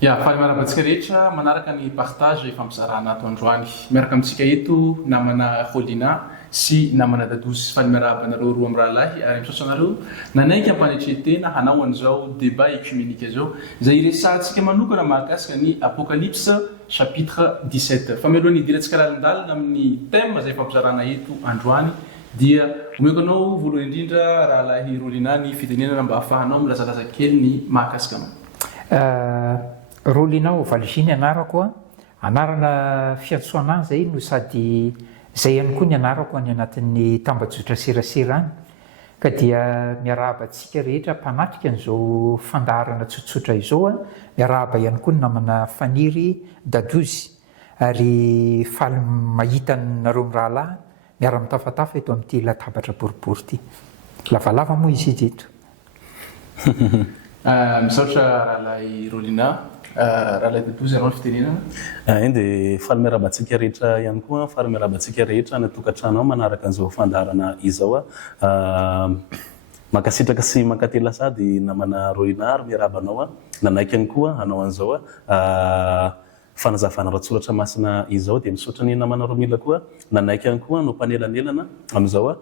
Ya faly miarabantsika rehetra manaraka ny partage fampizarana ato androany miaraka amintsika eto namana Rolina sy namana Dadozy faly miarabanareo roa amin'ny rahalahy ary misaotsanareo nanaiky ampanetretena hanao an'izao débat écuménique zao izay iresantsika manokana mahakasika ny Apocalypse chapitre 17 fa mialohan'ny hidirantsika lalandalina amin'ny thème izay fampizarana eto androany dia omeko anao voalohany indrindra rahalahy Rolina ny fitenenana mba ahafahanao milazalaza kely ny mahakasika anao. Rolinao Valginy anarako anarana fiantsoana zay no sady zay ihany koa ny anarako ny anatin'ny tambajotra serasera any ka dia miarahabantsika rehetra mpanatrika an'izao fandaharana tsotsotra izao miarahaba ihany koa ny namana Faniry Dadozy ary faly mahita nareo mirahalahy miara-mitafatafa eto amin'ity latabatra boribory ity lavalava moa izy eto. Misaotra rahalahy Rolina rahalahy Dadozy anao fitenenana dia faly miarabantsika rehetra ihany koa faly miarabantsika rehetra ny tokantrano manaraka an'izao fandaharana izao makasitraka sy makatela sady namana Rolina ary miarabanao nanaiky ihany koa hanao an'izao fanazavana ratsoratra masina izao dia misaotra ny namana Romila koa nanaiky ihany koa no mpanelanelana amin'izao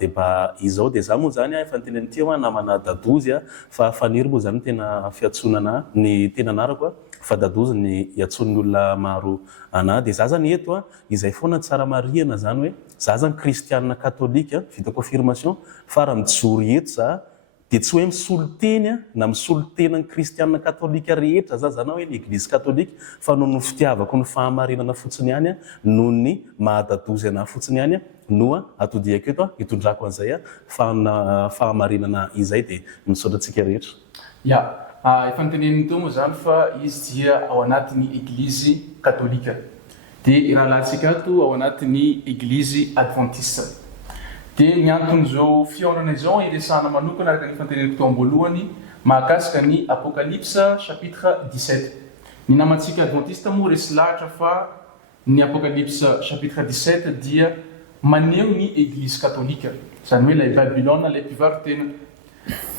débat izao dia za moa zany efa nyteneny teo namana Dadozy fa Faniry moa zany tena fiatsonana ny tena anarako fa Dadozy ny iatson'ny olona maro ana dia za zany eto izay foana tsara marihana zany hoe za zany kristianina katolika vita confirmation fa raha mijoro eto za dia tsy hoe misolo teny na misolo tena ny kristianina katolika rehetra za zany hoe ny eglizy katolika fa noho ny fitiavako ny fahamarinana fotsiny ihany noho ny maha-Dadozy ana fotsiny ihany no atodiako eto hitondrako an'izay fahamarinana izay dia misaotra antsika rehetra. Ya efa niteneniny teo moa zany fa izy dia ao anatin'ny eglizy katolika dia rahalahintsika ato ao anatin'ny eglizy adventiste. Dia mianton'izao fiaonana izao iresahana manokana araka ny fanteneniko teo amboalohany mahakasika ny Apocalypse chapitre 17. Ny namantsika adventiste moa resy lahatra fa ny Apocalypse chapitre 17 dia maneho ny eglizy katolika zany hoe ilay Babylone ilay mpivarotena.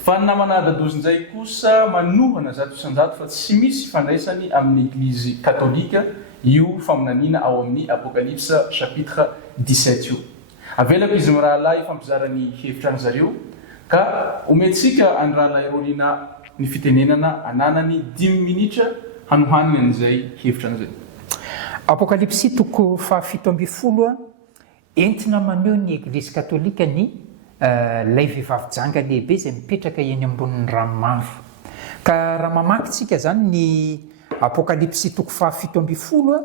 Fa ny namana Dadozy nizay kosa manohana zato isanjato fa tsy misy fandraisany amin'ny eglizy katolika io faminaniana ao amin'ny Apocalypse chapitre 17 io. Avelako izy mirahalahy fampizarany hevitra any zareo ka omentsika any rahalahy Rolina ny fitenenana ananany 10 minitra hanohanina an'izay hevitra an'izay. Apocalypse toko fahafito amby folo entina maneho ny eglizy katolika ny lay vehivavy janga lehibe izay mipetraka eny ambonin'ny ranomaro. Ka raha mamakytsika zany ny Apocalypse toko fahafito amby folo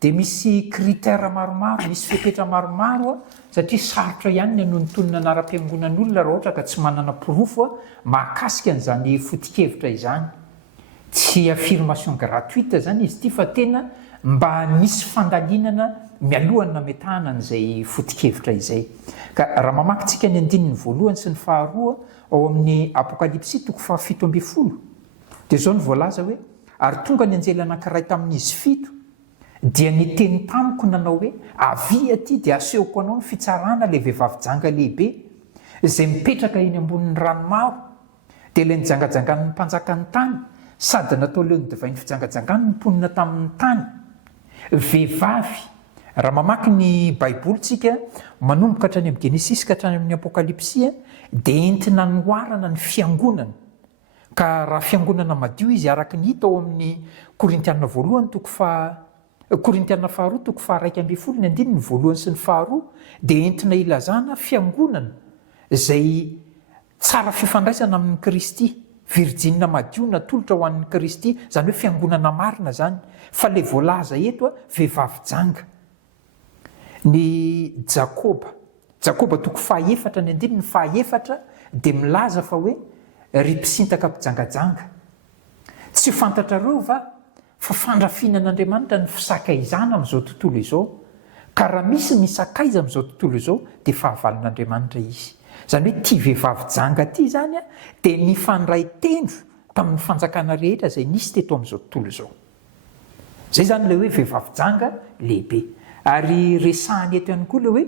dia misy critère maromaro, misy fepetra maromaro satria sarotra ihany ny anontonina anara-piangonan'olona raha ohatra ka tsy manana pirofo mahakasika an'izany fotikevitra izany. Tsy affirmation gratuite zany izy ity fa tena mba nisy fandalinana mialohany nametahana an'izay fotikevitra izay. Ka raha mamakytsika ny andininy voalohany sy ny faharoa ao amin'ny Apocalypse toko fahafito amby folo dia zao ny voalaza hoe ary tonga ny anjely anankiray tamin'izy fito dia ny teny tamiko nanao hoe avy aty dia asehoko anao ny fitsarana ilay vehivavy janga lehibe izay mipetraka eny ambonin'ny ranomaro dia ilay nijangajangan'ny mpanjakan'ny tany sady natao leo ny divainy fijangajangany ny mponina tamin'ny tany vehivavy. Raha mamaky ny baibolitsika manomboka hatrany amin'ny Genesis ka hatrany amin'ny Apocalypse dia entina noarana ny fiangonana ka raha fiangonana madio izy araka ny hita ao amin'ny Korintianina voalohany Korintianina faharoa toko faha-1 amby folo ny andininy voalohany sy ny faharoa dia entina ilazana fiangonana izay tsara fifandraisana amin'ny Kristy, virjina madio natolotra ho an'ny Kristy, zany hoe fiangonana marina zany. Fa ilay voalaza eto vehivavy janga. Ny Jakoba toko faha-efatra ny andininy faha-efatra dia milaza fa hoe ry mpisintaka mpijangajanga tsy fantatrareo va fa fandrafinan'Andriamanitra ny fisakaizana amin'izao tontolo izao ka raha misy misakaiza amin'izao tontolo izao dia fahavalon'Andriamanitra izy. Zany hoe tia vehivavy janga ty zany dia nifandray tendro tamin'ny fanjakana rehetra izay nisy teto amin'izao tontolo izao. Zay zany ilay hoe vehivavy janga lehibe. Ary resahany eto ihany koa ilay hoe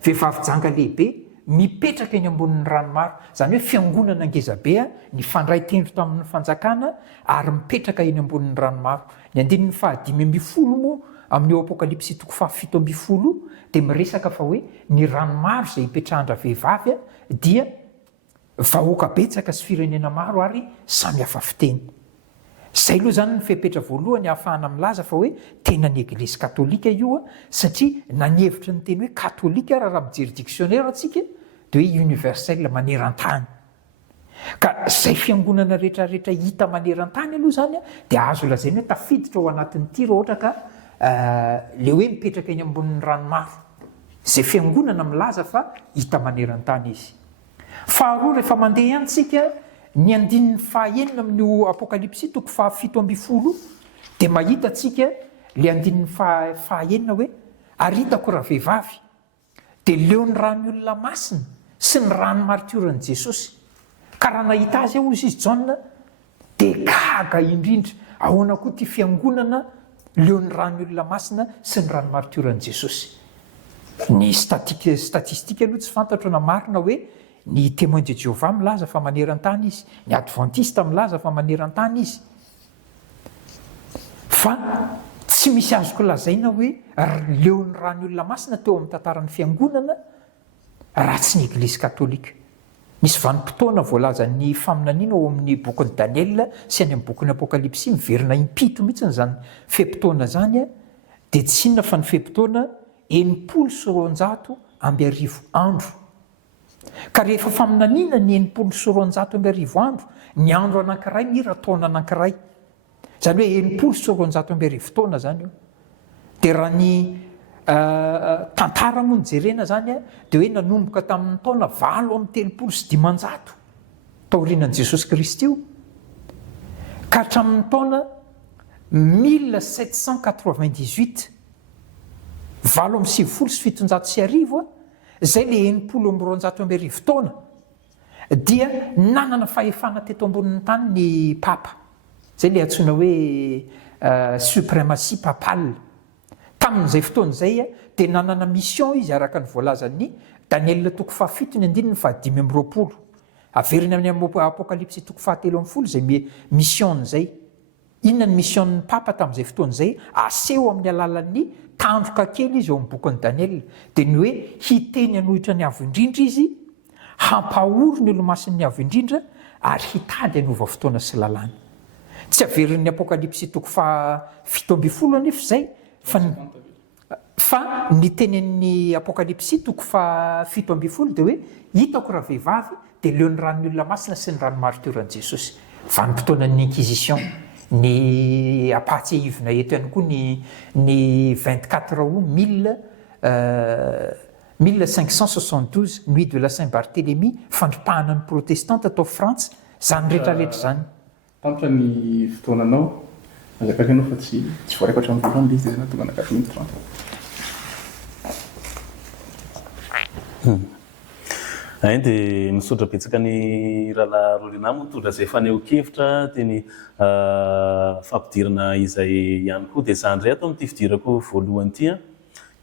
vehivavy janga lehibe mipetraka eny ambonin'ny ranomaro, zany hoe fiangonana angezabea ny fandray tendro tamin'ny fanjakana ary mipetraka eny ambonin'ny ranomaro. Ny andininy fahadimy amby folo moa amin'ny eo apokalipsy toko fahafito amby folo dia miresaka fa hoe ny ranomaro izay hipetrahana vehivavy dia vahoaka betsaka sy firenena maro ary samy hafa fiteny. Zay aloha zany ny fepetra voalohany ahafahana milaza fa hoe tena ny eglizy katolika io satria nanevitra ny teny hoe katolika raha mijery dictionnaire atsika dia hoe universel maneran-tany. Ka zay fiangonana rehetrarehetra hita maneran-tany aloha zany dia azo lazaina hoe tafiditra ao anatin'ity raha ohatra ka le hoe mipetraka eny ambonin'ny ranomaro. Zay fiangonana milaza fa hita maneran-tany izy. Faharoa rehefa mandeha ihany tsika ny andininy fahaenina amin'io apokalipsy toko fahafito amby folo dia mahita tsika le andininy fahaenina hoe ary hitako raha vehivavy dia leo ny rany olona masina sy ny rano martioran'i Jesosy. Ka raha nahita azy ao izy Jaona dia gaga indrindra ahoana koa ty fiangonana leo ny rany olona masina sy ny rano martioran'i Jesosy. Ny statistika aloha tsy fantatro na marina hoe ny témoin de Jéhovah milaza fa maneran-tany izy, ny adventiste milaza fa maneran-tany izy. Fa tsy misy azoko lazaina hoe leo ny rany olona masina teo amin'ny tantaran'ny fiangonana raha tsy ny eglizy katolika. Nisy vanim-potoana voalazan'ny faminaniana ao amin'ny bokin'ny Daniel sy any amin'ny bokin'ny apokalipsy miverina impito mihitsy zany fepitoana zany dia tsy inona fa ny fepitoana 900 amby arivo andro. Ka rehefa faminaniana ny 900 amby arivo andro, ny andro anankiray mira taona anankiray. Zany hoe 900 amby arivo taona zany io. Dia raha ny tantara moa nijerena zany dia hoe nanomboka tamin'ny taona 8,300 taorianan'i Jesosy Kristy io ka hatramin'ny taona 1798 770 zay le 900 amby arivo taona dia nanana fahefana teto ambonin'ny tany ny papa. Zay le antsoina hoe suprématie papale. Tamin'izay fotoan'izay dia nanana mission izy araka ny voalazan'ny Daniel toko fahafito ny andininy fahadimy amby roapolo. Averiny amin'ny apokalipsy toko fahatelo amby folo zay mission'izay. Inona ny mission'ny papa tamin'izay fotoan'izay? Aseho amin'ny alalan'ny tandroka kely izy eo amin'ny bokin'ny Daniel dia ny hoe hiteny anohitra ny avo indrindra izy, hampahoro ny olomasiny avo indrindra ary hitady hanova fotoana sy lalàna. Tsy averin'ny apokalipsy toko fahafito amby folo anefa zay fa ny tenen'ny apokalipsy toko fahafito amby folo dia hoe hitako raha vehivavy dia leo ny ranony olona masina sy ny rano martioran'i Jesosy. Vanim-potoanan'ny inquisition, ny apatsy ivina eto ihany koa ny 24 août 1572 nuit de la Saint-Barthélemy, fandripahanan'ny protestante tao Frantsa, zany rehetrarehetra zany. Tampotra ny fotoananao azakaka anao fa tsy voaraiko hatramin'ny voalohany izy dia tonga anakato minitra 30. Ay dia misaotra betsaka ny rahalahy Rolina mitondra izay faneho-kevitra teny fampidirana izay ihany koa dia zany indray ato amin'ity fidirako voalohany ity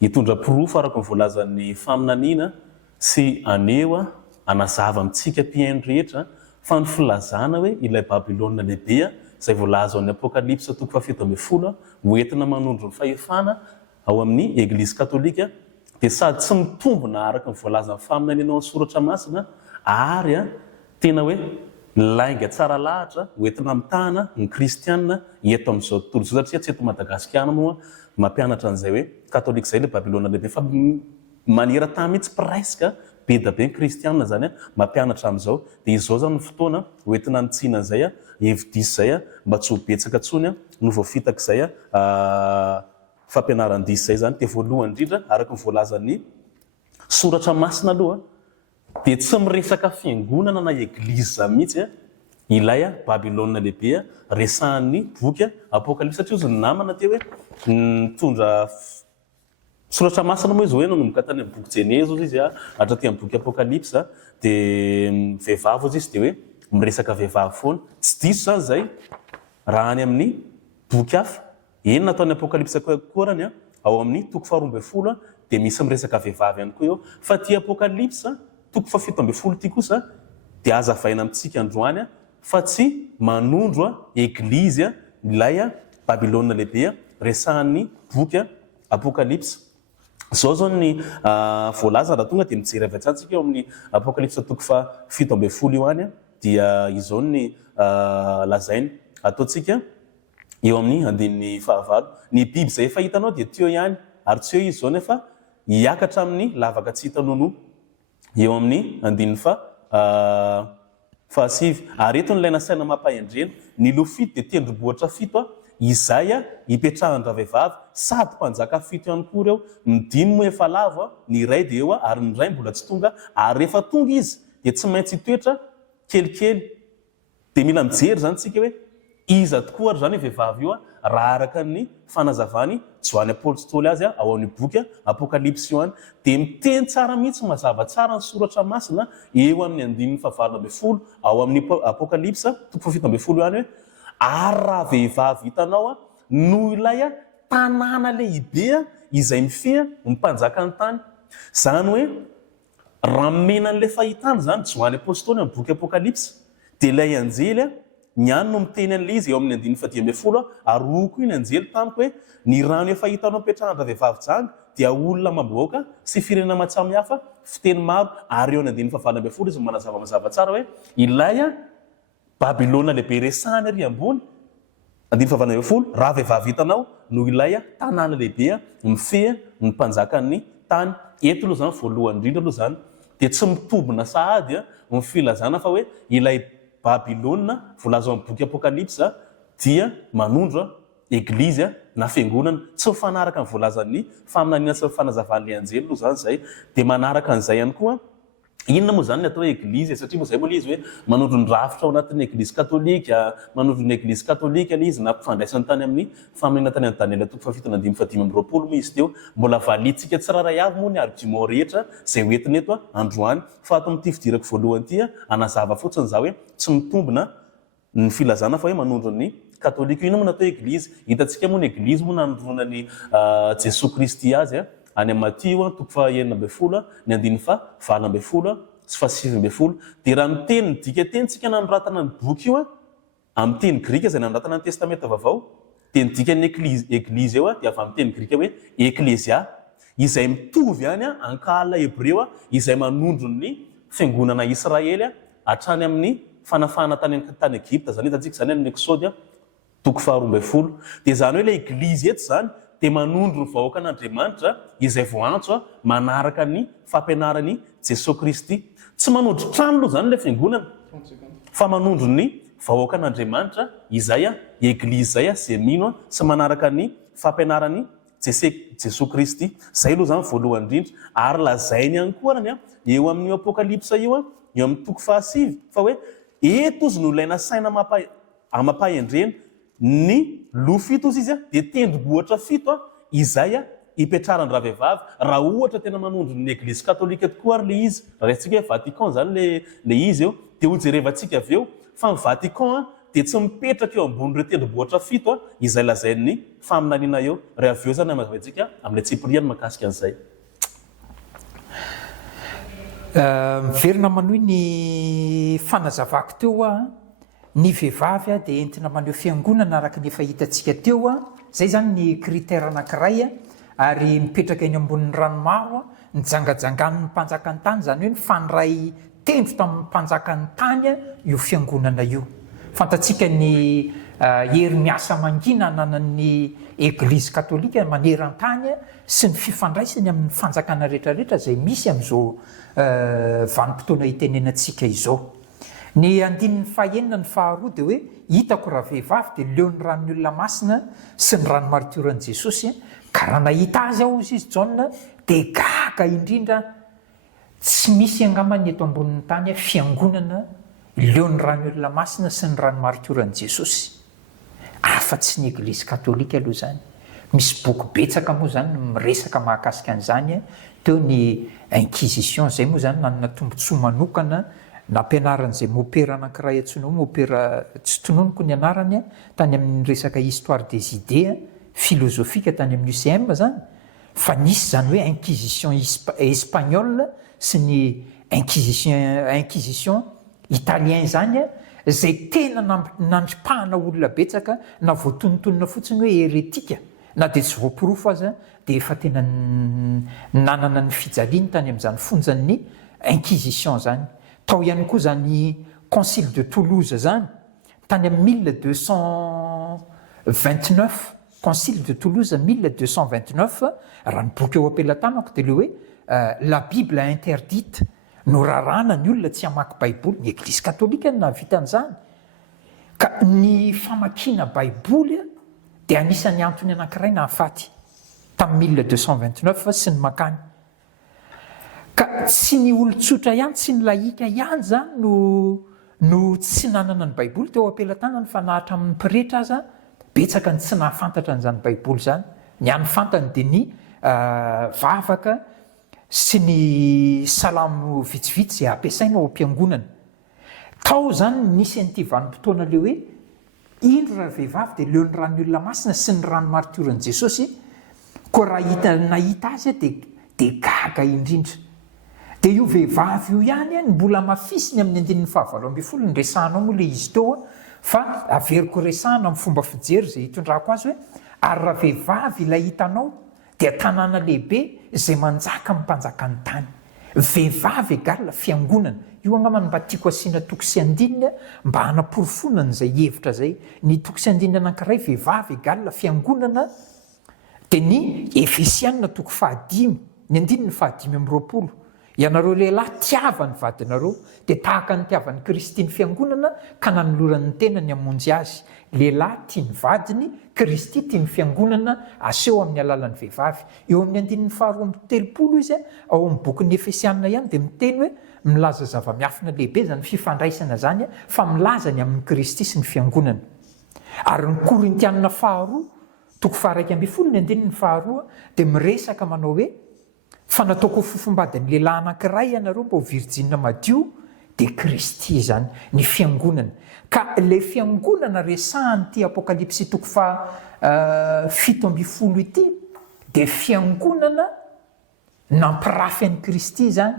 hitondra pirofo araka ny voalazan'ny faminaniana sy aneho anazava amintsika mpiaino rehetra fa ny filazana hoe ilay Babilôna lehibe izay voalaza ao amin'ny apokalipsa toko fahafito amby folo hoentina manondro ny fahefana ao amin'ny eglizy katolika dia sady tsy mitombona araka ny voalaza ny faminaniana ao soratra masina ary tena hoe lainga tsara lahatra hoentina mitahana ny kristianina eto amin'izao tontolo izao satria tsy eto Madagasikara moa mampianatra an'izay hoe katolika izay le Babilôna lehibe fa manera-tany mihitsy presque be da be ny kristianina zany mampianatra amin'izao dia izao zany ny fotoana hoentina nitsina an'izay hevi-diso zay mba tsy ho betsaka ntsony no voafitaka izay fampianaran-diso zay zany dia voalohany indrindra araka ny voalazan'ny soratra masina aloha dia tsy miresaka fiangonana na eglizy zany mihitsy ilay Babilôna lehibe resahan'ny boky apokalipsa satria izy ny namana teo hoe mitondra soratra masina moa izy hoe nanomboka tany amin'ny boky Jenezo izy hatraty amin'ny boky apokalipsa dia vehivavy izy dia hoe miresaka vehivavy foana tsy diso zany zay raha any amin'ny boky hafa eny nataon'ny apokalipsa korany ao amin'ny toko faharoa ambin'ny folo dia misy miresaka vehivavy ihany koa eo fa ty apokalipsa toko fa 17 ty kosa dia azavaina amintsika androany fa tsy manondro eglizy ilay Babilôna lehibe resahan'ny boky apokalypsa. Zao zao ny voalaza raha tonga dia mijery avy hatsika eo amin'ny apokalypsa toko fa 17 io any dia izao ny lazainy ataontsika eo amin'ny andin'ny fahavalo. Ny biby izay efa hitanao dia teo ihany ary tsy eo izy zao nefa hiakatra amin'ny lavaka tsy hitanao eo amin'ny andin'ny fahasivy. Ary eto nylaina saina mampahendrena ny lofito dia tendrombohitra 7 izay hipetrahan-dra vehivavy sady mpanjaka 7 ihany koa ireo. Ny 5 moa efa lavo ny iray dia eo ary ny iray mbola tsy tonga ary rehefa tonga izy dia tsy maintsy hitoetra kelikely. Dia mila mijery zany tsika hoe iza tokoa ary zany vehivavy io raha araka ny fanazavany Joany apôstôly azy ao amin'ny boky apokalypsy io any dia miteny tsara mihitsy mazava tsara ny soratra masina eo amin'ny andin'ny fahavalona ambin'ny folo ao amin'ny apokalypsa toko 17 io any hoe ary raha vehivavy hitanao no ilay tanàna lehibe izay mifeha mimpanjaka ny tany. Zany hoe raha menan'ilay fahitana zany Joany apôstôly amin'ny boky apokalypsa dia ilay anjely ny any no miteny an'ilay izy eo amin'ny andin'ny 10 ary oko iny anjely tamiko hoe ny rano efa hitanao mipetrahan-dra vehivavy janga dia olona maboaka sy firenena matsamihafa fiteny maro ary eo amin'ny andin'ny fahavalona ambin'ny folo izy manazava mazava tsara hoe ilay Babilôna lehibe resahany ary ambony andin'ny fahavalona ambin'ny folo raha vehivavy hitanao no ilay tanàna lehibe mifeha ny mpanjakan'ny tany. Eto aloha zany voalohany indrindra aloha zany dia tsy mitobina sahady ny filazana fa hoe ilay Babilôna voalaza amin'ny boky apokalypsa dia manondro eglizy na fiangonana tsy mifanaraka ny voalazan'ny faminaniana sy fanazavan'ilay anjely aloha zany zay. Dia manaraka an'izay ihany koa inona moa zany ny atao eglizy satria moa zay moa izy hoe manondro ny rafitra ao anatin'ny eglizy katolika, manondro ny eglizy katolika ilay izy na mpifandraisany tany amin'ny faminaniana tany amin'ny Daniela toko 7:5 moa izy teo. Mbola valitsika tsiraray avy moa ny argument rehetra izay hoentina eto androany fa ato amin'ity fidirako voalohany ity anazava fotsiny za hoe tsy mitombina ny filazana fa hoe manondro ny katolika. Ino moa natao eglizy? Hitantsika moa ny eglizy moa nanondrona ny Jesosy Kristy azy any amin'ny Matteo toko 9 ny andin'ny 20 sy 9 dia raha ny teny ny dikatentsika nanoratana ny boky io amin'ny teny grika izay nanoratana ny testamenta vaovao dia ny dikan'ny eglizy eo dia avy amin'ny teny grika hoe eklésia izay mitovy any ankala hebreo izay manondro ny fiangonana Israely hatrany amin'ny fanafahana tany Egipta zany hitantsika zany amin'ny Exode toko 12 dia zany hoe ilay eglizy eto zany dia manondro ny vahoaka an'Andriamanitra izay voantso manaraka ny fampianarany Jesosy Kristy. Tsy manondro trano aloha zany ilay fiangonana fa manondro ny vahoaka an'Andriamanitra izay eglizy zay izay mino sy manaraka ny fampianarany Jesosy Kristy. Zay aloha zany voalohany indrindra ary lazainy ihany koa arany eo amin'ny apokalypsa io eo amin'ny toko 9 fa hoe eto izy no ilaina saina amampahendrena ny lofito izy dia tendrombohitra 7 izay hipetraran-dra vehivavy raha ohatra tena manondro ny eglizy katolika tokoa ary le izy rahatsika hoe Vatican zany le izy eo dia ho jerevantsika avy eo fa ny Vatican dia tsy mipetraka eo ambon'ireo tendrombohitra 7 izay lazain'ny faminaniana eo raha avy eo zany amavantsika amin'ilay tsipriany makasika an'izay. Miverina manohy ny fanazavako teo ny vehivavy dia entina maneho fiangonana araka ny efa hitantsika teo zay zany ny critère anankiray ary mipetraka eny ambonin'ny ranomaro ny jangajangan'ny mpanjakany tany zany hoe ny fandray tendro tamin'ny mpanjakany tany io fiangonana io. Fantatsika ny hery miasa mangina nanan'ny eglizy katolika maneran-tany sy ny fifandraisany amin'ny fanjakana rehetrarehetra zay misy amin'izao vanim-potoana hitenenantsika izao. Ny andin'ny fahaenina ny faharoa dia hoe hitako raha vehivavy dia leon'ny ranony olona masina sy ny rano maritoran'i Jesosy ka raha nahita azy aho izy Jaona dia gaga indrindra tsy misy angamany eto ambonin'ny tany fiangonana leon'ny rano olona masina sy ny rano maritoran'i Jesosy afa-tsy ny eglizy katolika aloha zany. Misy boky betsaka moa zany miresaka mahakasika an'izany teo ny inquisition zay moa zany nanana tombontsoa manokana nampianaran'izay mopera anankiray antsoina hoe mopera tsy tononoko ny anarany tany amin'ny resaka histoire des idées philosophique tany amin'ny UCM zany fa nisy zany hoe inquisition espagnole sy ny inquisition italien zany zay tena nandripahana olona betsaka na voatonontonona fotsiny hoe heretika na dia tsy voapirofo azy dia efa tena nanana ny fijaliany tany amin'izany fonjan'ny inquisition zany. Tao ihany koa zany concile de Toulouse zany tany amin'ny 1229 concile de Toulouse 1229 raha ny boky eo ampelantanako dia le hoe la Bible interdite no rarana ny olona tsy hamaky baiboly, ny eglise katolika no nahavita an'izany. Ka ny famakiana baiboly dia anisan'ny antony anankiray nahafaty tamin'ny 1229 sy ny makany. Ka tsy ny olon-tsotra ihany, tsy ny laika ihany zany no tsy nanana ny baiboly teo ampelantanany fa nahatra amin'ny mpirehetra aza betsaka ny tsy nahafantatra an'izany baiboly zany. Ny any fantany dia ny vavaka sy ny salamo vitsivitsy zay ampiasaina ao am-piangonana. Tao zany nisy an'ity vanim-potoana le hoe indro raha vehivavy dia leon'ny ran'ny olona masina sy ny rano martioran'i Jesosy, koa raha nahita azy dia gaga indrindra. Dia io vehivavy io ihany ny mbola mafisiny amin'ny 19 ny resahanao moa le izy teo fa averiko resahana amin'ny fomba fijery zay hitondrako azy hoe ary raha vehivavy ilay hitanao dia tanàna lehibe zay manjaka amin'ny mpanjakany tany. Vehivavy égale fiangonana. Io angambany mba tiako asiana toko sy andinina mba hanaporofonana izay hevitra zay. Ny toko sy andinina anankiray vehivavy égale fiangonana dia ny Efesianina toko 5, ny andininy 5:20. Ianareo lehilahy tiava ny vadinareo dia tahaka ny tiavan'ny Kristy ny fiangonana ka nanolorany tenany hamonjy azy. Lehilahy tia ny vadiny, Kristy tia ny fiangonana aseho amin'ny alalan'ny vehivavy. Eo amin'ny andininy 2:30 izy ao amin'ny bokin'ny Efesianina ihany dia miteny hoe milaza zava-miafina lehibe zany fifandraisana zany fa milaza ny amin'ny Kristy sy ny fiangonana. Ary ny Korintianina 2 toko 1:12 ny andininy 2 dia miresaka manao hoe fa nataoko fofombadin'ny lehilahy anankiray ianareo mba ho virjina madio dia Kristy zany ny fiangonana. Ka le fiangonana resahany ty apokalipsy toko 7:10 ity dia fiangonana nampirafy an'i Kristy zany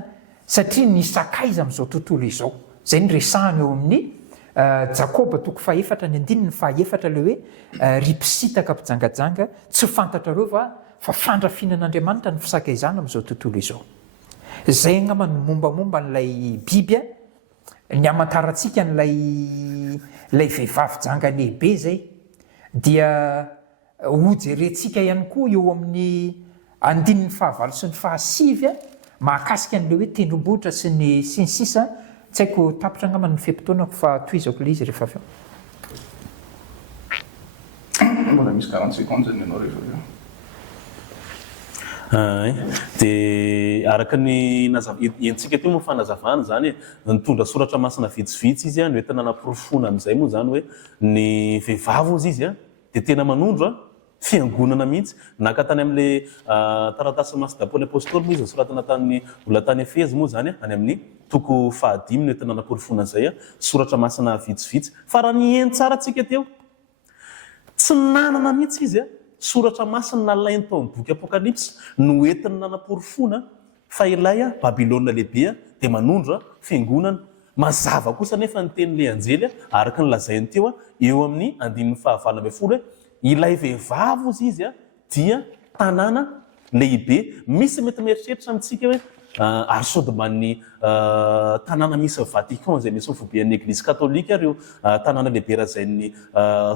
satria nisakaiza amin'izao tontolo izao. Zay ny resahany eo amin'ny Jakoba toko 4 ny andininy 4 le hoe ripisitaka mpijangajanga tsy fantatrareo fa fandrafinan'Andriamanitra ny fisakaizana amin'izao tontolo izao. Zay angamba ny mombamomba n'ilay Bibia, ny amantarantsika n'ilay vehivavy janga lehibe zay dia hojerentsika ihany koa eo amin'ny 9 sy ny 7 mahakasika an'le hoe tendrombohitra sy ny sisa. Tsy haiko tapitra angamba ny fepitoanako fa toizako le izy rehefa avy eo. Mbola misy 40 secondes zany ianao rehefa avy eo. Dia araka ny entsika teo moa fanazavana zany nitondra soratra masina vitsivitsy izy no entina naporofona amin'izay moa zany hoe ny vehivavy ozy izy dia tena manondro fiangonana mihitsy. Naka tany amin'le taratasy masina Paoly apôstôly moa izy soratana tany olona tany Efezy moa zany any amin'ny toko 5 no entina naporofona an'izay soratra masina vitsivitsy. Fa raha ny eny tsara tsika teo tsy nanana mihitsy izy soratra masina nalainy tao amin'ny boky apokalipsy no entina nanaporofona fa ilay Babilôna lehibe dia manondro fiangonana. Mazava kosa nefa ny tenin'ilay anjely araka ny lazainy teo eo amin'ny 9:20 ilay vehivavy ozy izy dia tanàna lehibe. Misy mety mieritreritra amintsika hoe arsodeman'ny tanàna misy Vatican zay misy fobean'ny eglise katolika reo tanàna lehibe razain'ny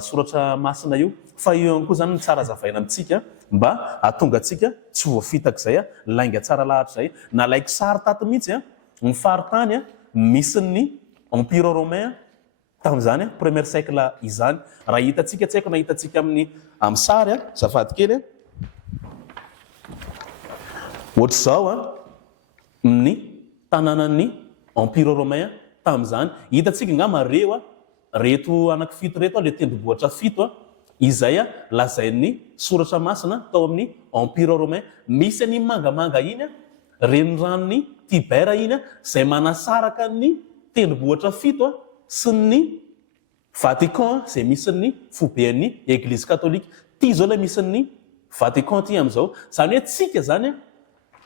soratra masina io. Fa eo ihany koa zany ny tsara zavaina amintsika mba atonga atsika tsy voafitaka zay lainga tsara lahatra zay. Nalaiko sary tato mihitsy ny faritany misy ny empire romain tamin'izany premier siècle izany. Raha hitatsika tsy haiko na hitatsika amin'ny sary zafady kely ohatr'izao ny tanànan'ny empire romain tamin'izany. Hitatsika ngama reo reto anankifito reto le tendrombohitra 7 izay lazain'ny soratra masina tao amin'ny empire romain. Misy ny mangamanga iny renirano Tibera iny zay manasaraka ny tendrombohitra 7 sy ny Vatican zay misy ny fobean'ny eglise katolika. Ty zao ilay misy ny Vatican ty amin'izao. Zany hoe tsika zany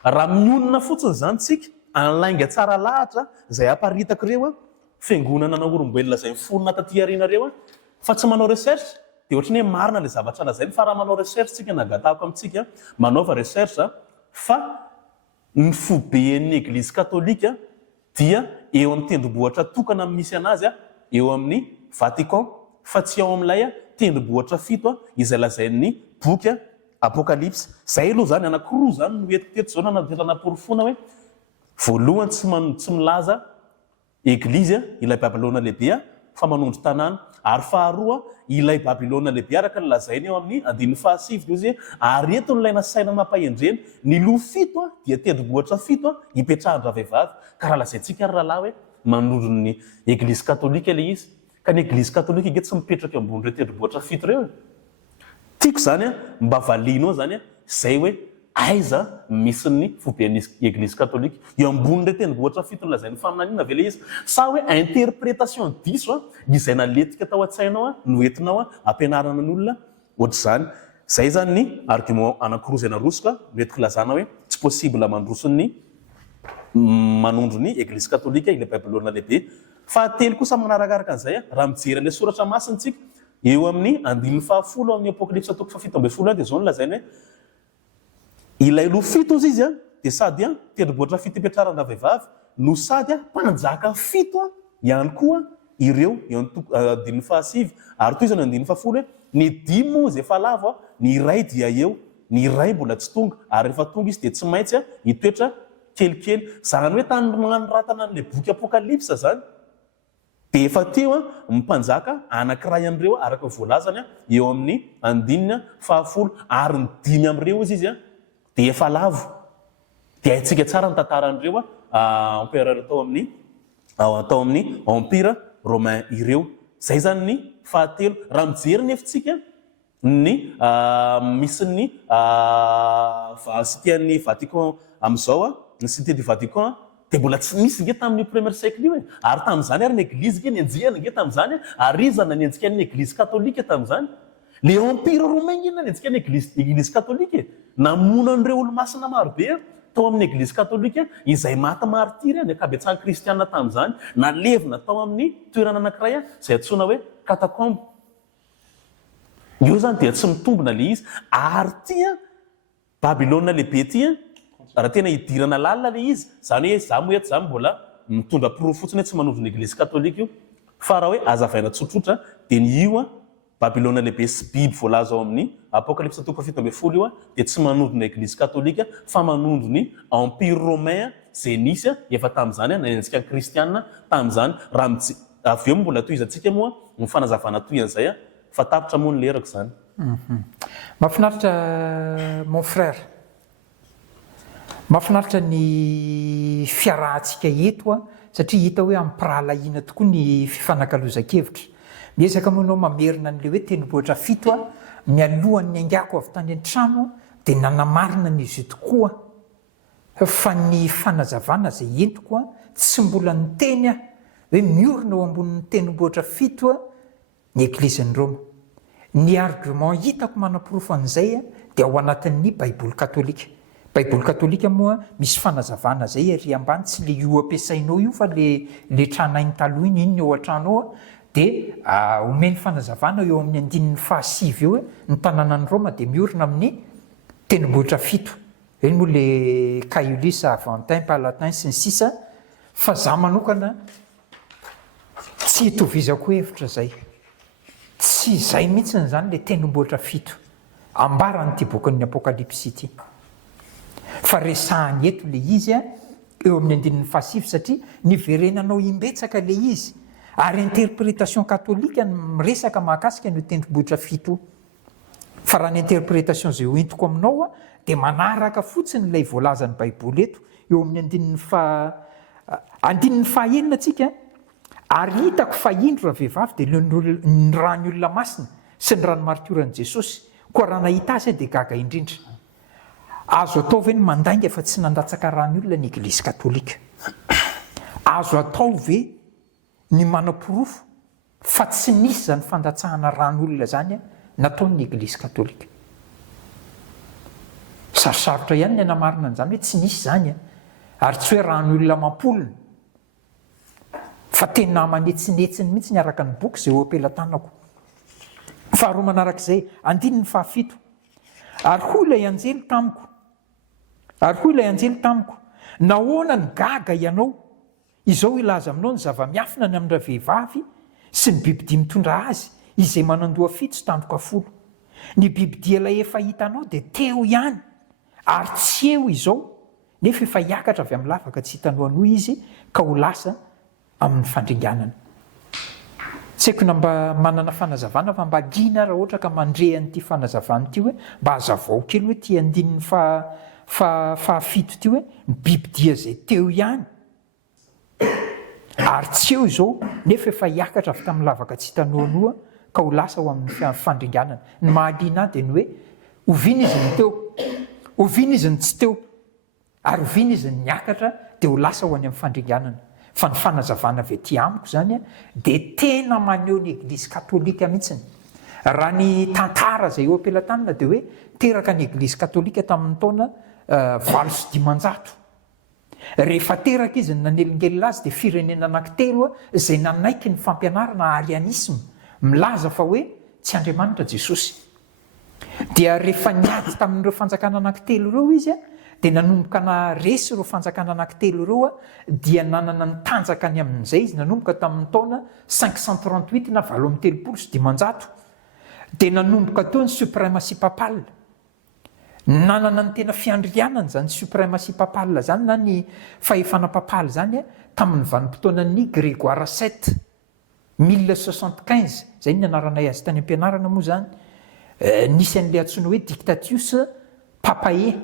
raha mionona fotsiny zany tsika anlainga tsara lahatra zay aparitaka ireo fiangonana na olombelona zay mifonina taty arinareo fa tsy manao recherche dia ohatrany hoe marina le zavatra lazainy fa raha manao recherche tsika nagatahako amintsika manaova recherche fa ny foben'ny eglizy katolika dia eo amin'ny tendrombohitra tokana misy anazy eo amin'ny Vatican fa tsy ao amin'ilay tendrombohitra 7 izay lazain'ny boky apokalypse. Zay aloha zany anankiroa zany no entiko teto zao nanadirana porofona hoe voalohany tsy milaza eglizy ilay Babilôna lehibe fa manondro tanàna, ary faharoa ilay Babilôna lehibe araka ny lazainy eo amin'ny 17 izy ary eto nilay nasaina mampahendreny ny loha 7 dia tendrombohitra 7 ipetrahana vehivavy ka raha lazaintsika rahalahy hoe manondro ny eglizy katolika ilay izy ka ny eglizy katolika ige tsy mipetraka ambony ireo tendrombohitra 7 ireo. Tiako zany mba valinao zany zay hoe aiza misy ny foben'ny eglizy katolika eo ambony ireo tendrombohitra 7 lazainy faminaniana ve le izy sa hoe interprétation diso izay naletika tao an-tsainao no entinao ampianarana ny olona ohatr'izany. Zay zany ny argument anankiroa zay narosoka no entiko lazana hoe tsy possible mandroso ny manondro ny eglizy katolika ilay Babilôna lehibe. Fahatelo kosa manarakaraka an'izay raha mijery an'ilay soratra masina tsika eo amin'ny 10 amin'ny apokalypse 17 dia zao no lazainy hoe ilay loha 7 izy dia sady tendrombohitra 7 ipetrarana vehivavy no sady mpanjaka 7 ihany koa ireo eo amin'ny 15 ary toy izany 10 hoe ny 10 izay efa lavo ny iray dia eo ny iray mbola tsy tonga ary rehefa tonga izy dia tsy maintsy hitoetra kelikely. Zany hoe tany manoratana an'ilay boky apokalypse zany dia efa teo mpanjaka anankiray amin'ireo araka voalazany eo amin'ny 10 ary ny 5 amin'ireo izy dia efa lavo. Dia haintsika tsara ny tantaran'ireo empereur tao amin'ny empire romain ireo. Zay zany ny fahatelo. Raha mijery nefitsika ny misy ny cité-ny Vatican amin'izao ny cité du Vatican dia mbola tsy misy nge tamin'ny premier siècle io ary tamin'izany ary ny eglizy ke nianjehana nge tamin'izany ary izana nianjika ny eglizy katolika tamin'izany. Le empire romain ina nianjika ny eglizy katolika namona an'ireo olo-masina marobe tao amin'ny eglizy katolika izay maty martyr ny akabetsahany kristianina tamin'izany nalevina tao amin'ny toerana anankiray izay antsoina hoe catacombe. Io zany dia tsy mitombona le izy ary tia Babilôna lehibe tia raha tena hidirana lalina le izy zany hoe za moeto zany mbola mitondra proof fotsiny hoe tsy manondro ny eglizy katolika io fa raha hoe azavaina tsotsotra dia ny io Babilôna lehibe sy biby voalaza ao amin'ny apokalypse 17 io dia tsy manondro ny eglizy katolika fa manondro ny empire romain zay nisy efa tamin'izany nanenjika ny kristianina tamin'izany. Raha avy eo mbola toizantsika moa ny fanazavana toy an'izay fa tapitra moa ny lerako zany. Mahafinaritra mon frère, mahafinaritra ny fiarahantsika eto satria hita hoe ampirahalahiana tokoa ny fifanankalozan-kevitra. Miezaka moanao mamerina n'le hoe tendrombohitra 7 mialohan'ny angako avy tany an-trano dia nanamarina n'izy io tokoa fa ny fanazavana zay entiko tsy mbola niteny hoe miorina eo ambonin'ny tendrombohitra 7 ny eglizin'ny Roma. Ny argument hitako manapirofo an'izay dia ao anatin'ny baiboly katolika. Baiboly katolika moa misy fanazavana zay ary ambany tsy le io ampiasainao io fa le tranainy taloha iny eo an-trano dia omeny fanazavana eo amin'ny 15 eo ny tanànan'ny Roma dia miorina amin'ny tendrombohitra 7. Eny moa le Caius Aventin, Palatin sy ny sisa fa za manokana tsy hitovizako hevitra zay. Tsy zay mihitsy zany le tendrombohitra 7 ambaran'ity bokin'ny apokalypse ity. Fa resahany eto le izy eo amin'ny 15 satria niverenanao imbetsaka le izy ary interprétation katolika miresaka mahakasika ny tendrombohitra 7. Fa raha ny interprétation zay hoentiko aminao dia manaraka fotsiny ilay voalazan'ny baiboly eto eo amin'ny 19 tsika ary hitako fa indro raha vehivavy dia ny rany olona masina sy ny ranomaritoran'i Jesosy koa raha nahita azy dia gaga indrindra. Azo atao ve ny mandainga fa tsy nandatsaka rany olona ny eglizy katolika? Azo atao ve ny manapirofo fa tsy nisy zany fandatsahana rany olona zany nataon'ny eglizy katolika? Sarosarotra ihany ny anamarina an'izany hoe tsy nisy zany ary tsy hoe ran'olona mampolona fa tena manetsinetsiny mihitsy ny araka ny boky zay oampelantanako. Faharoa manarak'izay, andininy fahafito. Ary hoy ilay anjely tamiko, nahoana ny gaga ianao? Izao ilaza aminao ny zava-miafina ny amindra vehivavy sy ny bibidia mitondra azy izay manandoha fito sy tampoka folo. Ny bibidia ilay efa hitanao dia teo ihany, ary tsy eo izao, nefa efa hiakatra avy amin'ny lavaka tsy hitanao anoa izy ka ho lasa amin'ny fandringanana. Tsy haiko na mba manana fanazavana fa mba gina raha ohatra ka mandre an'ity fanazavana ity hoe mba hazavao kely hoe ty andininy fahafito ity hoe ny bibidia zay teo ihany ary tsy eo izao nefa efa hiakatra avy tamin'ny lavaka tsy hitanao anoa ka ho lasa ho amin'ny fandringanana. Ny mahaliana dia ny hoe oviana izy ny teo, oviana izy ny tsy teo, ary oviana izy ny niakatra dia ho lasa ho any amin'ny fandringanana. Fa ny fanazavana avy aty amiko zany dia tena maneho ny eglizy katolika mihitsiny. Raha ny tantara zay eo ampelantanana dia hoe teraka ny eglizy katolika tamin'ny taona 800. Rehefa teraka izy nanelingely azy dia firenena anankitelo zay nanaiky ny fampianarana arianisme, milaza fa hoe tsy Andriamanitra Jesosy. Dia rehefa niady tamin'ireo fanjakana anankitelo ireo izy dia nanomboka na resy ireo fanjakana anankitelo ireo dia nanana ny tanjakany amin'izay izy nanomboka tamin'ny taona 538 na 730. Dia nanomboka teo ny suprématie papale. Nanana ny tena fiandrianana zany suprématie papale zany na ny fahefana papale zany tamin'ny vanim-potoanan'ny Grégoire VII 1075. Zay ny anaranay azy tany am-pianarana moa zany. Nisy an'ilay antsoina hoe dictatus papae.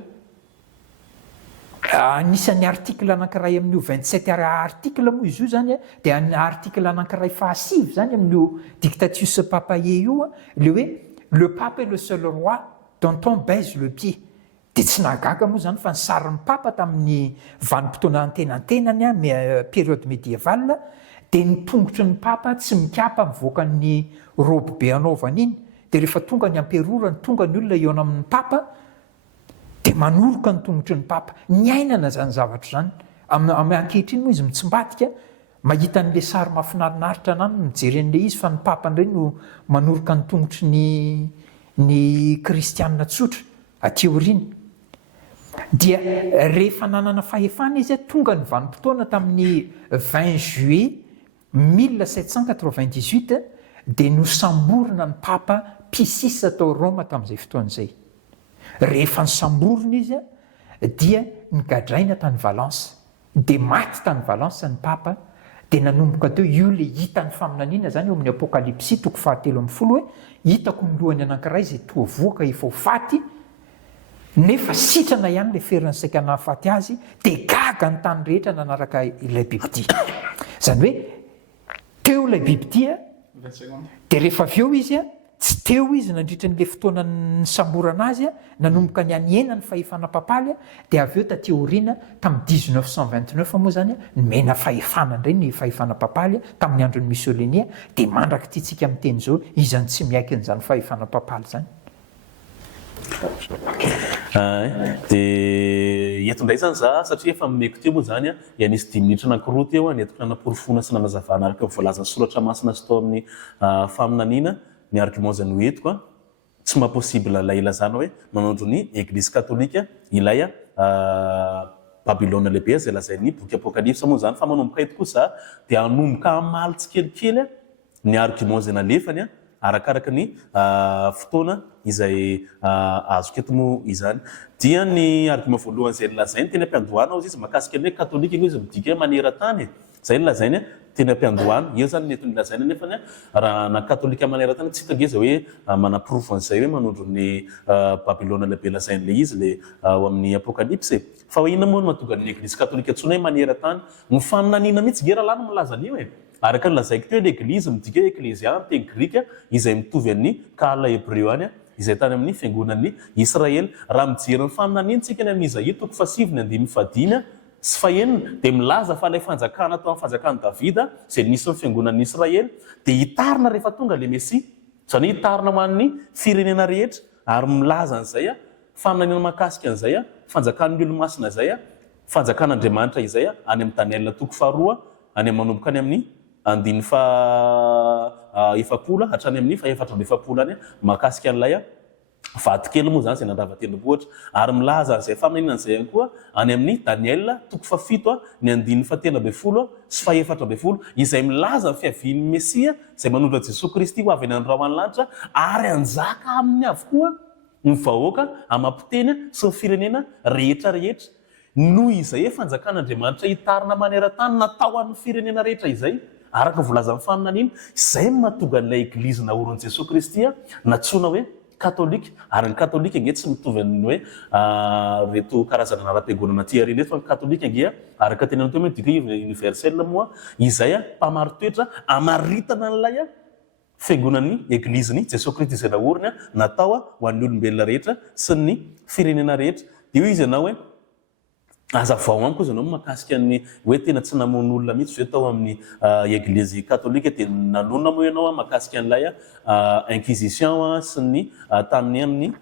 Anisan'ny article anankiray amin'io 27 article moa izy io zany dia article anankiray fahasivy zany amin'io dictatus papae io le hoe le pape est le seul roi dont on baise le pied. Dia tsy nahagaga moa zany fa ny sarin'ny papa tamin'ny vanim-potoana antenantenany période médiévale dia ny tongotry ny papa tsy mikapa mivoaka ny robe be anaovana iny. Dia rehefa tonga ny amperorany, tonga ny olona eo amin'ny papa dia manoloka ny tongotry ny papa. Ny ainana zany zavatra zany. Amin'ny ankehitriny moa izy mitsimbatika mahita n'ilay sary mahafinaritra anany mijery an'ilay izy fa ny papa indray no manoloka ny tongotry ny kristianina tsotra aty aoriana. Dia rehefa nanana fahefana izy tonga ny vanim-potoana tamin'ny 20 juillet 1798 dia nosamborina ny papa Pius VI tao Roma tamin'izay fotoan'izay. Rehefa nysamborina izy dia nigadraina tany Valence, dia maty tany Valence ny papa. Dia nanomboka teo io le hitany faminaniana zany eo amin'ny apokalipsy 7:10 hoe hitako ny lohany anankiray izay toa voaka efa ho faty nefa sitrana ihany le feriny saika nahafaty azy dia gaga ny tany rehetra nanaraka ilay bibidia. Zany hoe teo ilay bibidia dia rehefa avy eo izy tsy teo izy nandritra n'ilay fotoana ny samborana azy nanomboka ny aniena ny fahefana papaly dia avy eo taty aoriana tamin'ny 1929 moa zany nomena fahefana indray ny fahefana papaly tamin'ny andron'ny Mussolini dia mandraka titsika amin'ny teny izao izany tsy miaikin'izany fahefana papaly zany. Dia eto indray zany za satria efa mimeko teo moa zany anisy 10 minitra anankiroa teo netiko nanamporofona sy nanazavana araka voalazany soratra masina sy tao amin'ny faminaniana ny argument zany ho etiko tsy mahapossible ilay ilazana hoe manondro ny eglizy katolika ilay Babylone lehibe zay lazainy boky apokalypsa moa zany fa manomboka eto kosa dia hanomboka amaly tsikelikely ny argument zay nalefany arakaraka ny fotoana izay azoko eto moa izany. Dia ny argument voalohany zay lazainy teny ampiandohana izy makasika ny hoe katolika izy midika hoe maneran-tany zay ny lazainy teny ampiandohana io zany nety ny lazaina nefa raha na katolika maneran-tany tsy hitangeza hoe manaprofo an'izay hoe manondro ny Babylone lehibe lazain'le izy le ao amin'ny apokalypse. Fa inona moa no mahatonga ny eglizy katolika tsony hoe maneran-tany ny faminaniana mihitsy gera lany milaza an'io araka ny lazaiko teo l'eglizy midika hoe eklésia amin'ny teny grika izay mitovy amin'ny kala hebreo any izay tany amin'ny fiangonan'ny Israely. Raha mijery ny faminaniana tsika ny amin'ny Isaia 4:5-5 sy 6 dia milaza fa ilay fanjakana tao amin'ny fanjakana Davida izay nisy ny fiangonan'ny Israely dia hitarina rehefa tonga le Mesia, zany hitarina ho an'ny firenena rehetra ary milaza an'izay faminaniana makasika an'izay fanjakan'ny olo-masina izay fanjakan'Andriamanitra izay any amin'ny Daniel toko faharoa any manomboka any amin'ny 150 hatrany amin'ny 450 any mahakasika an'ilay vatikely moa zany zay nandrava-tendrombohitra ary milaza an'izay faminainan'izay ihany koa any amin'ny Daniel toko fafito ny 970 sy 440 izay milaza ny fiavian'ny Mesia izay manondra Jesosy Kristy ho avy any andro amin'ny lanitra ary anjaka amin'ny avokoa ny vahoaka amam-piteny sy ny firenena rehetra noho izay fanjakan'Andriamanitra hitarina maneran-tany natao amin'ny firenena rehetra izay araka volazan'ny faminaniana izay mahatonga an'ilay eglizy naoron'i Jesosy Kristy natsoina hoe katolika ary ny katolika nge tsy mitovy amin'ny hoe reto karazana ara-piangonana ty ary reto fa ny katolika nge araka teny any teo hoe dika universel moa izay mpamaro toetra amaritana an'ilay fiangonan'ny eglizeny Jesosy Kristy izay naoriny natao ho an'ny olombelona rehetra sy ny firenena rehetra dia izy ianao hoe aza vao any koa zanao mahakasika ny hoe tena tsy namono olona mihitsy hoe tao amin'ny eglizy katolika dia nanonona moa ianao mahakasika an'ilay inquisition sy ny tamin'ny amin'ny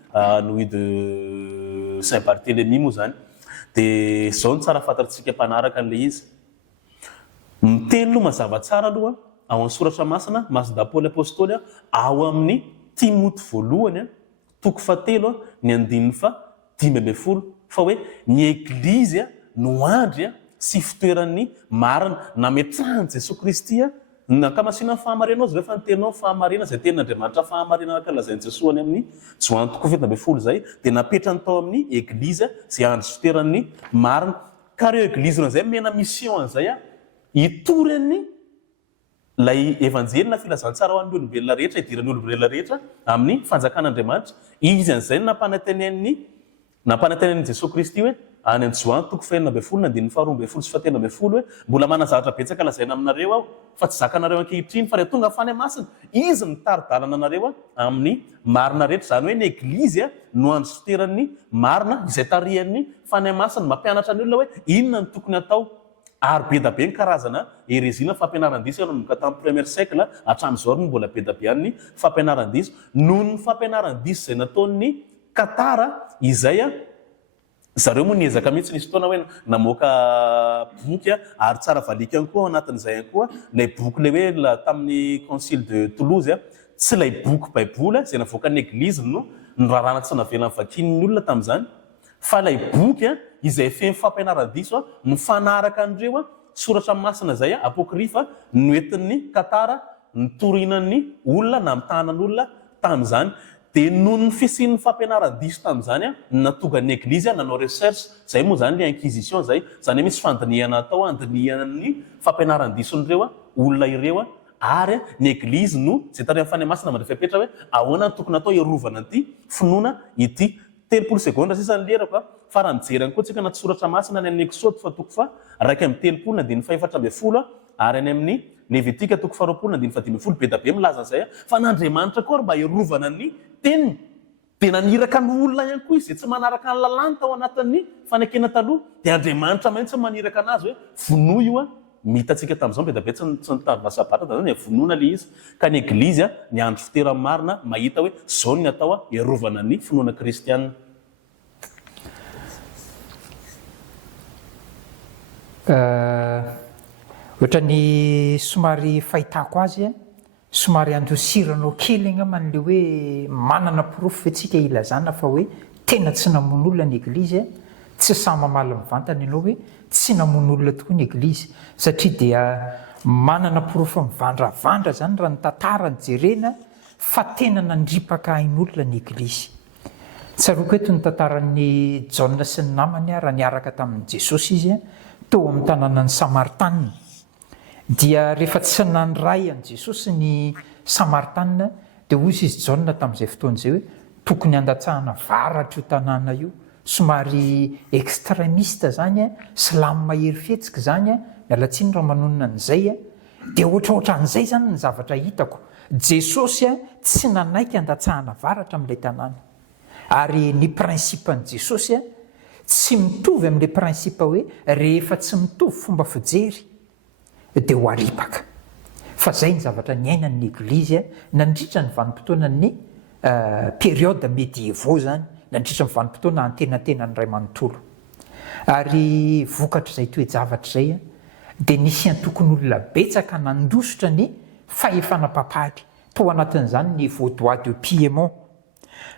Louis de Saint-Barthélemy moa zany dia zao ny tsara fantatritsika mpanaraka an'ilay izy miteny aloha mazava tsara aloha ao amin'ny soratra masina masina Paoly apôstôly ao amin'ny Timoty voalohany toko 7 ny 5:10 fa hoe ny eglizy no andry sy fitoeran'ny marina nametrahany Jesosy Kristy nakamasina ny fahamarinao zay rehefa nytenao fahamarina zay tenin'Andriamanitra fahamarina nakalazainy Jesosy any amin'ny Joany toko 7:10 zay dia napetrany tao amin'ny eglizy zay andry sy fitoeran'ny marina ka reo eglizy zay mena mission an'izay hitory lay evanjely na filazantsara ho an'ny olombelona rehetra hidiran'ny olombelona rehetra amin'ny fanjakan'Andriamanitra izy an'izay nampanantenen'i Jesosy Kristy hoe any amin'ny Joany toko 9:12 sy 13 hoe mbola manazavatra betsaka lazaina aminareo aho fa tsy zakanareo ankehitriny fa rehefa tonga fany masina izy mitary-dalana anareo amin'ny marina rehetra zany hoe ny eglizy no andro sy fitoeran'ny marina izay tarihan'ny fany masina mampianatra ny olona hoe inona ny tokony atao ary be da be ny karazana herezina fampianaran-diso nanomboka tamin'ny premier siècle hatramin'izao ary mbola be da be an'ny fampianaran-diso noho ny fampianaran-diso izay nataon'ny Katara izay zareo moa niezaka mihitsy nisy fotoana hoe namoaka boky ary tsara valika ihany koa ao anatin'izay ihany koa ilay boky le hoe tamin'ny concile de Toulouse tsy ilay boky baiboly izay navoakan'ny eglizy no rarana tsy navelan'ny vakin'ny olona tamin'izany fa ilay boky izay feno fampianaran-diso no fanaraka an'ireo soratra masina izay apôkrifa noentin'ny Katara nitorinan'ny olona na mitanan'olona tamin'izany dia noho ny fisian'ny fampianaran-diso tamin'izany natonga ny eglizy nanao recherche zay moa zany le inquisition zay zany hoe misy fandinihana atao andinihana ny fampianaran-dison'ireo olona ireo ary ny eglizy no zay tany amin'ny fany masina mandrefapetra hoe ahoana ny tokony atao iarovana ity finoana ity 30 seconda sisa ny lerako fa raha mijerany koa tsika anaty soratra masina ny amin'ny Exode fa toko 1:30 ary any amin'ny Levitika toko 2:10 be da be milaza zay fa n'Andriamanitra koa mba iarovana ny teniny dia naniraka ny olona ihany koa izy tsy manaraka ny lalàny tao anatin'ny fanekena taloha dia Andriamanitra mahitsy maniraka anazy hoe vonoa io mitatsika tamin'izao be da be tsy nitandrina sabata da zany vonoana le izy ka ny eglizy ny andro fitoeran'ny marina mahita hoe zao ny atao iarovana ny finoana kristianina. Ohatra ny somary fahitako azy somary andosiranao kely man'le hoe manana porofo antsika ilazana fa hoe tena tsy namono olona ny eglizy tsy samy mamaly mivantana ianao hoe tsy namono olona tokoa ny eglizy satria dia manana porofo mivandravandra zany raha ny tantara ny jerena fa tena nandripaka ain'olona ny eglizy. Tsaroako eto ny tantaran'ny Jaona sy ny namany raha niaraka tamin'i Jesosy izy teo amin'ny tanànan'ny Samartanina dia rehefa tsy nandray an' Jesosy ny Samartanina dia hozy izy Jaona tamin'izay fotoan'izay hoe tokony handatsahana varatra io tanàna io somary extrémiste zany silamo mahery fihetsika zany mialatsiny raha manonona an'izay dia ohatraohatra an'izay zany ny zavatra hitako Jesosy tsy nanaiky handatsahana varatra amin'ilay tanàna ary ny prinsipa an' Jesosy tsy mitovy amin'ilay prinsipa hoe rehefa tsy mitovy fomba fijery dia ho aripaka fa zay ny zavatra niainan'ny eglizy nandritra ny vanim-potoanan'ny période médiévaux zany nandritra ny vanim-potoana antenantenan'ny ray manontolo ary vokatra izay toejavatra zay a dia nisy any tokony olona betsaka nandositra ny fahefana papady tao anatin'izany ny vaudois de Piémont,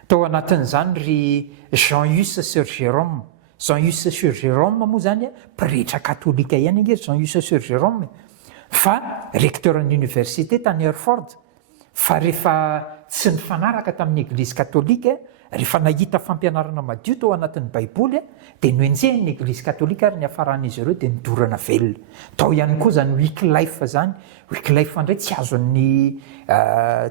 tao anatin'izany ry Jean-Hus Sir Jérôme. Jean-Hus Sir Jérôme moa zany a pretra katolika ihany ange Jean-Hus Sir Jérôme fa recteur ny université tany Herford. Fa rehefa tsy nifanaraka tamin'ny église katolika, rehefa nahita fampianarana madio tao anatin'ny baiboly dia noenjehiny église katolika ary ny hafaran'izy ireo dia nidorana velona. Tao ihany koa zany Wycliffe zany. Wycliffe indray tsy azony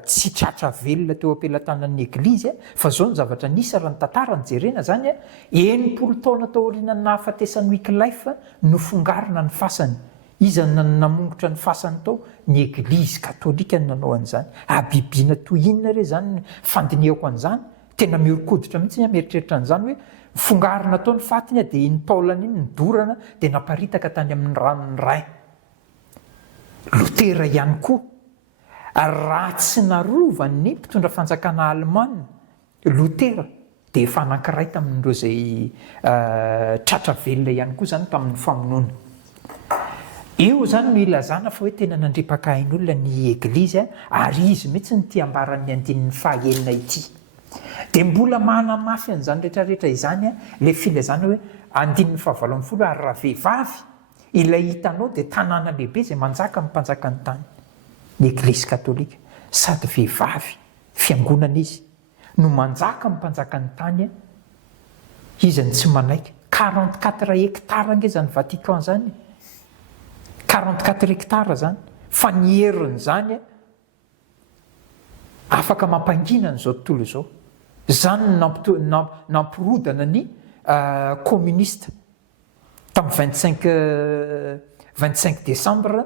tsy tratra velona teo ampelantanan'ny église fa zao ny zavatra nisy raha ny tantara ny jerena zany 90 taona tao aorianany nahafatesan'ny Wycliffe no fongarina ny fasany. Izy namongotra ny fasany tao ny église katolika ny nanao an'izany. Abibiana toy inona re zany fandiniako an'izany, tena miorikoditra mihitsy mieritreritra an'izany hoe fongarina tao ny fatiny dia iny taolana iny nidorana dia naparitaka tany amin'ny ranon'ny Rhin. Lutera ihany koa, raha tsy narovan'ny mpitondra fanjakana Alemana Lutera dia efa anankiray tamin'ireo izay tratra velona ihany koa zany tamin'ny famonoana. Eo zany no ilazana fa hoe tena nandripaka ain'olona ny église ary izy mihitsy ny tia ambaran'ny andinin'ny fahaenina ity. Dia mbola manamafy an'izany rehetrarehetra izany le filazana hoe andinin'ny faha-20 ary raha vehivavy ilay hitanao dia tanàna lehibe izay manjaka amin'ny mpanjaka ny tany, ny église katolika. Sady vehivavy fiangonana izy no manjaka amin'ny mpanjaka ny tany izy ny tsy manaiky. 44 hectare ange zany Vatican zany, 44 hectare zany, fa ny herin'izany afaka mampangina n'izao tontolo izao. Zany nampirodana ny communiste tamin'ny 25 décembre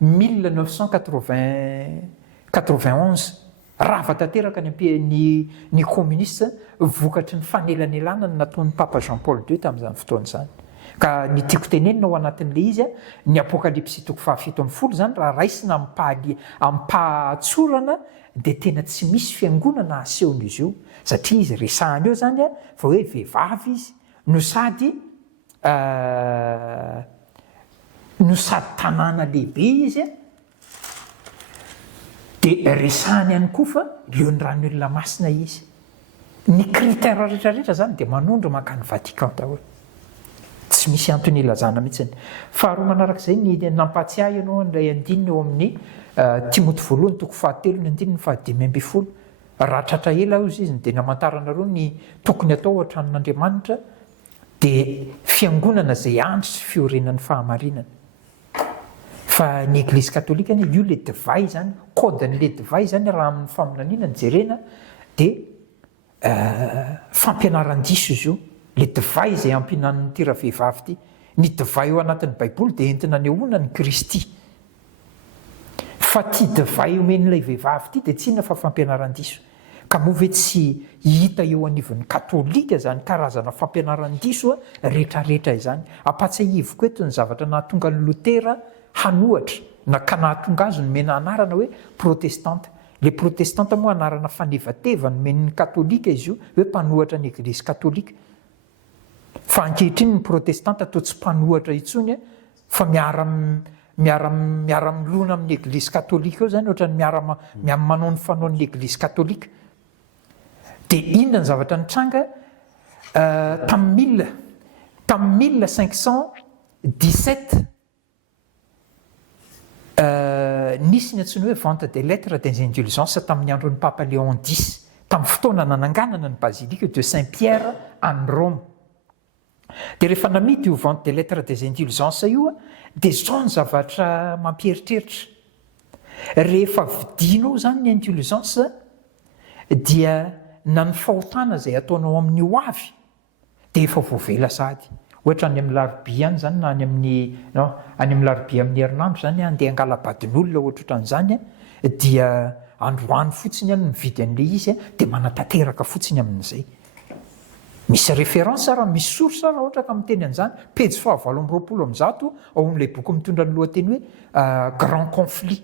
1991. Rava tanteraka ny communiste vokatry ny fanelanelana ny nataon'ny Papa Jean Paul II tamin'izany fotoana izany. Ka ny tiako tenenina ao anatin'le izy ny apokalypsy 7:10 zany raha raisina ampahatsorana dia tena tsy misy fiangonana asehon'izy io satria izy resahany eo zany fa hoe vehivavy izy no sady tanàna lehibe izy dia resahany ihany koa fa leon'ny rany olona masina izy. Ny critère rehetrarehetra zany dia manondro makany Vatican daholo. Tsy misy antony ilazana mihitsy. Faharoa manarak'izay ny nampatsiahy ianao an'ilay andininy eo amin'ny Timothée 2:7-5. Raha tratra ela izy dia namantaranareo ny tokony atao an-tranon'Andriamanitra dia fiangonana izay andro sy fiorenan'ny fahamarinana. Fa ny église katolika io le divay zany, code-n'le divay zany raha amin'ny famonaniana ny jerena dia fampianaran-diso izy io. Le divay izay ampinan'ny tira vehivavy ity, ny divay eo anatin'ny baiboly dia entina nehoana ny Kristy. Fa ty divay omen'ilay vehivavy ity dia tsy inona fa fampianaran-diso. Ka moa ve tsy hita eo anivon'ny katolika zany karazana fampianaran-diso rehetrarehetra izany. Ampatsiahivo koa eto ny zavatra nahatonga ny Lutera hanohatra ka nahatonga azy nomena anarana hoe protestante. Le protestante moa anarana fanevateva nomen'ny katolika izy io hoe mpanohatra ny église katolika. Fa ankehitriny ny protestante atao tsy mpanohatra intsony fa miara milona amin'ny église katolika eo zany ohatrany manao ny fanaon'ny église katolika. Dia inona ny zavatra nitranga tamin'ny 1517 nisy ny antsoina hoe vente des lettres des indulgences tamin'ny andron'ny Papa Léon X tamin'ny fotoana nananganana ny basilique de Saint-Pierre any Rome. Dia rehefa namidy io vente des lettres des indulgences io dia zao ny zavatra mampieritreritra. Rehefa vidinao zany ny indulgence dia na ny fahotana izay ataonao amin'ny hoavy dia efa voavela sady. Ohatra any amin'ny larobia any zany na any amin'ny larobia amin'ny herinandro zany andeha angala-badin'olona ohatrohatran'izany dia androany fotsiny any mividy an'le izy dia manatanteraka fotsiny amin'izay. Misy référence raha misy source raha ohatra ka miteny an'izany pejy 720 ao amin'ilay boky mitondra ny lohateny hoe grand conflit.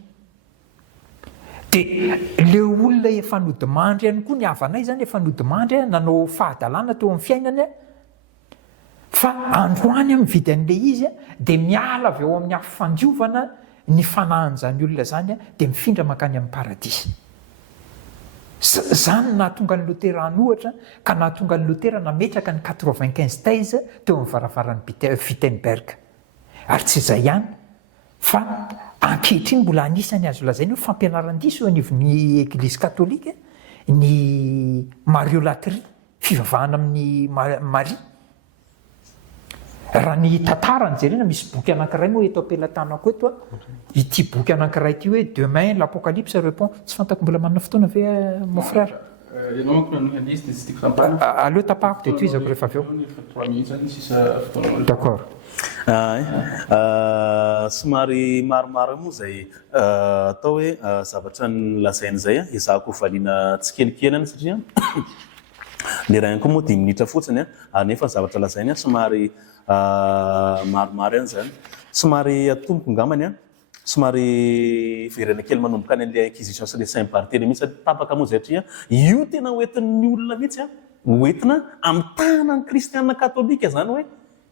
Dia le olona efa nodimandry ihany koa ny havanay zany efa nodimandry nanao fahadalàna teo amin'ny fiainany fa androany mividy an'le izy dia miala avy eo amin'ny afifandiovana ny fanahan'izany olona zany dia mifindra makany amin'ny paradisy. Zany nahatonga ny Lotera ny ohatra ka nahatonga ny Lotera nametraka ny 95 thèse teo amin'ny varavaran'ny Wittenberg. Ary tsy izay ihany fa ankehitriny mbola anisany azo lazaina hoe fampianaran-diso eo anivon'ny Eglizy Katolika ny mariolatrie, fivavahana amin'ny Maria. Raha ny tantarany jerena misy boky anankiray moa eto am-pelatanako eto ity boky anankiray ity hoe Demain l'Apocalypse répond. Tsy fantako mbola manana fotoana ve mon frère? Aleo tapahako dia toizako rehefa avy eo. D'accord. Somary maromaro moa zay atao hoe zavatra ny lazaina zay izahako valiana tsikelikely satria le raha ihany koa moa 10 minitra fotsiny ary nefa zavatra lazaina somary maromaro ihany zany. Somary atomboko ngamany somary verana kely manomboka any an'ilay inquisition sy le Saint-Barthélemy mihitsy tapaka moa satria io tena hoentin'ny olona mihitsy hoentina amin'ny tanan'ny kristianina katolika zany hoe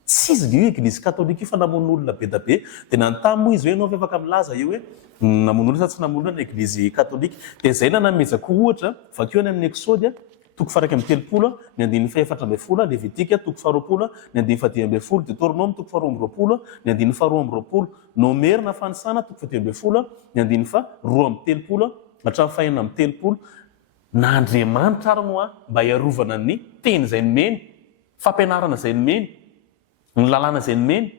tsy izy io Eglizy katolika io fa namono olona be da be dia nanontany moa izy hoe ianao afaka milaza io hoe namono olona sa tsy namono olona ny Eglizy katolika. Dia zay namezako ohatra vakeo any amin'ny Exode toko faraky amin'ny 30 ny andininy faefatra ambin'ny folo, Levitika toko 20 ny andininy 10 Deutéronome toko 12 ny andininy 12 Nomera na fanisana toko 10 ny andininy 2 hatramin'ny 4 na Andriamanitra ary moa mba hiarovana ny teny izay nomeny, fampianarana izay nomeny, ny lalàna izay nomeny.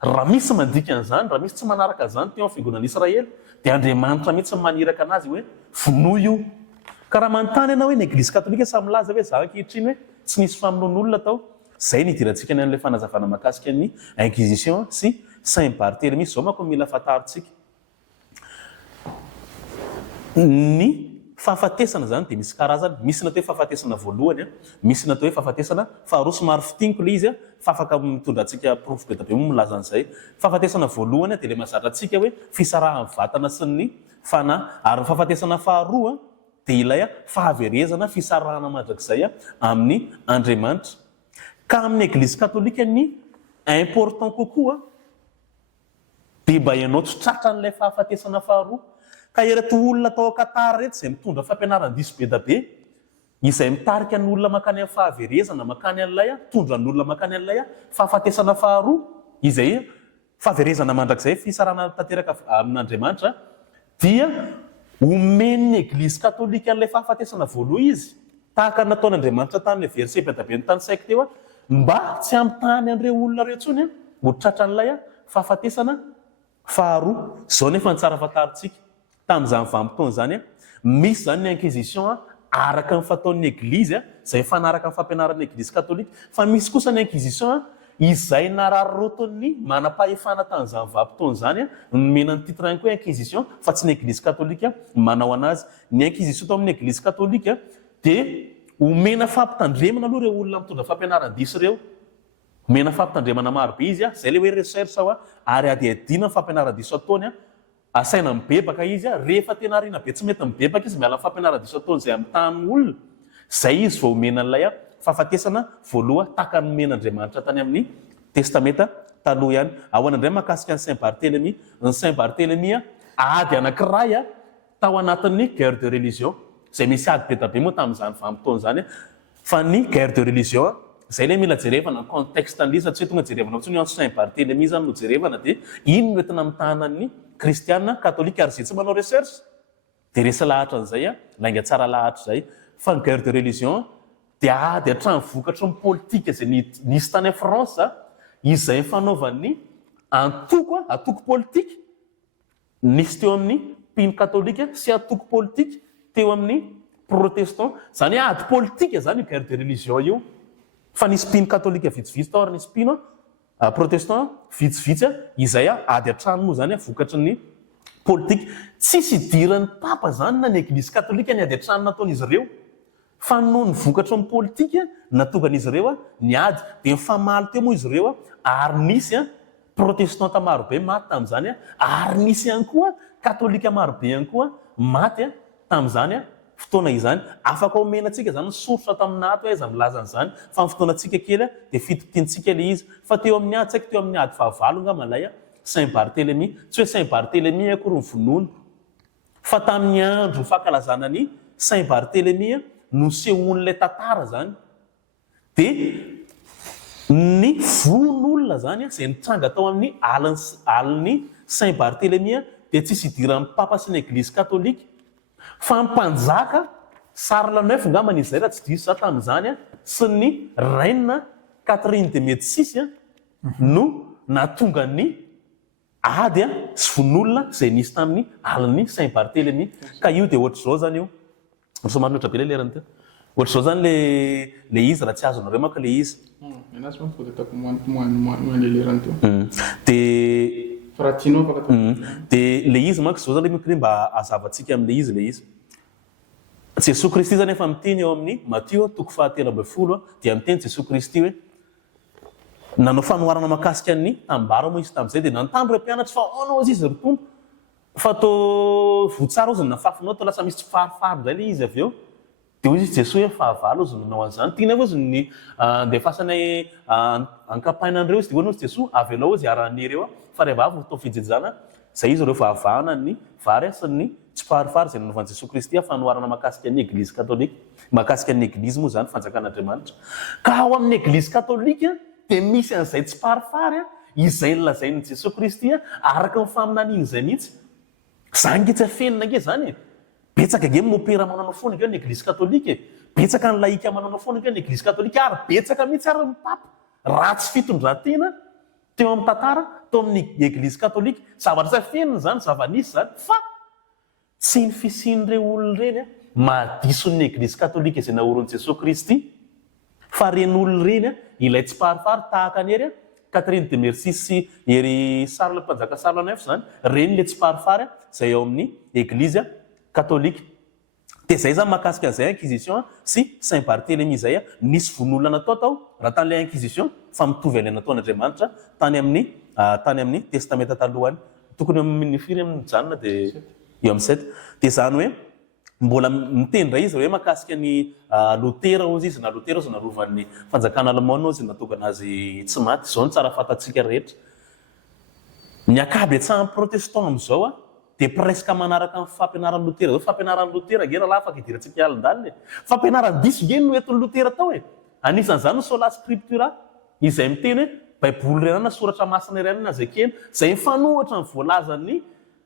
Raha misy mandika an'izany, raha misy tsy manaraka an'izany teo amin'ny fiangonan'i Israely dia Andriamanitra mihitsy maniraka anazy hoe vono io. Ka raha manontany ianao hoe ny Eglizy katolika samy milaza hoe za ankehitriny hoe tsy nisy famonoan'olona tao. Zay ny idirantsika ny an'ilay fanazavana mahakasika ny Inquisition sy Saint-Barthélemy. Zao manko mila fantarintsika. Ny fahafatesana zany dia misy karazany. Misy natao hoe fahafatesana voalohany, misy natao hoe fahafatesana faharoa somary fitiniko le izy fa afaka mitondra antsika proof be be milaza an'izay. Fahafatesana voalohany dia le mahazatra antsika hoe fisarahan'ny vatana sy ny fanahy. Ary fahafatesana faharoa dia ilay fahaverezana fisarahana mandrakizay amin'ny Andriamanitra. Ka amin'ny Eglizy katolika ny important kokoa dia mba ianao tsy tratra an'ilay fahafatesana faharoa. Ka ireto olona tao Qatar reto izay mitondra fampianaran-diso be da be, izay mitarika ny olona makany amin'ny fahaverezana, makany an'ilay tondra ny olona makany an'ilay fahafatesana faharoa, izay fahaverezana mandrakizay fisarahana tanteraka amin'Andriamanitra, dia omen'ny Eglizy katolika an'ilay fahafatesana voaloha izy, tahaka nataon'Andriamanitra tamin'ilay verset be da be nytany saiko teo mba tsy hamitany an'ireo olona ireo intsony ho tratra an'ilay fahafatesana faharoa. Zao nefa ny tsara fantarintsika. Tamin'izany vanim-potoana zany misy zany ny Inquisition araka ny fataon'ny Eglizy izay fanaraka ny fampianaran'ny Eglizy katolika, fa misy kosa ny Inquisition izay nararotony manam-pahefana tamin'izany vanim-potoana zany nomena ny titre ihany koa Inquisition fa tsy ny Eglizy katolika manao anazy. Ny Inquisition tao amin'ny Eglizy katolika dia omena fampitandremana aloha ireo olona mitondra fampianaran-diso ireo, omena fampitandremana maro be izy zay le hoe recherche ary adiadina ny fampianaran-diso ataony asaina mibebaka izy rehefa tena arina be tsy mety mibebaka izy miala fampianaran-diso ataony izay amin'ny tany olona. Zay izy vao omena an'ilay fahafatesana voaloha tahaka ny men'Andriamanitra tany amin'ny testamenta taloha ihany. Ao an'indray mahakasika ny Saint-Barthélemy. Ny Saint-Barthélemy ady anankiray tao anatin'ny guerre de religion, izay misy ady be da be moa tamin'izany vanim-potoana zany. Fa ny guerre de religion zay le mila jerevana ny contexte an'ilay satria tonga jerevana fotsiny Saint-Barthélemy zany no jerevana dia iny no entina mitana ny kristianina katolika ary zay tsy manao recherche dia resy lahatra an'izay lainga tsara lahatra zay. Fa ny guerre de religion dia ady hatramin'ny vokatra ny politika izay nisy tany France izay fanaovan'ny antoko politika nisy teo amin'ny mpino katolika sy antoko politika teo amin'ny protestant. Zany ady politika zany io guerre de religion io. Fa nisy mpino katolika vitsivitsy tao ary nisy mpino protestant vitsivitsy izay ady hatrany moa zany vokatry ny politika. Tsisy idiran'ny papa zany na ny Eglizy katolika ny ady hatrany nataon'izy ireo, fa noho ny vokatra ny politika natongan'izy ireo ny ady dia mifamaly teo moa izy ireo ary nisy protestanta marobe maty tamin'izany ary nisy ihany koa katolika marobe ihany koa maty tamin'izany fotoana izany afaka omenantsika zany sorotra taminato aiza milazan'zany fa fotoanantsika kely dia fitotiantsika le izy fa teo amin'ny ady tsaika teo amin'ny ady fahavalo nga malay Saint Barthélemy tsy hoe Saint Barthélemy akory ny vonono fa tamin'ny andro fankalazana ny Saint Barthélemy no sehon'ilay tantara zany dia ny von'olona zany izay nitranga tao amin'ny alin'ny Saint Barthélemy dia tsisy idiran'ny papa sy ny Église catholique fa mpanjaka Charles IX ngamba izay raha tsy diso za tamin'izany sy ny reine Catherine de Médicis no natonga ny ady sy von'olona izay nisy tamin'ny alin'ny Saint Barthélemy ka io dia ohatr'izao zany io somary loatra be le lerany teo ohatr'izao zany le izy raha tsy azonareo manko le izy dia le izy manko zao zany le mikony mba azavantsika amin'le izy le izy Jesosy Kristy zany efa miteny eo amin'ny Matthieu 7:20 dia miteny Jesosy Kristy hoe nanao fanoharana makasika ny tambara moa izy tamin'izay dia nantandro hoe mpianatra fa anao izy rotombo fa tao votsara ozy nafafinao tao lasa misy tsy farifary zay le izy avy eo dia hoy izy Jesosy hoe fahavalo ozy nanao an'izany tiana ozy ny andefasany ankapainan'ireo izy dia hoana ozy Jesosy avy alao ozy arahany ireo fa rehefa avy tao fijejana zay izy ireo fahavahana ny vary sy ny tsy farifary izay nanaovan'i Jesosy Kristy fanoharana makasika ny Église catholique makasika ny Église moa zany fanjakan'Andriamanitra ka ao amin'ny Église catholique dia misy an'izay tsy farifary izay nolazain'i Jesosy Kristy araka ny faminaniana izay mihitsy zany nge tsy afenina nge zany betsaka nge mopera mananao foana nge ny Église catholique betsaka ny laïka mananao foana nge ny Église catholique ary betsaka mihitsy ary ny papa ratsy fitondran-tena teo amin'ny tantara teo amin'ny Église catholique zavatra tsy afenina zany zava-nisy zany fa tsy ny fisian'ireo olona ireny mahadiso ny Église catholique izay naoron'i Jesosy Kristy fa reny olona ireny ilay tsy farifary tahaka ny ery Catherine de Médicis sy ery mpanjaka Charles IX zany reny le tsy farifary izay eo amin'ny Église catholique dia zay zany mahakasika an'izay inquisition sy Saint Barthélemy zay nisy von'olona natao tao raha tan'ilay inquisition fa mitovy ilay nataon'Andriamanitra tany amin'ny testamenta talohany tokony amin'ny firy amin'ny janona dia eo amin'ny 7 dia zany hoe mbola mitendra izy hoe mahakasika ny Lutera ozy izy na Lutera ozy narovan'ny fanjakana Alemana ozy natonga anazy tsy maty izao ny tsara fantatsika rehetra ny akaby atsahan'ny protestant amin'izao dia presque manaraka amin'ny fampianaran'ny Lutera zao fampianaran'ny Lutera nge raha afaka idirantsika alindalina fampianaran'ny diso nge no entin'ny Lutera tao anisan'izany ny sola scriptura izay miteny hoe baiboly iray na soratra masina iray na zakena izay mifanohatra ny voalazan'ny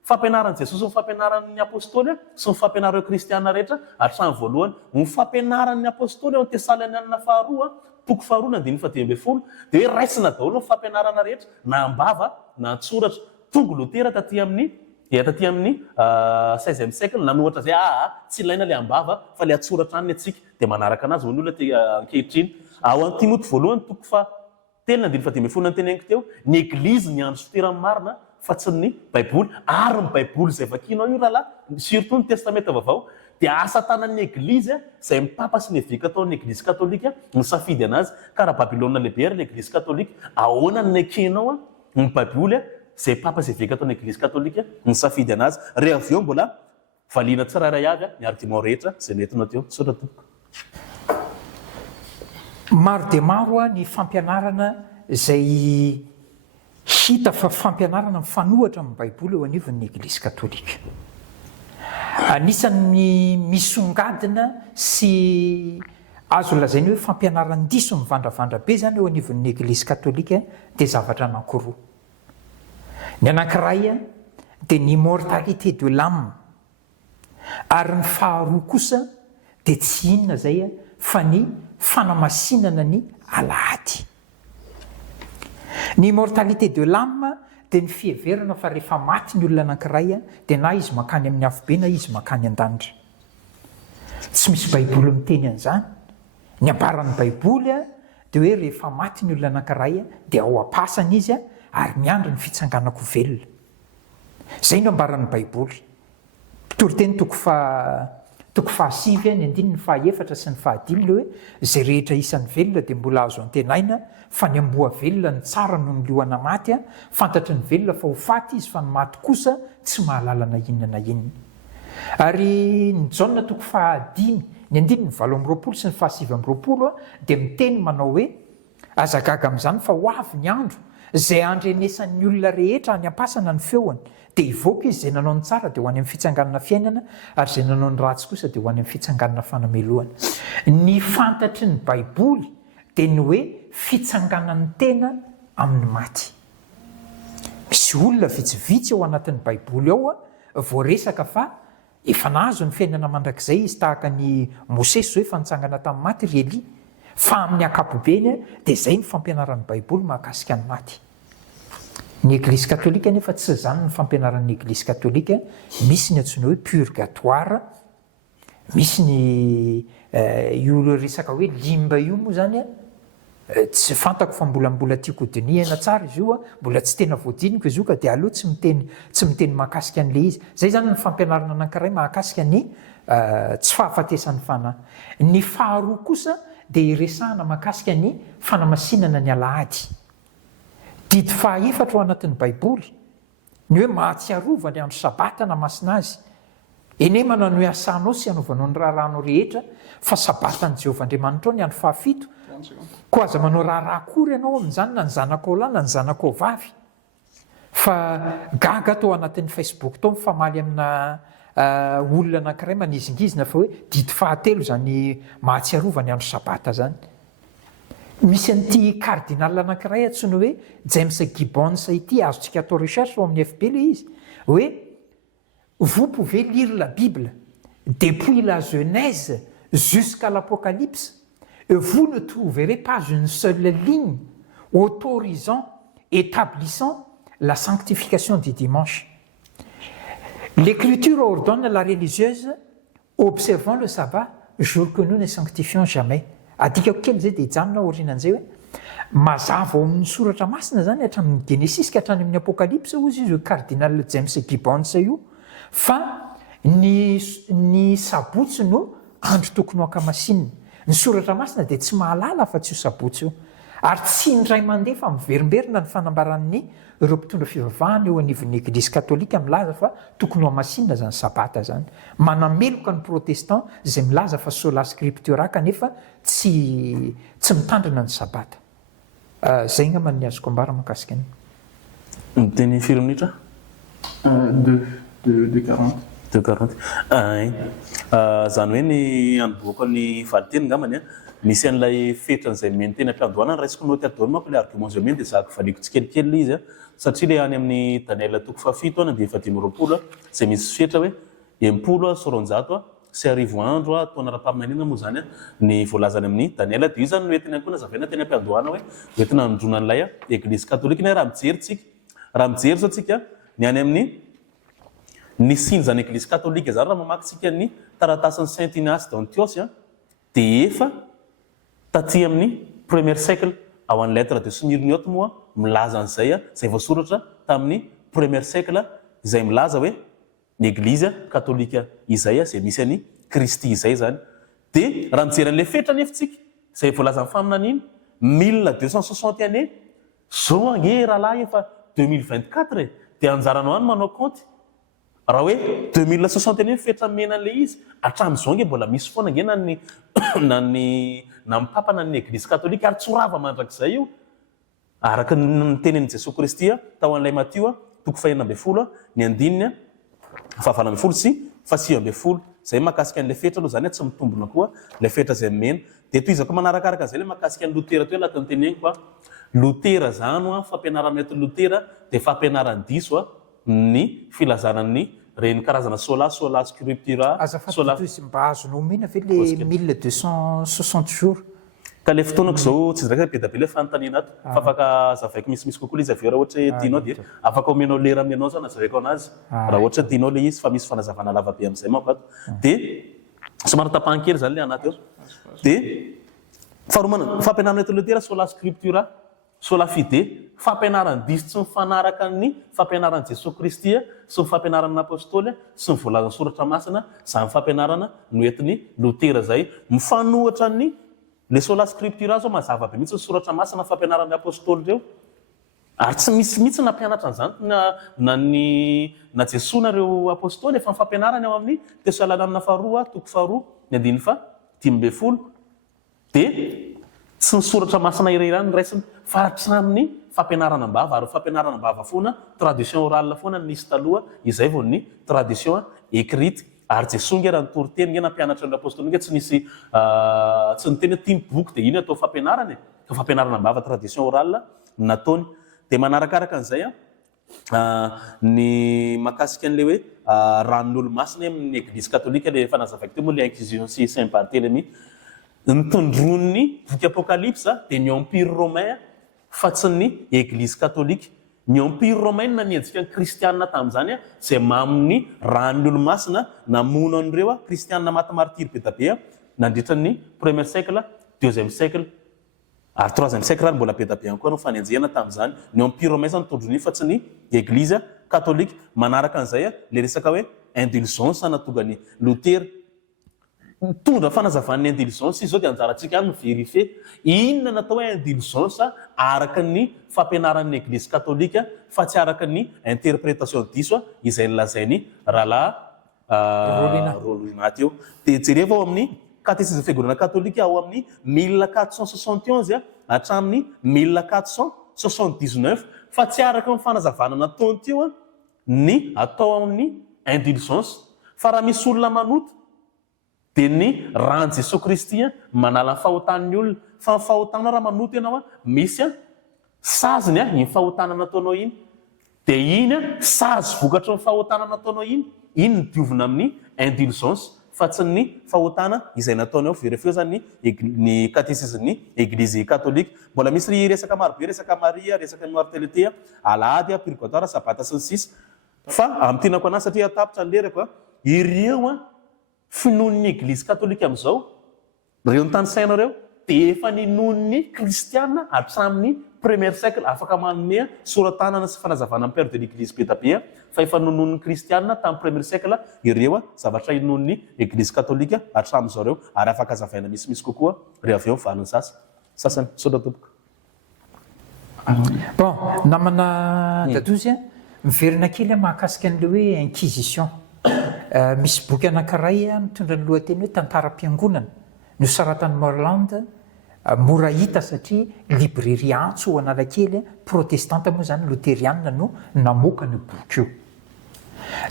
fampianaran'i Jesosy ny fampianaran'ny apôstôly sy ny fampianaran'ireo kristiana rehetra hatramin'ny voalohany ny fampianaran'ny apôstôly ao amin'ny Tesalonianina faharoa toko faharoa na 9:12 dia hoe raisina daholo ny fampianarana rehetra na ambava na antsoratra tonga Lutera taty amin'ny 16e siècle nanohatra zay tsy ilaina le ambava fa le atsoratra any atsika dia manaraka anazy hoany olona ankehitriny ao amin'ny Timoty voalohany toko fa 3:12 ny teneniko teo ny Église ny andro soterany marina fa tsy ny baiboly ary ny baiboly izay vakianao io rahalahy surtout ny testamenta vaovao dia asa tanan'ny Église izay mipapa sy ny evika ataon'ny Église catholique ny safidy anazy ka raha Babylone lehibe ary l'Église catholique ahoana ny ekenao ny baiboly izay papa sy evika ataon'ny Église catholique ny safidy anazy rehefa avy eo mbola valiana tsirairay avy ny argument rehetra izay nentinao teo sotra tompoko maro dia maro ny fampianarana izay hita fa fampianarana mifanohatra amin'ny baiboly eo anivon'ny Église catholique anisan'ny misongadina sy azo lazainy hoe fampianaran-diso mivandravandra be zany eo anivon'ny Église catholique dia zavatra anankiroa ny anankiray dia ny immortalité de l'âme ary ny faharoa kosa dia tsy inona zay fa ny fanamasinana ny alahady ny immortalité de l'âme dia ny fiheverana fa rehefa maty ny olona anankiray dia na izy makany amin'ny afobe na izy makany an-danitra tsy misy baiboly miteny an'izany ny ambaran'ny baiboly dia hoe rehefa maty ny olona anankiray dia ao am-pasana izy ary miandry ny fitsanganako velona zay no ambaran'ny baiboly toriteny toko 5 ny 9 ny 11 sy ny 10 le hoe zay rehetra isan'ny velona dia mbola azo antenaina fa ny amboa velona ny tsara no ny lohana maty fantatry ny velona fa ho faty izy fa ny maty kosa tsy mahalala na inona na inona Ary ny jaona toko fahadimy ny andiny ny 7 sy ny 7 dia miteny manao hoe azagaga amin'izany fa ho avy ny andro izay andrenesan'ny olona rehetra any ampasana ny feoany dia hivoaka izy izay nanao ny tsara dia ho any amin'ny fitsanganana fiainana ary izay nanao ny ratsy kosa dia ho any amin'ny fitsanganana fanamelohana. Ny fantatry ny baiboly dia ny hoe fitsanganan'ny tena amin'ny maty. Misy olona vitsivitsy ao anatin'ny baiboly ao voaresaka fa efa nahazo ny fiainana mandrakizay izy tahaka ny Mosesy hoe fanitsangana tamin'ny maty ry Elia, fa amin'ny ankapobeny dia izay ny fampianaran'ny baiboly mahakasika ny maty. Ny Eglise katolika nefa tsy izany ny fampianaran'ny Eglise katolika, misy ny antsoina hoe purgatoire, misy ny io resaka hoe limba io moa zany tsy fantako fa mbola tiako dinihana tsara izy io mbola tsy tena voadiniko izy io ka dia aleo tsy miteny mahakasika an'le izy. Zay zany ny fampianarana anankiray mahakasika ny tsy fahafatesan'ny fanahy. Ny faharoa kosa dia iresahana mahakasika ny fanamasinana ny alahady. Didy faha-efatra ao anatin'ny baiboly ny hoe mahatsiarova ny andro sabata na masina azy. Enemana no asanao sy anaovanao ny raharanao rehetra fa sabatan'i Jehovah-Andriamanitra ao ny andro fahafito. Ko aza manao raharaha kory ianao amin'izany na ny zanakao lahy na ny zanakao vavy. Fa gaga tao anatin'ny Facebook tao mifamaly amina olona anankiray manizingizina fa hoe didy fahatelo zany mahatsiarova ny andro sabata zany. Misy an'ity cardinal anankiray antsoina hoe James Gibbons ity, azontsika atao recherche ao amin'ny FB le izy hoe vous pouvez lire la Bible depuis la Genèse jusqu'à l'Apocalypse et vous ne trouverez pas une seule ligne autorisant, établissant la sanctification du dimanche. L'Écriture ordonne la religieuse observant le sabbat, jour que nous ne sanctifions jamais. Adikako kely zay dia hijanona aorianan'izay hoe mazava ao amin'ny soratra masina zany hatramin'ny Genesis ka hatrany amin'ny Apocalypse ozy izy cardinal James Gibbons io fa ny sabotsy no andro tokony ho ankamasinina. Ny soratra masina dia tsy mahalala fa tsy io sabotsy io ary tsy indray mandeha fa miverimberina ny fanambaran'ny ireo mpitondra fivavahana eo anivon'ny Eglise katolika milaza fa tokony ho amasinina zany sabata zany. Manameloka ny protestant izay milaza fa sola scriptura kanefa tsy mitandrina ny sabata. Zay angamba ny azoko ambara mahakasika any. Miteny firy minitra? 2:40. Zany hoe ny anomboako ny valiteny ngambany misy an'ilay fetran'izay meny teny am-piandohana raisiko no tiadony manko le argument zay meny dia zahako valiko tsikelikely izy satria le any amin'ny Daniela toko fahafito ana dia 520 izay misy fetra hoe 10 sy 10 andro taona ra-paminanina moa zany ny voalazany amin'ny Daniela dia io zany noentina koa nazavaina teny am-piandohana hoe entina nodrona an'ilay Eglise katolika ny raha mijery zao tsika ny any amin'ny ny siny zany Eglise katolika zany raha mamakytsika ny taratasin'ny Saint Ignace d'Antioche dia efa taty amin'ny premier siècle ao an'ny lettre de Smyrniote moa milaza an'izay izay voasoratra tamin'ny premier siècle izay milaza hoe ny Eglise katolika izay izay misy any Kristy izay zany. Dia raha mijery an'ilay fetra nefitsika izay voalaza amin'ny faminaniny 1260 année zao ange rahalahy efa 2024 dia anjaranao any manao compte raha hoe 2060 année fetra mena an'ilay izy hatramin'izao nge mbola misy foana nge na ny papa na ny Eglise katolika ary tsorava mandrakizay io araka ny tenen'i Jesosy Kristy tao an'ilay Matthieu toko 2:10 ny andininy 9 sy 10 zay mahakasika an'ilay fetra aloha zany tsy mitombona koa ilay fetra izay mena. Dia toizako manarakaraka zay le mahakasika ny Lutera toy laha teneniko fa Lutera zany fampianarana eto Lutera dia fampianarany diso ny filazanan'ny reny karazana sola scriptura sola mba azonao omena ve le 1260 jours ka le fotoanako zao tsy zaka be da be le fanontaniana ato fa afaka azavaiko misy kokoa le izy aveo raha ohatra hoe tianao dia afaka omenao lera aminao zany azavaiko anazy raha ohatra tianao le izy fa misy fanazavana lava be amin'izay manko ato dia somary tapahan-kely zany le anaty eo. Dia faharoa fampianarana eto Lutera sola scriptura sola fide fampianarany diso tsy mifanaraka ny fampianarany Jesosy Kristy sy ny fampianarany apôstôly sy ny voalazany soratra masina zany fampianarana noentin'ny Lutera zay mifanohitra ny le sola scriptura zao mazava be mihitsy ny soratra masina fampianarany apôstôly reo ary tsy misy mihitsy nampianatra an'izany na jesonareo apôstôly efa mifampianarany ao amin'ny Tesalonika faharoa toko faharoa ny andiny fa 10 dia tsy nisoratra masina iray irany raisiny fa hatramin'ny fampianarana am-bava ary fampianarana am-bava foana tradition orale foana nisy taloha izay vao ny tradition écrite ary jesonga raha nytoriteny nge nampianatra ny apôstôly tsy nisy tsy niteny timy boky dia iny atao fampianarana fa fampianarana am-bava tradition orale nataony. Dia manarakaraka an'izay ny mahakasika an'ilay hoe ranon'olo-masina amin'ny eglizy katolika ilay efa nazavaiko teo moa ilay inquisition sy Saint Barthélemy nitondron'ny boky apokalypsa dia ny empire romain fa tsy ny eglizy katolika. Ny empire romain nianjika ny kristianina tamin'izany izay mamin'ny ranon'olo-masina namono an'ireo kristianina maty martyr be tabe nandritra ny 1er siècle 2e siècle ary 3e siècle mbola be tabe ihany koa no fanenjehana tamin'izany. Ny empire romain zany nitondrony fa tsy ny eglizy katolika. Manaraka an'izay le resaka hoe indulgence natonga ny Luther tondra fanazavan'ny indulgence izao dia anjarantsika any mivérifie inona natao hoe indulgence araka ny fampianaran'ny eglizy katolika fa tsy araka ny interprétation diso izay nilazainy rahalahy Rolinaty eo. Dia jereva ao amin'ny catéchisme fiangonana katolika ao amin'ny 1471 hatramin'ny 1479 fa tsy araka ny fanazavana nataony teo ny atao amin'ny indulgence fa raha misy olona manota dia ny rany Jesosy Kristy manala ny fahotan'ny olona fa ny fahotana raha manota ianao misy saziny iny fahotana nataonao iny dia iny sazy vokatra ny fahotana nataonao iny ny diovina amin'ny indulgence fa tsy ny fahotana izay nataony ao vérifié zany ny catéchisme eglizy katolika. Mbola misy resaka marobe resaka Maria resaka immortalité alahady purgatoire sabata sy ny sisa fa amin'tinako anazy satria atapitra ny lerako ireo finoan'ny eglizy katolika amin'izao reo nytany sainareo dia efa ninon'ny kristiana hatramin'ny 1er siècle afaka manome soratanana sy fanazavana amin'ny père de l'église be tabe fa efa nonon'ny kristiana tamin'ny 1er siècle ireo zavatra inon'ny eglizy katolika hatramin'izao reo ary afaka azavaina misimisy kokoa rehefa avy eo mivalony sasany sotra tompoka. Bon, namana dadozy miverina kely mahakasika an'ilay hoe inquisition. Misy boky anankiray mitondra ny lohateny hoe tantaram-piangonana nosaratany Morland mora hita satria librairie antso ho Analakely protestante moa zany luthérienne no namoaka ny boky io.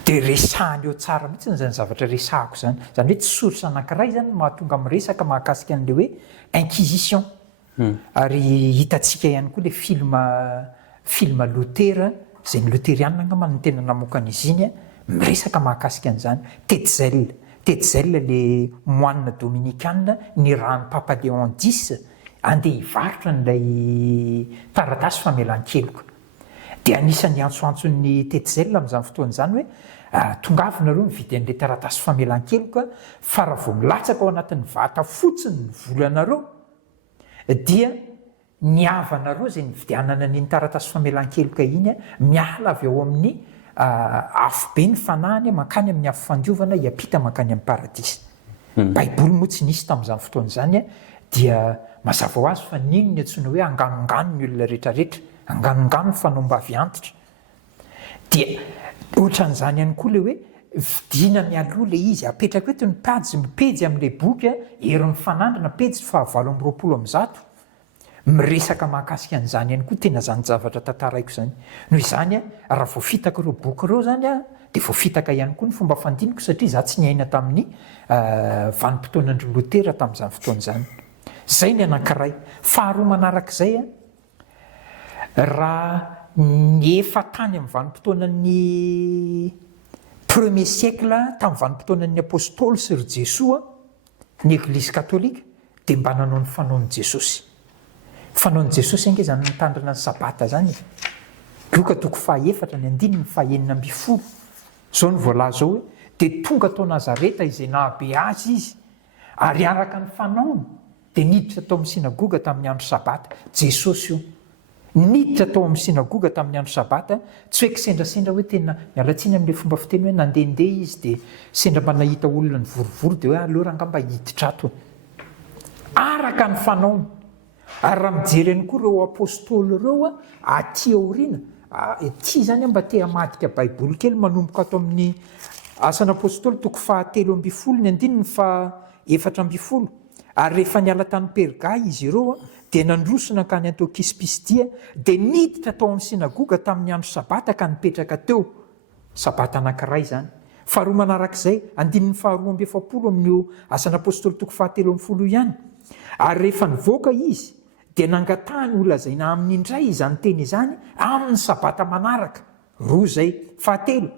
Dia resahany eo tsara mihitsy zany zavatra resahako zany hoe tsy soratra anankiray zany mahatonga miresaka mahakasika an'ilay hoe inquisition. Ary hitantsika ihany koa le film Luther izay ny luthérienne angamba no tena namoaka an'izy iny miresaka mahakasika an'izany. Tetzel le moine dominicaine ny rano Papa Léon X andeha hivarotra n'ilay taratasy famelan-keloka. Dia anisan'ny antsoantson'ny Tetzel amin'izany fotoana izany hoe tongavy nareo mividy an'ilay taratasy famelan-keloka fa raha vao milatsaka ao anatin'ny vata fotsiny ny volanareo dia ny havanareo izay nividianana n'iny taratasy famelan-keloka iny miala avy ao amin'ny afo be ny fanahany mankany amin'ny afo fandiovana hiampita mankany amin'ny paradisy. Baiboly moa tsy nisy tamin'izany fotoana izany dia mazava ho azy fa nino ny antsoina hoe anganongano ny olona rehetrarehetra, anganongano ny fanaom-bavy antitra. Dia ohatran'izany ihany koa le hoe vidina mialoha le izy apetraka eto ny pejy amin'ilay boky erin'ny fanandrina pejy 720 miresaka mahakasika an'izany ihany koa tena zany zavatra tantaraiko zany. Noho izany raha vao fitaka ireo boky ireo zany dia vao fitaka ihany koa ny fomba fandiniko satria za tsy niaina tamin'ny vanim-potoanan'ry Luther tamin'izany fotoana izany. Zay ny anankiray. Faharoa manarak'izay raha ny efa tany amin'ny vanim-potoanan'ny 1er siècle tamin'ny vanim-potoanan'ny apôstôly sy ry Jesosy ny eglizy katolika dia mba nanao ny fanaon'i Jesosy. Fanaon'i Jesosy ange zany nitandrina ny sabata zany. Luka toko 4 ny 9:10 zao ny voalaza hoe dia tonga tao Nazareta izay nahabe azy izy ary araka ny fanaony dia niditra tao amin'ny sinagoga tamin'ny andro sabata. Jesosy io niditra tao amin'ny sinagoga tamin'ny andro sabata, tsy hoe kisendrasendra hoe tena mialatsiny amin'ilay fomba fiteny hoe nandehandeha izy dia sendra mba nahita olona ny vorovory dia hoe alora angamba hiditra ato. Araka ny fanaony Ary raha mijery any koa ireo apôstôly ireo aty aoriana ty zany mba te hamadika baiboly kely manomboka ato amin'ny asan'apôstôly toko 7:10 ny 7:4 ary rehefa niala tany Perga izy ireo dia nandrosona ka ny Antiokia Pistia dia niditra tao amin'ny sinagoga tamin'ny andro sabata ka nipetraka teo. Sabata anankiray zany. Faharoa manarak'izay 2:7 amin'io asan'apôstôly toko 7:10 ihany. Ary rehefa nivoaka izy dia nangatahany holazaina amin'ny indray izany teny izany amin'ny sabata manaraka. Roa zay. 7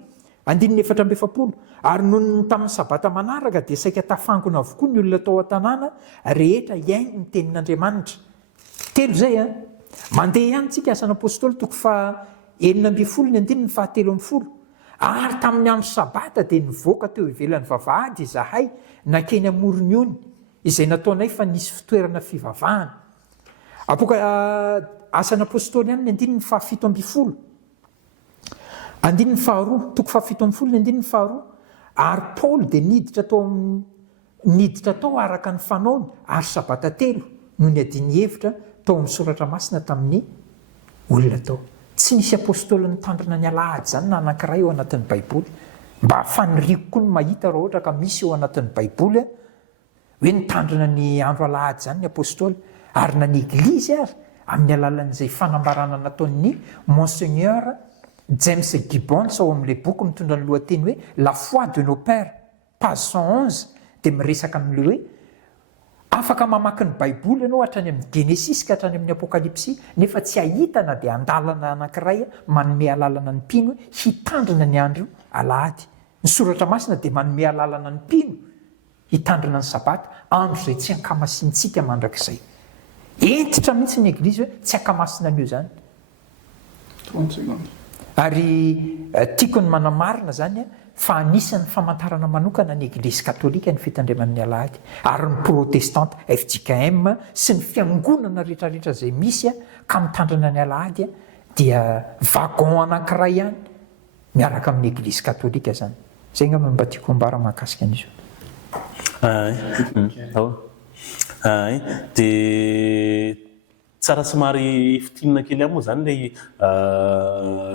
2:4 ary noho tamin'ny sabata manaraka dia saika tafangona avokoa ny olona tao an-tanàna rehetra iaino ny tenin'Andriamanitra. 3 zay mandeha ihany tsika asan'apôstôly toko 9:7 ary tamin'ny andro sabata dia nivoaka teo ivelan'ny vavahady izahay nakeny amorony ony izay nataonay fa nisy fitoerana fivavahana. Asan'apôstôly ihany ny 7:2 toko 7:2 ary Paoly dia niditra tao araka ny fanaony ary sabata 3 no ny adiny hevitra tao amin'ny soratra masina tamin'ny olona tao. Tsy nisy apôstôly nitandrina ny alahady zany na anankiray eo anatin'ny baiboly. Mba faniriko koa ny mahita raha ohatra ka misy eo anatin'ny baiboly hoe nitandrina ny andro alahady zany ny apôstôly ary na ny eglizy ary amin'ny alalan'izay fanambarana nataon'ny Monseigneur James Gibbons ao amin'ilay boky mitondra ny lohateny hoe La foi de nos pères, page 111 dia miresaka amin'ilay hoe afaka mamaky ny baiboly ianao hatrany amin'ny Genesis ka hatrany amin'ny Apokalipsy nefa tsy ahitana dia andalana anankiray manome alalana ny mpino hoe hitandrina ny andro alahady. Ny soratra masina dia manome alalana ny mpino hitandrina ny sabata andro izay tsy ankamasintsika mandrakizay. Entitra mihitsy ny eglizy hoe tsy ankamasina an'io zany. Ary tiako ny manamarina zany fa anisan'ny famantarana manokana ny eglizy katolika ny fitandreman'ny alahady ary ny protestante FJKM sy ny fiangonana rehetrarehetra izay misy ka mitandrina ny alahady dia vagon anankiray ihany miaraka amin'ny eglizy katolika zany. Zay ngamba mba tiako ambara mahakasika an'izy dia tsara somary fitinana kely moa zany lay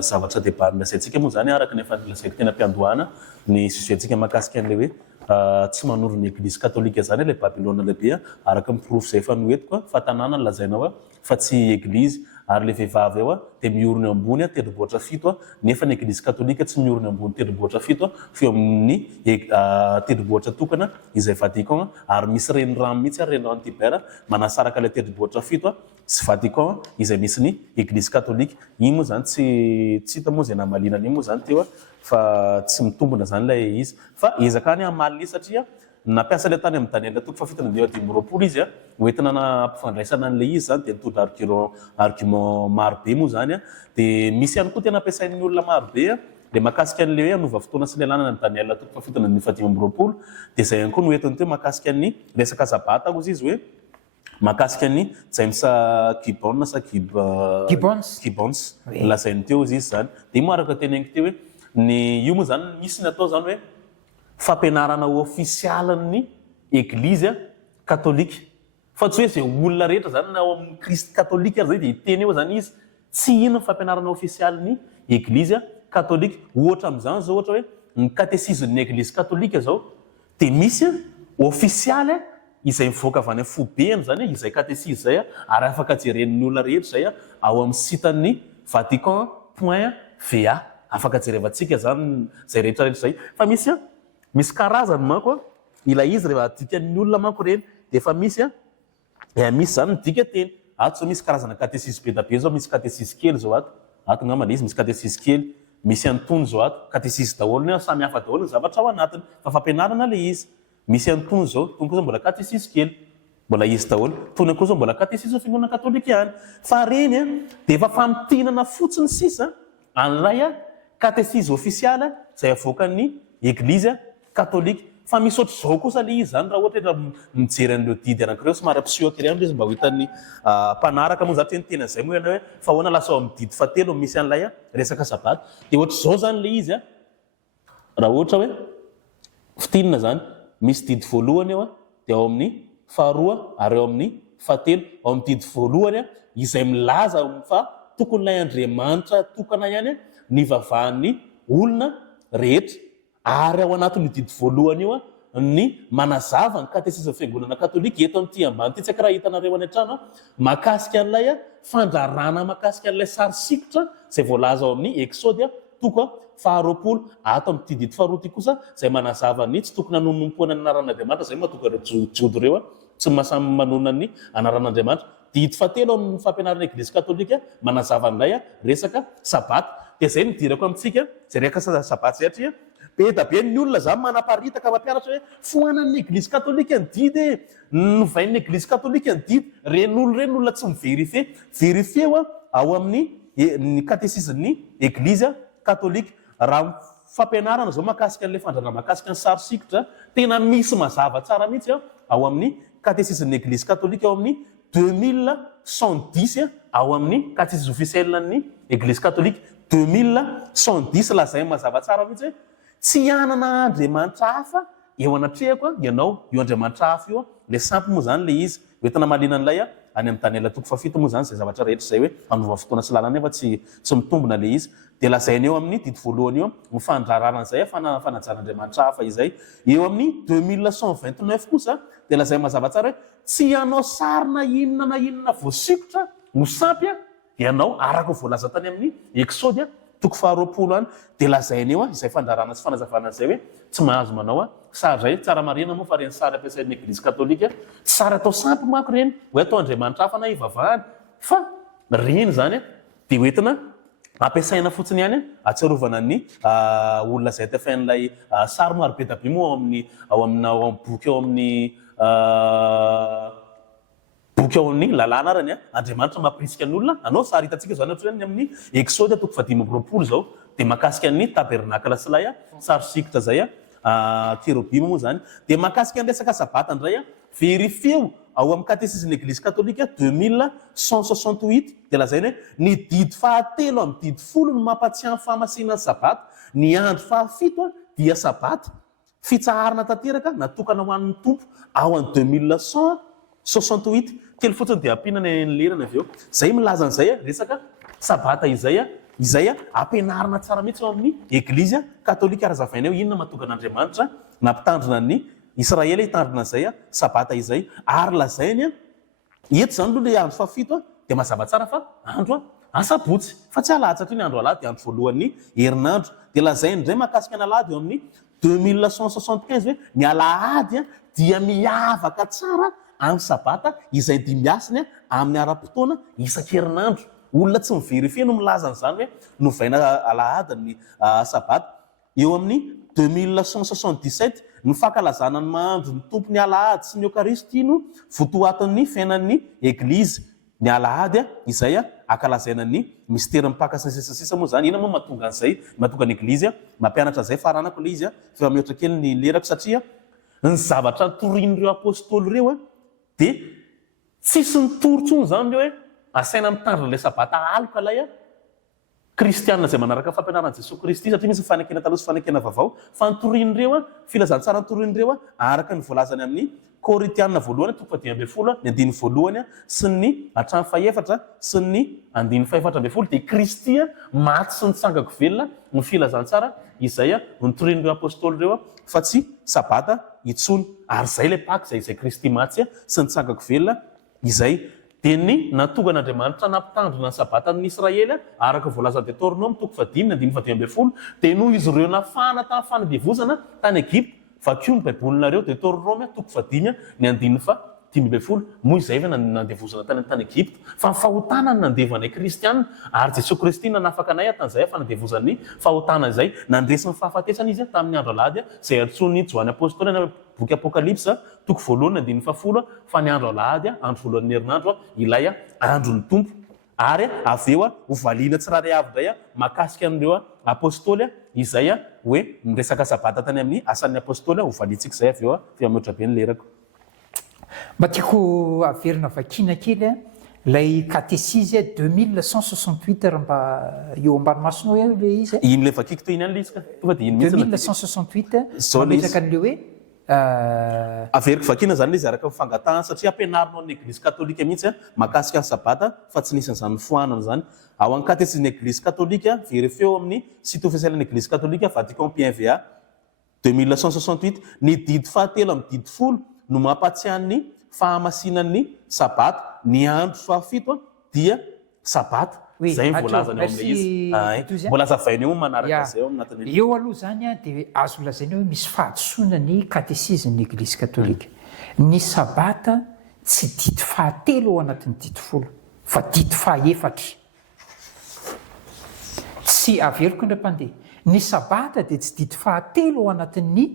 zavatra debat milasaintsika moa zany araka ny efa nilasaiko tena mpiandohana ny sujentsika mahakasika an'ilay hoe tsy manoro ny eglizy katolika zany ilay Babilôna lehibe araka miprofo izay efa noetiko fa tanàna ny lazaina fa tsy eglizy ary le vehivavy eo dia miorona ambony tendrombohitra 7 nefa ny eglizy katolika tsy miorona ambony tendrombohitra 7 feo amin'ny tendrombohitra tokana izay Vatican ary misy renirano mihitsy renirano Tiber manasaraka ilay tendrombohitra 7 sy Vatican izay misy ny eglizy katolika. Iny moa zany tsy hita moa zay namalinana iny moa zany teo fa tsy mitombona zany ilay izy fa ezaka any amaly satria nampiasa ilay tany amin'ny Daniel toko 7:20 izy hoentina nampifandraisana an'ilay izy zany dia nitondra argument marobe moa zany dia misy ihany koa tena ampiasain'ny olona marobe dia mahakasika an'ilay hoe anova fotoana sy ilay lalana ny Daniel toko 7:20 dia izay ihany koa noentiny teo mahakasika ny resaka sabata kozy izy hoe mahakasika ny James Gibbons lazainy teo izy zany dia imo araka tena engy teo hoe ny io moa zany misy ny atao zany hoe fampianarana ofisialan'ny eglizy katolika fa tsy hoe zay olona rehetra zany ao amin'ny Kristy katolika zay dia iteny eo zany izy tsy ino ny fampianarana ofisialan'ny eglizy katolika. Ohatra amin'izany zao ohatra hoe ny katesizm'ny eglizy katolika zao dia misy ofisialy izay mivoaka avy any fobeany zany izay katesizy zay ary afaka jeren'ny olona rehetra zay ao amin'ny sitan'ny Vatican.va afaka jerevantsika zany zay rehetrarehetra zay fa misy karazany manko ilay izy rehefa dikan'ny olona manko reny dia efa misy zany midika teny ato zao misy karazana katesisy be da be zao misy katesisy kely zao ato ngamba le izy misy katesisy kely misy antony zao ato katesisy daholo ny samy hafa daholo ny zavatra ao anatiny fa fampianarana le izy misy antony zao tony koa zao mbola katesisy kely mbola izy daholo tony koa zao mbola katesisy fiangonana katolika ihany fa reny dia efa famtinana fotsiny sisa an'ilay katesisy ofisialy zay avoakan'ny eglizy katolika fa misy ohatr' zao kosa le izy zany raha ohatra mijery an'ireo didy anankiireo somary ampisehoaka ireny izy mba hoitan'ny mpanaraka moa zany tenitena zay moa ianao hoe fa hoana lasa ao amin'ny didy 7 misy an'ilay resaka sabata dia ohatr' zao zany le izy raha ohatra hoe fitinina zany misy didy voalohany eo dia ao amin'ny faharoa ary eo amin'ny fatelo ao amin'ny didy voalohany izay milaza fa tokonylay Andriamanitra tokana ihany ny vavahan'ny olona rehetra ary ao anatin'ny didy voalohany io ny manazava ny katesizmy fiangonana katolika eto amin'ity ambany ty tsy raha hitanareo any an-trano mahakasika an'ilay fandrarana mahakasika an'ilay sary sikotra izay voalaza ao amin'ny Exode toko 20 ato amin'ity didy faharoa ty kosa izay manazava ny tsy tokony hanonompoana ny anaran'Andriamanitra zay mahatonga reo jodo reo tsy masamy manona ny anaran'Andriamanitra. Didy fahatelo amin'ny fampianarana Eglizy katolika manazava an'ilay resaka sabata dia zay nidirako amintsika zay resaka sabata zay atria be da be ny olona zany manaparitaka mampianatra hoe foanan'ny Eglizy katolika ny didy novain'ny Eglizy katolika ny didy ren'olo reny olona tsy miverifie ao amin'ny katesizm'ny Eglizy katolika. Raha fampianarana zao mahakasika an'ilay fandrarana mahakasika ny sary sikotra tena misy mazava tsara mihitsy ao amin'ny katesizm'ny Eglizy katolika ao amin'ny 2110 ao amin'ny katesizme officieln'ny Eglizy katolika 2110 lazay mazava tsara mihitsy hoe tsy hanana Andriamanitra hafa eo anatrehako ianao io Andriamanitra hafa io le sampy moa zany le izy hoentina malina an'ilay any amin'ny Daniela 7 moa zany zay zavatra rehetra zay hoe anova fotoana sy lalana nefa tsy mitombona le izy dia lazainy eo amin'ny didy voalohany eo mifandrarana zay fanajan'Andriamanitra hafa izay eo amin'ny 2129 kosa dia lazay mazava tsara hoe tsy hanao sarina inona na inona voasikotra no sampy ianao araka voalaza tany amin'ny Exode toko 20 any dia lazainy eo izay fandrarana sy fanazavana zay hoe tsy mahazo manao sary zay tsara marina moa fa reny sary ampiasain'ny Eglizy katolika sary atao sampy mako reny hoe atao Andriamanitra hafa na ivavahany fa reny zany dia hoentina ampiasaina fotsiny ihany atsarovana ny olona zay tafain'ilay sary maro be da be moa ao amin'ny boky ao amin'ny boky ao amin'ny lalàna arany Andriamanitra mampirisika ny olona anao sary hitantsika zany ohatra ny amin'ny Exode toko 5 zao dia mahakasika ny tabernakla sy lay sary sikotra zay kerobima moa zany dia mahakasika ny resaka sabata indray verifio ao amin'ny katesizm'ny Eglizy katolika 2168 dia lazainy hoe ny didy fahatelo amin'ny didy folo no mampatsiahy famasinany sabata ny andro fahafito dia sabata fitsaharana tanteraka natokana ho an'ny tompo ao amin'ny 2168 kely fotsiny dia ampiana ny lerana avy eo zay milaza an'izay resaka sabata izay ampianarina tsara mihitsy ao amin'ny Eglizy katolika arazavaina eo inona mahatonga an'Andriamanitra nampitandrina ny Israely hitandrina zay sabata izay ary lazainy eto zany aloha le andro fahafito dia mazava tsara fa andro asabotsy fa tsy alatsatra ny andro alahady dia andro voalohan'ny herinandro dia lazainy indray mahakasika ny alahady eo amin'ny 2175 hoe ny alahady dia miavaka tsara amin'ny sabata izay dia miasiny amin'ny ara-potoana isan-kerinandro olona tsy miverifie no milaza n'izany hoe novaina alahady ny sabata eo amin'ny 2177 ny fankalazana ny mahandro ny tompo ny alahady sy ny Eucharisty no votoatin'ny fiainan'ny Eglizy ny alahady izay akalazaina ny mystera mipakasy ny sisa moa zany ina moa mahatonga an'izay mahatonga ny Eglizy mampianatra zay faranako le izy fa mihoatra kely ny lerako satria ny zavatra torin'ireo apôstôly reo dia tsisy nitoritsony zany reo hoe asaina mitandrina ilay sabata aloka lay kristianina zay manaraka fampianarana Jesosy Kristy satria misy fanekena taloha sy fanekena vaovao fa nytorin'ireo filazantsara nytorin'ireo araka ny voalazany amin'ny Korintianina voalohany toko 10 ny andiny voalohany sy ny hatrany faefatra sy ny andiny faefatra ambin'ny folo dia Kristy maty sy nitsangako velona ny filazantsara izay nytorin'ireo apôstôly reo fa tsy sabata itsony ary zay le Pâques izay Kristy maty sy nitsangako velona izay dia ny natonga n'Andriamanitra nampitandrina ny sabata ny Israely araka voalazan'ny Deutéronome toko 10:12 dia noho izy ireo nafana tamin'ny fanadevozana tany Egypte vakiony baibolinareo Deutéronome toko 10:15 moa izay ve nandevozana tany Egypte fa ny fahotana ny nandevanay kristianina ary Jesosy Kristy nanafaka anay tan'izay fanadevozan'ny fahotana izay nandresiny fahafatesana izy tamin'ny andro alahady izay antsoiny Joany apôstôly na boky Apokalipsa toko 1:10 fa ny andro alahady andro voalohan'ny herinandro ilay andro ny tompo ary avy eo hovaliana tsirairay avy indray mahakasika an'ireo apôstôly izay hoe miresaka sabata tany amin'ny asan'ny apôstôly hovaliantsika izay avy eo fa mihoatra be ny lerako. Mba tiako averina vakina kely lay katesizy 2168 raha mba eo ambanomasina hoe le izy iny le vakiako toy iny ihany le izy ka tonga dia iny mihitsy 2168 mametraka an'ileo hoe averiko vakina zany le izy araka mifangatahana satria ampianarinao ny eglizy katolika mihitsy mahakasika ny sabata fa tsy nisan'izany foanana zany ao any katesizny eglizy katolika verifeo amin'ny site officiel ny eglizy katolika Vatican.va 2168 ny didy fahatelo amin'ny didy folo no mampatsian'ny fahamasinan'ny sabata ny andro fahafito dia sabata zay volazany ao amin'ilay izy mbola zavainy eo manaraka zay ao anatin'io eo aloha zany dia azo lazaina hoe misy fahadisoana ny katesizmny eglizy katolika ny sabata tsy didy fahatelo ao anatin'ny didy folo fa didy fahefatra tsy averiko indra mpandeha ny sabata dia tsy didy fahatelo ao anatin'ny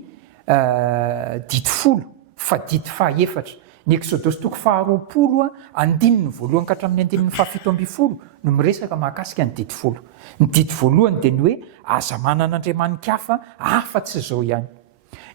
didy folo fa didy fahefatra ny exodosy toko faharoapolo andininy voalohany ka hatramin'ny andininy fahafito amby folo no miresaka mahakasika ny didy folo ny didy voalohany dia ny hoe aza manan'andriamanika hafa tsy zao ihany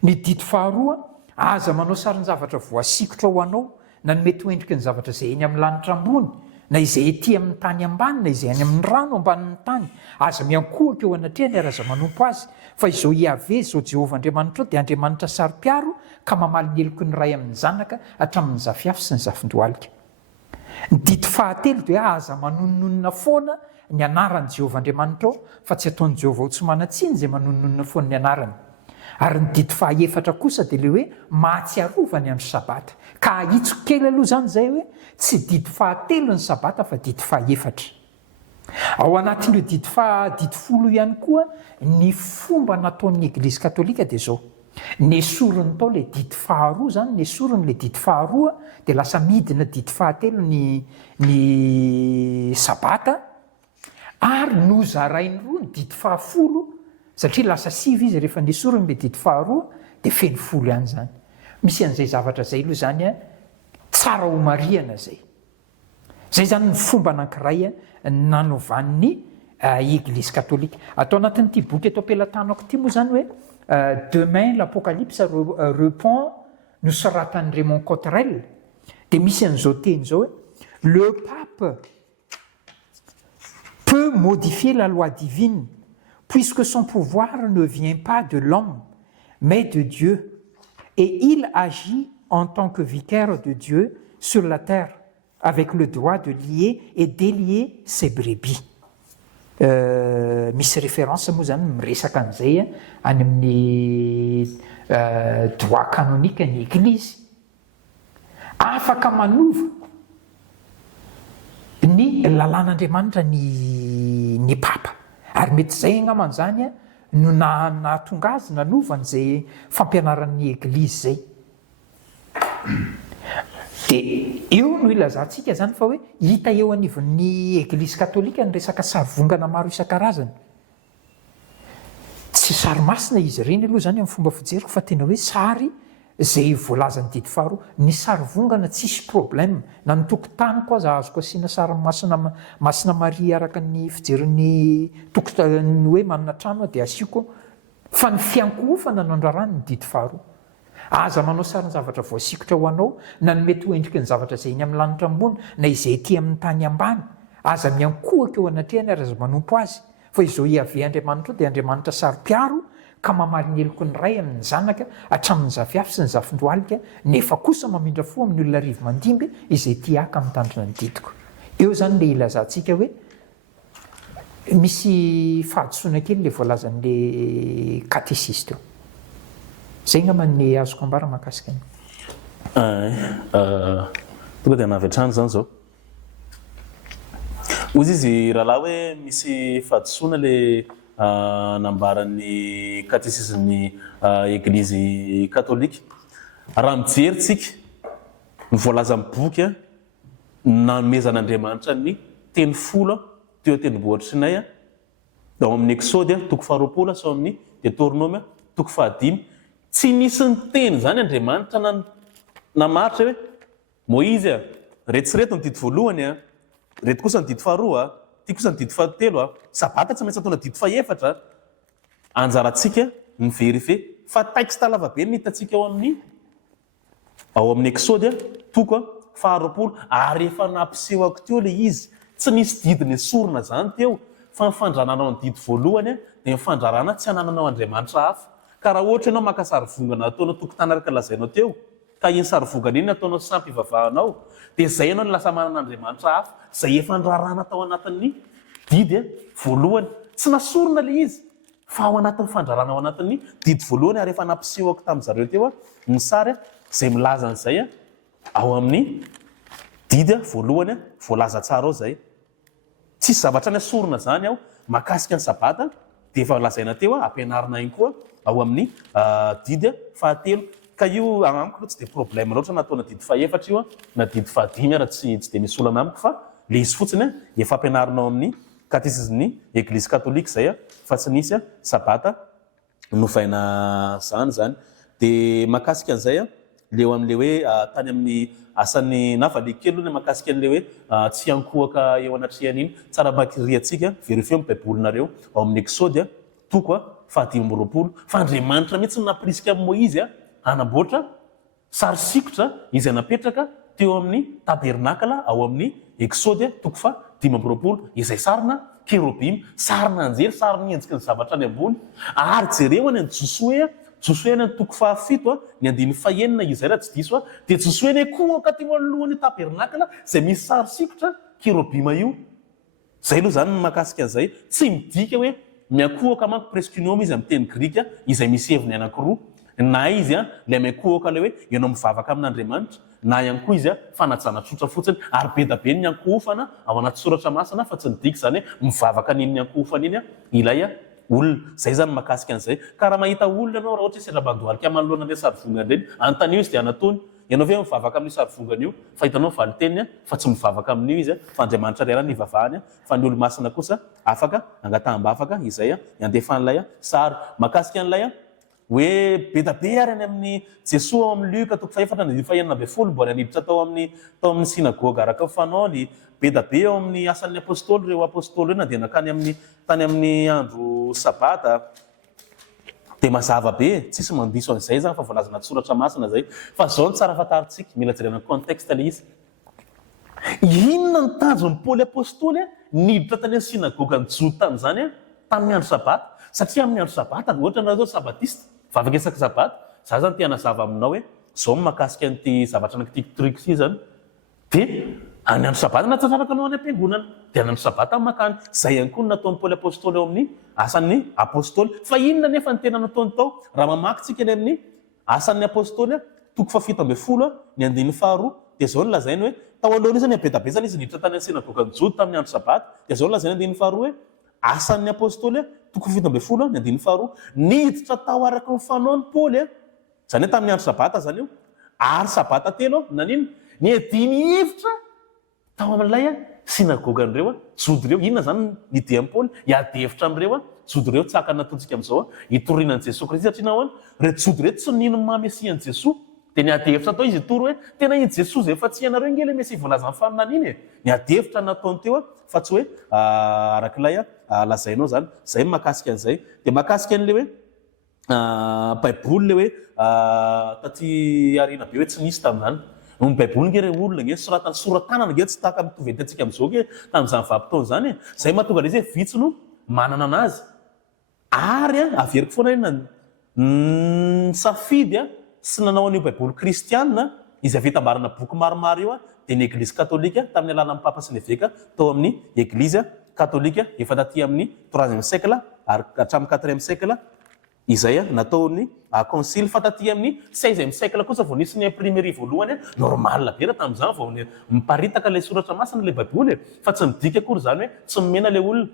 ny didy faharoa aza manao sarin zavatra voasikotra ho anao na ny mety hoendriky ny zavatra zay eny amin'ny lanitra ambony na izay ety amin'ny tany ambany na izay any amin'ny rano ambanin'ny tany aza miankohaka eo anatrehany ary aza manompo azy fa izao iave zao Jehovah Andriamanitra dia Andriamanitra saro-piaro ka mamaly ny eloko ny ray amin'ny zanaka hatramin'ny zafiafy sy ny zafindohalika ny didy fahatelo dia aza manononona foana ny anaran'i Jehovah Andriamanitra ao fa tsy ataon'i Jehovah ho tsy manatsiny izay manononona foana ny anarany ary ny didy fahefatra kosa dia le hoe mahatsiarova ny andro sabata ka ahitsoko kely aloha zany zay hoe tsy didy fahatelo ny sabata fa didy fahefatra ao anatin'io didy folo ihany koa ny fomba nataon'ny eglizy katolika dia zao ny esoriny tao le didy faharoa zany ny esoriny le didy faharoa dia lasa midina didy fahatelo ny sabata ary nozarainy roa ny didy fahafolo satria lasa sivy izy rehefa nesoriny le didy faharoa dia feno folo ihany zany misy an'izay zavatra zay aloha zany tsara ho mariana zay zany ny fomba anankiray nanovan'ny eglizy katolika atao anatin'ity boky atao ampelantanako ity moa zany hoe demain l'apocalypse répond nosoratan'ny Raymond Cottrell dia misy an'izao teny zao hoe le pape peut modifier la loi divine puisque son pouvoir ne vient pas de l'homme mais de Dieu et il agit en tant que vicaire de Dieu sur la terre avec le droit de lier et délier ses brebis. Misy référence moa zany miresaka an'izay any amin'ny droit canonique ny eglizy afaka manova ny lalàn'Andriamanitra ny papa ary mety zay angambany zany no nahatonga azy nanovan'izay fampianaran'ny eglizy zay dia eo no ilazantsika zany fa hoe hita eo anivon'ny eglizy katolika ny resaka sarivongana maro isan-karazany tsy sary masina izy ireny aloha zany amin'ny fomba fijeriko fa tena hoe sary zay voalazany didy faharoa ny sarivongana tsisy problème na ny tokotany koa aza azoko asiana sary masina Maria araka ny fijerin'ny tokotany hoe manana trano dia asiako fa ny fiankohofana no andrarany ny didy faharoa aza manao sary ny zavatra voasikotra ho anao na ny mety hoendriky ny zavatra zay eny amin'ny lanitra ambony na izay ety amin'ny tany ambany aza miankohaka eo anatrehany ary aza manompo azy fa izao iave Andriamanitra dia Andriamanitra saro-piaro ka mamaly ny eloko ny ray amin'ny zanaka hatramin'ny zafiafy sy ny zafindroalika nefa kosa mamindra fo amin'ny olona rivo mandimby izay tiaka amin'ny tandrina ny didiko eo zany le ilazantsika hoe misy fahadisoana kely le voalazan'le katesiste eo zay ngaman'ny azoko ambara mahakasika ny tonga dia navy an-trano zany zao ozy izy rahalahy hoe misy fahadisoana le nambaran'ny katesizm'ny eglizy katolika raha mijeritsika ny voalazan'ny boky nanomezan'Andriamanitra ny teny folo teo tendrombohitra Sinay ao amin'ny Exode toko faharoapolo sao amin'ny Deutéronome toko fahadimy tsy nisy ny teny zany Andriamanitra namaritra hoe Moïse retsireto ny didy voalohany reto kosa ny didy faharoa ty kosa ny didy fahatelo sabata tsy maintsy ataona didy fahefatra anjaratsika ny verifie fa texte lavabe ny hitantsika ao amin'ny Exode toko faharoapolo ary efa nampisehako teo le izy tsy nisy didiny esorina zany teo fa mifandrananao ny didy voalohany dia mifandrarana tsy hanananao Andriamanitra hafa ka raha ohatra ianao maka sarivongana ataonao tokotany araka lazainao teo ka iny sarivongana iny ataonao sampivavahanao dia zay ianao ny lasa manan'andriamanitra hafa zay efa nrarana tao anatin'ny didy voalohany tsy nasorona le izy fa ao anatin'ny fandrarana ao anatin'ny didy voalohany ary efa nampisehoako tamin'izareo teo ny sary zay milaza an'izay ao amin'ny didy voalohany voalaza tsara ao zay tsisy zavatra ny asorona zany aho makasika ny sabata dia efa lazaina teo ampianarina iny koa ao amin'ny didy fahatelo ka io amiko aloha tsy dia problème loatra nataona didy faefatra io na didy fahadimy raha tsy dia misy olana amiko fa le izy fotsiny efa ampianarinao amin'ny katekisme eglizy katolika zay fa tsy nisy sabata novaina zany dia makasika an'izay leo amin'le hoe tany amin'ny asan'ny navale kely aloha makasika an'le hoe tsy ankohaka eo anatrehany iny tsara bakiriantsika vérifier amin'ny baibolinareo ao amin'ny exode toko 5:20 fa Andriamanitra mihitsy napirisika amin'ny Moïzy hanamboatra sary sikotra izay napetraka teo amin'ny tabernakla ao amin'ny exode toko 5:20 izay sarina kerobim sarina anjely sarina endrika ny zavatra any ambony ary jereo any Josué any toko 7 ny 9 izay raha tsy diso dia Josué ny kohaka teo anolohan'ny tabernakla zay misy sary sikotra kerobima io zay aloha zany makasika an'izay tsy midika hoe miakohaka manko prescunome izy amin'ny teny grika izay misy heviny anankiroa na izy le miakohaka le hoe ianao mivavaka amin'Andriamanitra na ihany koa izy fanajana tsotra fotsiny ary be da be ny ankohofana ao anaty soratra masina fa tsy nidiky zany hoe mivavaka n'iny ankohofana iny ilay olona zay zany makasika an'izay ka raha mahita olona ianao raha ohatra hoe sedra bandohalika manoloana an'ilay sarivongana ireny anontany io izy dia anatony ianao ve mivavaka amin'ny sarivongana io fa hitanao valiteny fa tsy mivavaka amin'io izy fa Andriamanitra ray ny ivavahany fa ny olo-masina kosa afaka angatahamba afaka izay andefan'ilay sary makasika an'ilay hoe be da be ary any amin'ny Jesosy ao amin'ny Luka toko 4:20 mbola aniditra tao amin'ny sinagoga araka fanaony be da be ao amin'ny asan'ny apôstôly ireo apôstôly io dia nakany tany amin'ny andro sabata dia mazava be tsisy mandiso an'izay zany fa voalazana soratra masina zay fa zao ny tsara fantaritsika mila jerena contexte le izy inona ny tanjon'ny Paoly apôstôly niditra tany amin'ny sinagoga ny Joa tamin'izany tamin'ny andro sabata satria amin'ny andro sabata ohatra na zao sabatista vavaka isaky sabata za zany tia nazava aminao hoe zao makasika an'ity zavatra anakitikitriko si zany dia any andro sabata natsatraraka anao any am-piangonana dia any andro sabata makany zay ihany koa nataon'ny Paoly apôstôly ao amin'ny asan'ny apôstôly fa inona nefa ny tena nataony tao raha mamakytsika ny amin'ny asan'ny apôstôly toko 7:10 ny 2 dia zao nolazainy hoe tao aloha izy be da be zany izy niditra tany amin'ny sinagoga ny Joa tamin'ny andro sabata dia zao nolazainy 2 hoe asan'ny apôstôly toko 7:10 ny 2 niditra tao araka ny fanaony Paoly zany hoe tamin'ny andro sabata zany io ary sabata telo nanino ny ediny hevitra tao amin'ilay sinagogan'ireo jody ireo inona zany nidean'ny Paoly hiady-hevitra amin'ireo jody ireo tsaka nataontsika amin'izao hitorinan'i Jesosy Kristy satria nahoana reto jody reto tsy nino mamesian'i Jesosy dia niady-hevitra tao izy tory hoe tena iny Jesosy zay fa tsy ianareo ngely mesy voalazany faminany iny niady-hevitra nataony teo fa tsy hoe arak'ilay lazainao zany zay makasika an'izay dia makasika an'le hoe baiboly le hoe taty arina be hoe tsy nisy tamin'izany ny baiboly nge re olona nge soratanana nge tsy tahaka mitovy entantsika amin'izao ke tamin'izany vanim-potoana zany zay mahatonga le izy hoe vitsy no manana anazy ary averiko foana ina safidy sy nanao an'io baiboly kristianina izy avitambarana boky maromaro io dia ny eglizy katolika tamin'ny alàna amin'ny papa sy ny eveka tao amin'ny eglizy katolika efa taty amin'ny 3e siècle ary hatramin'ny 4e siècle izay nataony concile fa taty amin'ny 16e siècle kosa vao nisy ny imprimerie voalohany normal be raha tamin'izany vao miparitaka ilay soratra masina ilay baiboly fa tsy midika akory zany hoe tsy nomena ilay olona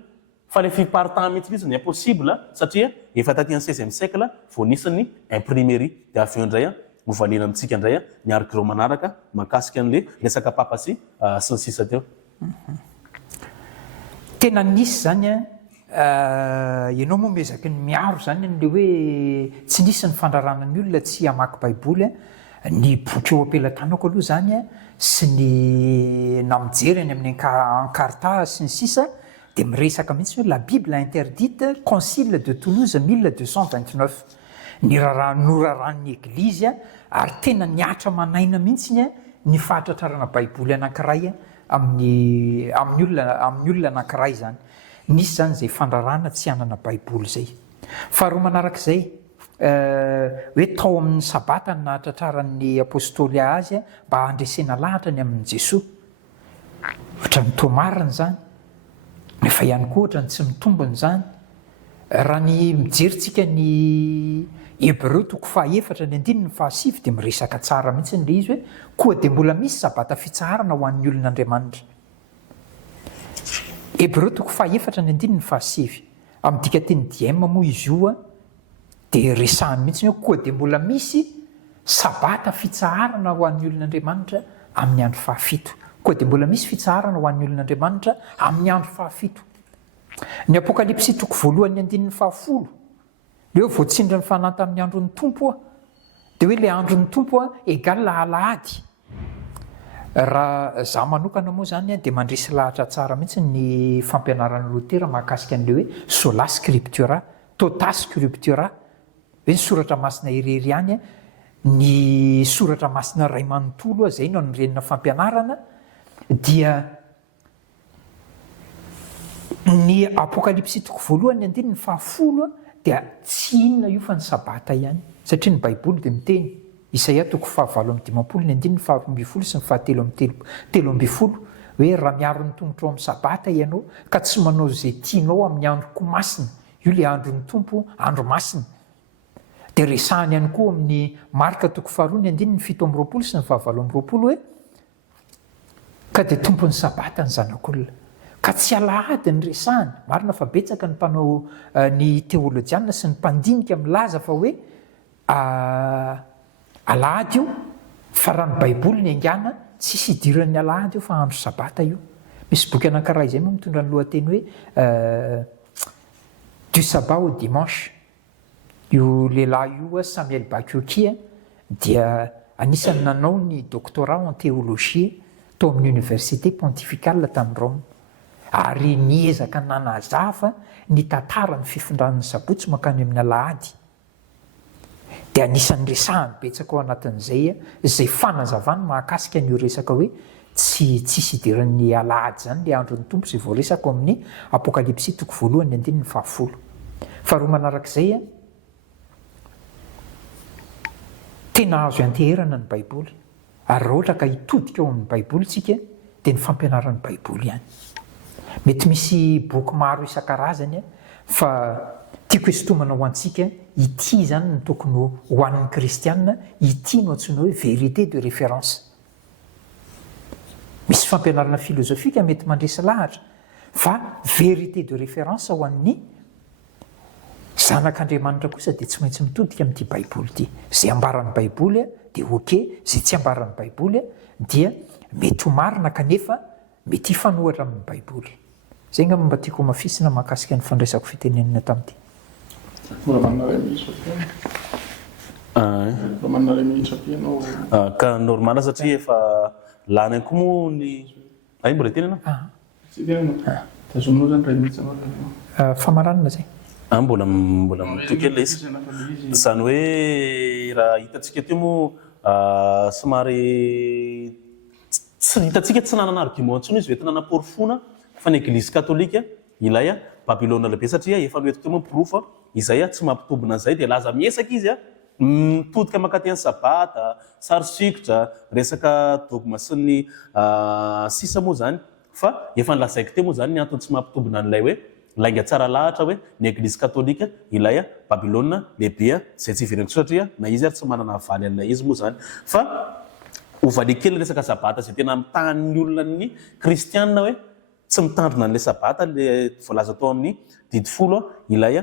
fa le fipartan mihitsy izy ny impossible satria efa taty amin'ny 16e siècle vao nisy ny imprimerie dia avy eo indray hovalena amintsika indray ny argreo manaraka makasika an'le resaka papa sy ny sisa teo tena nisy zany ianao moa mezaky ny miaro zany n'le hoe tsy nisy ny fandraranany olona tsy hamaky baiboly ny boky eo ampelantanako aloha zany sy ny namijery any amin'ny encarta sy ny sisa dia miresaka mihitsy hoe la bible interdite concile de Toulouse 1229 noraran'ny eglizy ary tena niatra manaina mihitsy ny fahatratrarana baiboly anankiray amin'ny olona anankiray zany nisy zany zay fandrarana tsy anana baiboly zay faharoa manarak'izay hoe tao amin'ny sabata ny nahatratraran'ny apôstôly azy mba handresena lahatra ny amin'i Jesosy ohatra ny tomarina zany nefa ihany koa ohatra ny tsy mitombony zany raha ny mijeritsika ny Hébreu 4:7-9 dia miresaka tsara mihitsy le izy hoe koa dia mbola misy sabata fitsaharana ho an'ny olon'Andriamanitra. Hébreu 4:7-9 amin'ny dika teny diema moa izy io dia resahany mihitsy hoe koa dia mbola misy sabata fitsaharana ho an'ny olon'Andriamanitra amin'ny andro fahafito. Koa dia mbola misy fitsaharana ho an'ny olon'Andriamanitra amin'ny andro fahafito. Ny Apokalipsy 1:10 leo voatsindra ny fanahy tamin'ny andron'ny tompo dia hoe ilay andron'ny tompo egal alahady. Raha za manokana moa zany dia mandresy lahatra tsara mihitsy ny fampianaran'ny Lotera mahakasika an'ilay hoe sola scriptura, tota scriptura, hoe ny soratra masina irery ihany ny soratra masina ray manontolo izay no nyrenina fampianarana dia ny Apokalipsy 1:10 dia tsy inona io fa ny sabata ihany satria ny Baiboly dia miteny Isaia 5:15-12 sy ny 7:13 hoe raha miaro ny tongotra ao amin'ny sabata ianao ka tsy manao izay tianao amin'ny androko masina, io le andron'ny tompo andro masina. Dia resahany ihany koa amin'ny Marka 2:7-20 sy ny 7:20 hoe ka dia tompon'ny sabata ny zanak'olona. Ka tsy alahady ny resahany. Marina fa betsaka ny mpanao ny teolojiana sy ny mpandinika milaza fa hoe alahady io fa raha ny Baiboly ny angana tsisy idiran'ny alahady io fa andro sabata io. Misy boky anankiray izay moa mitondra ny lohateny hoe du sabbat au dimanche. Io lehilahy io Samuel Bakioki dia anisan'ny nanao ny doctorat en théologie tao amin'ny université pontificale tamin'ny Rome. Ary niezaka nanazava ny tantaran'ny fifindran'ny sabotsy mankany amin'ny alahady. Dia anisan'ny resahany betsaka ao anatin'izay izay fanazavany mahakasika an'io resaka hoe tsisy idiran'ny alahady zany le andron'ny tompo izay voaresaka ao amin'ny Apokalipsy 1:10-20. Faharoa manarak'izay tena azo anteherana ny Baiboly ary raha ohatra ka hitodika ao amin'ny Baiboly tsika dia ny fampianaran'ny Baiboly ihany. Mety misy boky maro isan-karazany fa tiako hisintomana ho antsika ity zany ny tokony ho an'ny kristianina, ity no antsoina hoe vérité de référence. Misy fampianarana filozofika mety mandresa lahatra fa vérité de référence ho an'ny zanak'Andriamanitra kosa dia tsy maintsy mitodika amin'ity Baiboly ity. Izay ambaran'ny Baiboly dia oke, izay tsy ambaran'ny Baiboly dia mety ho marina kanefa mety hifanohatra amin'ny Baiboly. Izay nga mba tiako mafisina mahakasika ny fandraisako fitenenina tamin'ity. Ka normala satria efa lany koa moa ny mbola tenana famaranana zay mbola mitoky ela izy zany hoe raha hitantsika teo moa somary tsy hitantsika tsy nanana argument antsony izy hoe tena naporofona fa ny Eglise katolika ilay Babylone lehibe satria efa noeto teo moa profa izay tsy mampitombona an'izay dia laza miesaka izy mitodika makateny sabata, sary sikotra, resaka dogma sy ny sisa moa zany fa efa nilazaiko teo moa zany ny antony tsy mampitombona an'ilay hoe lainga tsara lahatra hoe ny Eglise katolika ilay Babylone lehibe izay tsy ivereny satria na izy ary tsy manana valy an'ilay izy moa zany fa ovale kely resaka sabata izay tena mitany olona ny kristianina hoe tsy mitandrina an'ilay sabata le voalaza tao amin'ny didy folo ilay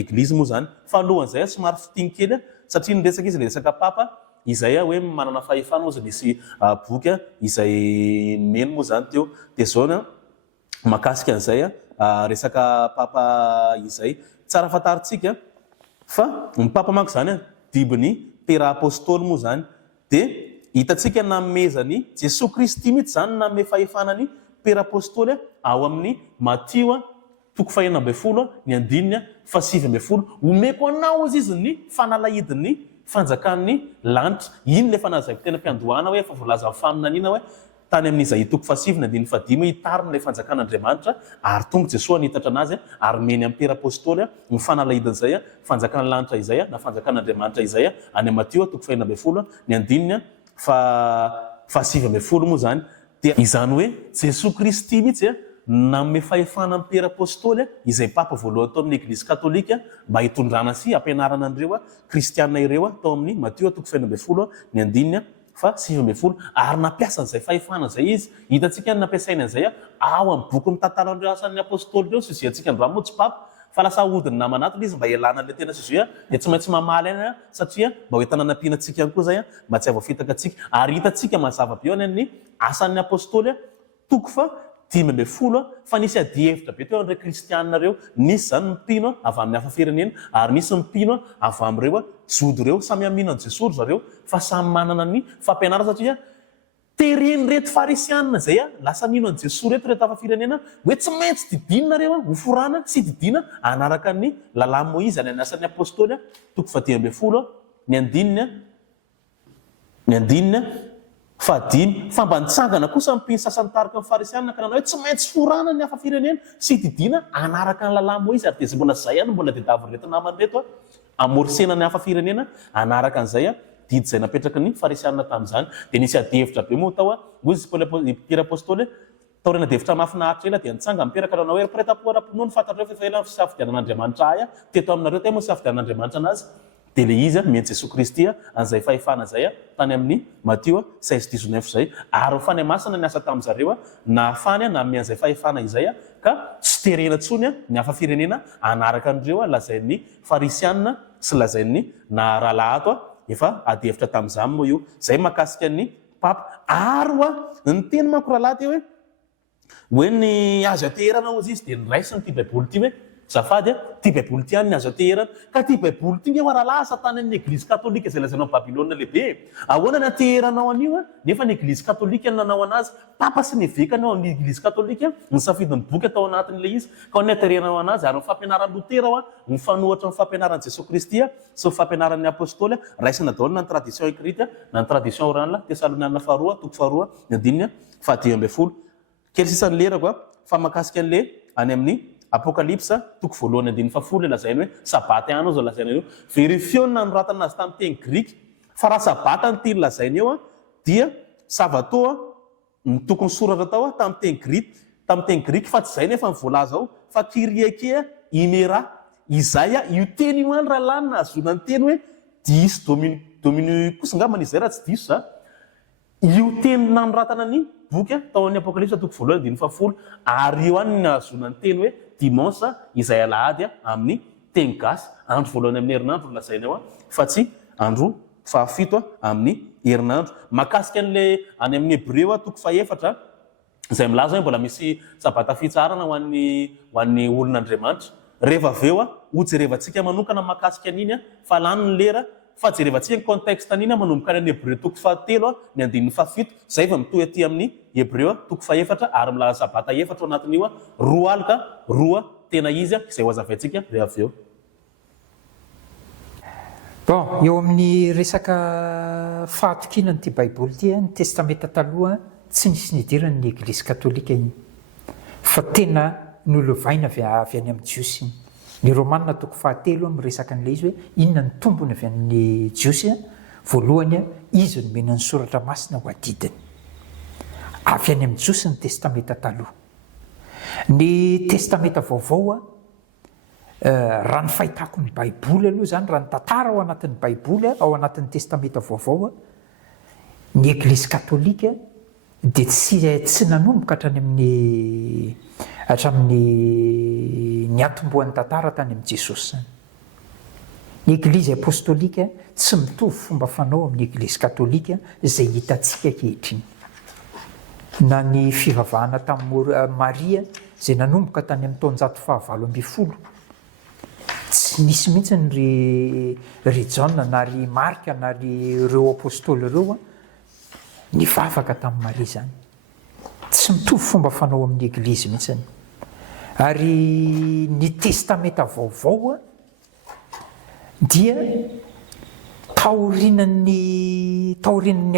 Eglise moa zany fa alohan'izay somary fitiny kely satria niresaka izy le resaka papa izay hoe manana fahefana ozy nisy boky izay meno moa zany teo dia zao mahakasika an'izay resaka papa izay tsara fantaritsika fa ny papa manko zany dibony pera apôstôly moa zany dia hitatsika namezany Jesosy Kristy mihitsy zany name fahefanany pera apôstôly ao amin'ny Matio 2:20 ny 9:7 omeko anao izy ny fanalahidin'ny fanjakan'ny lanitra iny le fanazaiko tena mpiandohana hoe efa voalaza amin'ny faminaniana hoe tany amin'izay toko fasivina dia ny fadimy hitarina ilay fanjakan'Andriamanitra ary tonga Jesosy nitatra anazy ary meny amin'ny Pera Apôstôly ny fanalahidana izay fanjakan'ny lanitra izay na fanjakan'Andriamanitra izay any Mateo toko 4:20 ny andininy fa 7:10 moa zany dia izany hoe Jesosy Kristy mihitsy nanome fahefana amin'ny Pera Apôstôly izay papa voalohany tao amin'ny Eglizy Katôlika mba hitondrana sy ampianarana andreo kristianina ireo tao amin'ny Mateo toko 4:20 ny andininy fa 7:10 ary nampiasa an'izay fahefana izay izy hitantsika ny nampiasaina an'izay ao amin'ny boky mitantara andreo asan'ny apôstôly ireo sy antsika androany moa tsy papa fa lasa hodiny namanatona izy mba ialana an'ilay tena Jesoy dia tsy maintsy mamaly any satria mba ho entana nampiana antsika ihany koa zay mba tsy avafitaka antsika ary hitantsika mazava be eo ny asan'ny apôstôly toko fa 10:10 fa nisy ady hevitra be teo andreo kristianina reo nisy zany mipino avy amin'ny hafa firenena ary nisy mipino avy amin'ireo jody ireo samy amina an' Jesosy zareo fa samy manana ny fampianarana satria tereny reto farisianina zay lasa mino an' Jesosy reto hafa firenena hoe tsy maintsy didinina reo ho forana sy didina anaraka ny lalàn'i Moïse any asan'ny apôstôly toko fa 10:10 ny andininy fadimy fa mba nitsangana kosa mpiny sasany tarika ny farisianina ka nanao hoe tsy maintsy forana ny hafa firenena sy didina anaraka ny lalàn'i Moïse ary dia mbola zay mbola dedaviny reto namany reto amorsena ny hafa firenena anaraka an'izay didy izay napetraka ny farisianina tamin'izany dia nisy adihevitra be moa tao ozy Pera Apôstôly tao rena devitra mahafinaritra ela dia nitsanga miteraka nanao hoe prêt-à-porter ny fantatreo fa ela fisafidianan'Andriamanitra teto aminareo tena moa safidianan'Andriamanitra anazy dia le izy meny Jesosy Kristy an'izay fahefana zay tany amin'ny Mateo 16:19 zay ary fany masina ny asa tamin'izareo na afany na ame an'izay fahefana izay ka tsy terena tsony ny hafa firenena anaraka andreo lazain'ny farisianina sy lazain'ny na rahalahy efa adihevitra tamin'izany moa io zay mahakasika ny papa ary ny teny manko rahalahy teo hoe ny azo ateherana ozy izy dia niraisiny ty baiboly ty hoe zafady ty baiboly ty any ny azo ateherana ka ty baiboly ty nge rahalay asa tany amin'ny Eglizy Katôlika izay lazainao amin'ny Babilôna lehibe ahoana ny ateheranao an'io nefa ny Eglizy Katôlika nanao anazy papa sy nivekanao amin'ny Eglizy Katôlika nisafidiny boky atao anatin'ilay izy ka ny ateheranao anazy ary ny fampianaran'ny Lotera ny fanohatra ny fampianaran'i Jesosy Kristy sy ny fampianaran'ny apôstôly raisina daholo na ny tradition écrite na ny tradition orale Tesaloniana faharoa toko faharoa ny andininy fa 10:10 kely sisan'ny lerako fa makasika an'le any amin'ny Apokalypsa toko 1:10 lazainy hoe sabata ihany zao lazaina io verifieo na noratana azy tamin'ny teny grika fa raha sabata ny tily lazaina eo dia savatô ny tokony soratra tao tamin'ny teny grika fa tsy zay nefa nivoalaza ao fa kiriake imera izay io teny io any raha lanina azona ny teny hoe dis dominu kosa ngambana izay raha tsy diso za io teny nanoratana ny boky tao amin'ny Apokalypsa toko 1:10 ary io any azona ny teny hoe dimanche izay alahady amin'ny teny gasy andro voalohany amin'ny herinandro lazaina eo fa tsy andro fahafito amin'ny herinandro makasika an'le any amin'ny Hebreo toko 4 izay milaza hoe mbola misy sabata fitsarana ho an'ny olon'Andriamanitra rehefa aveo hojerevantsika manokana makasika an'iny fa lany ny lera fa jerevantsika ny contexte an'iny manomboka any Hebreo toko 7 ny andininy 7 zay va mitohy aty amin'ny Hebreo toko 4 ary milaza sabata 4 ao anatin'io roa alika roa tena izy izay ho azavaintsika rehefa aveo. Bon, eo amin'ny resaka fahatokinany ty baiboly ty ny testamenta taloha tsy nisy nidirany ny Eglizy Katôlika iny fa tena nolovaina avy any amin'ny jiosy iny. Ny Romanina toko 7 miresaka an'ilay izy hoe inona ny tombony avy amin'ny jiosy voalohany izy nomena ny soratra masina ho adidiny avy any amin'ny jiosy ny testamenta taloha. Ny testamenta vaovao raha ny fahitako ny baiboly aloha zany raha ny tantara ao anatin'ny baiboly ao anatin'ny testamenta vaovao ny Eglizy Katôlika dia tsy nanomboka hatramin'ny ny atombohan'ny tantara tany amin'ny Jesosy zany. Ny Eglizy Apôstôlika tsy mitovy fomba fanao amin'ny Eglizy Katôlika izay hitantsika ankehitriny. Na ny fivavahana tamin'ny Maria izay nanomboka tany amin'ny taonjato 19 tsy nisy mihitsy ry Jaona na ry Marka na ireo apôstôly ireo nivavaka tamin'ny Maria zany. Tsy mitovy fomba fanao amin'ny Eglizy mihitsy. Ary ny testamenta vaovao dia taorinan'ny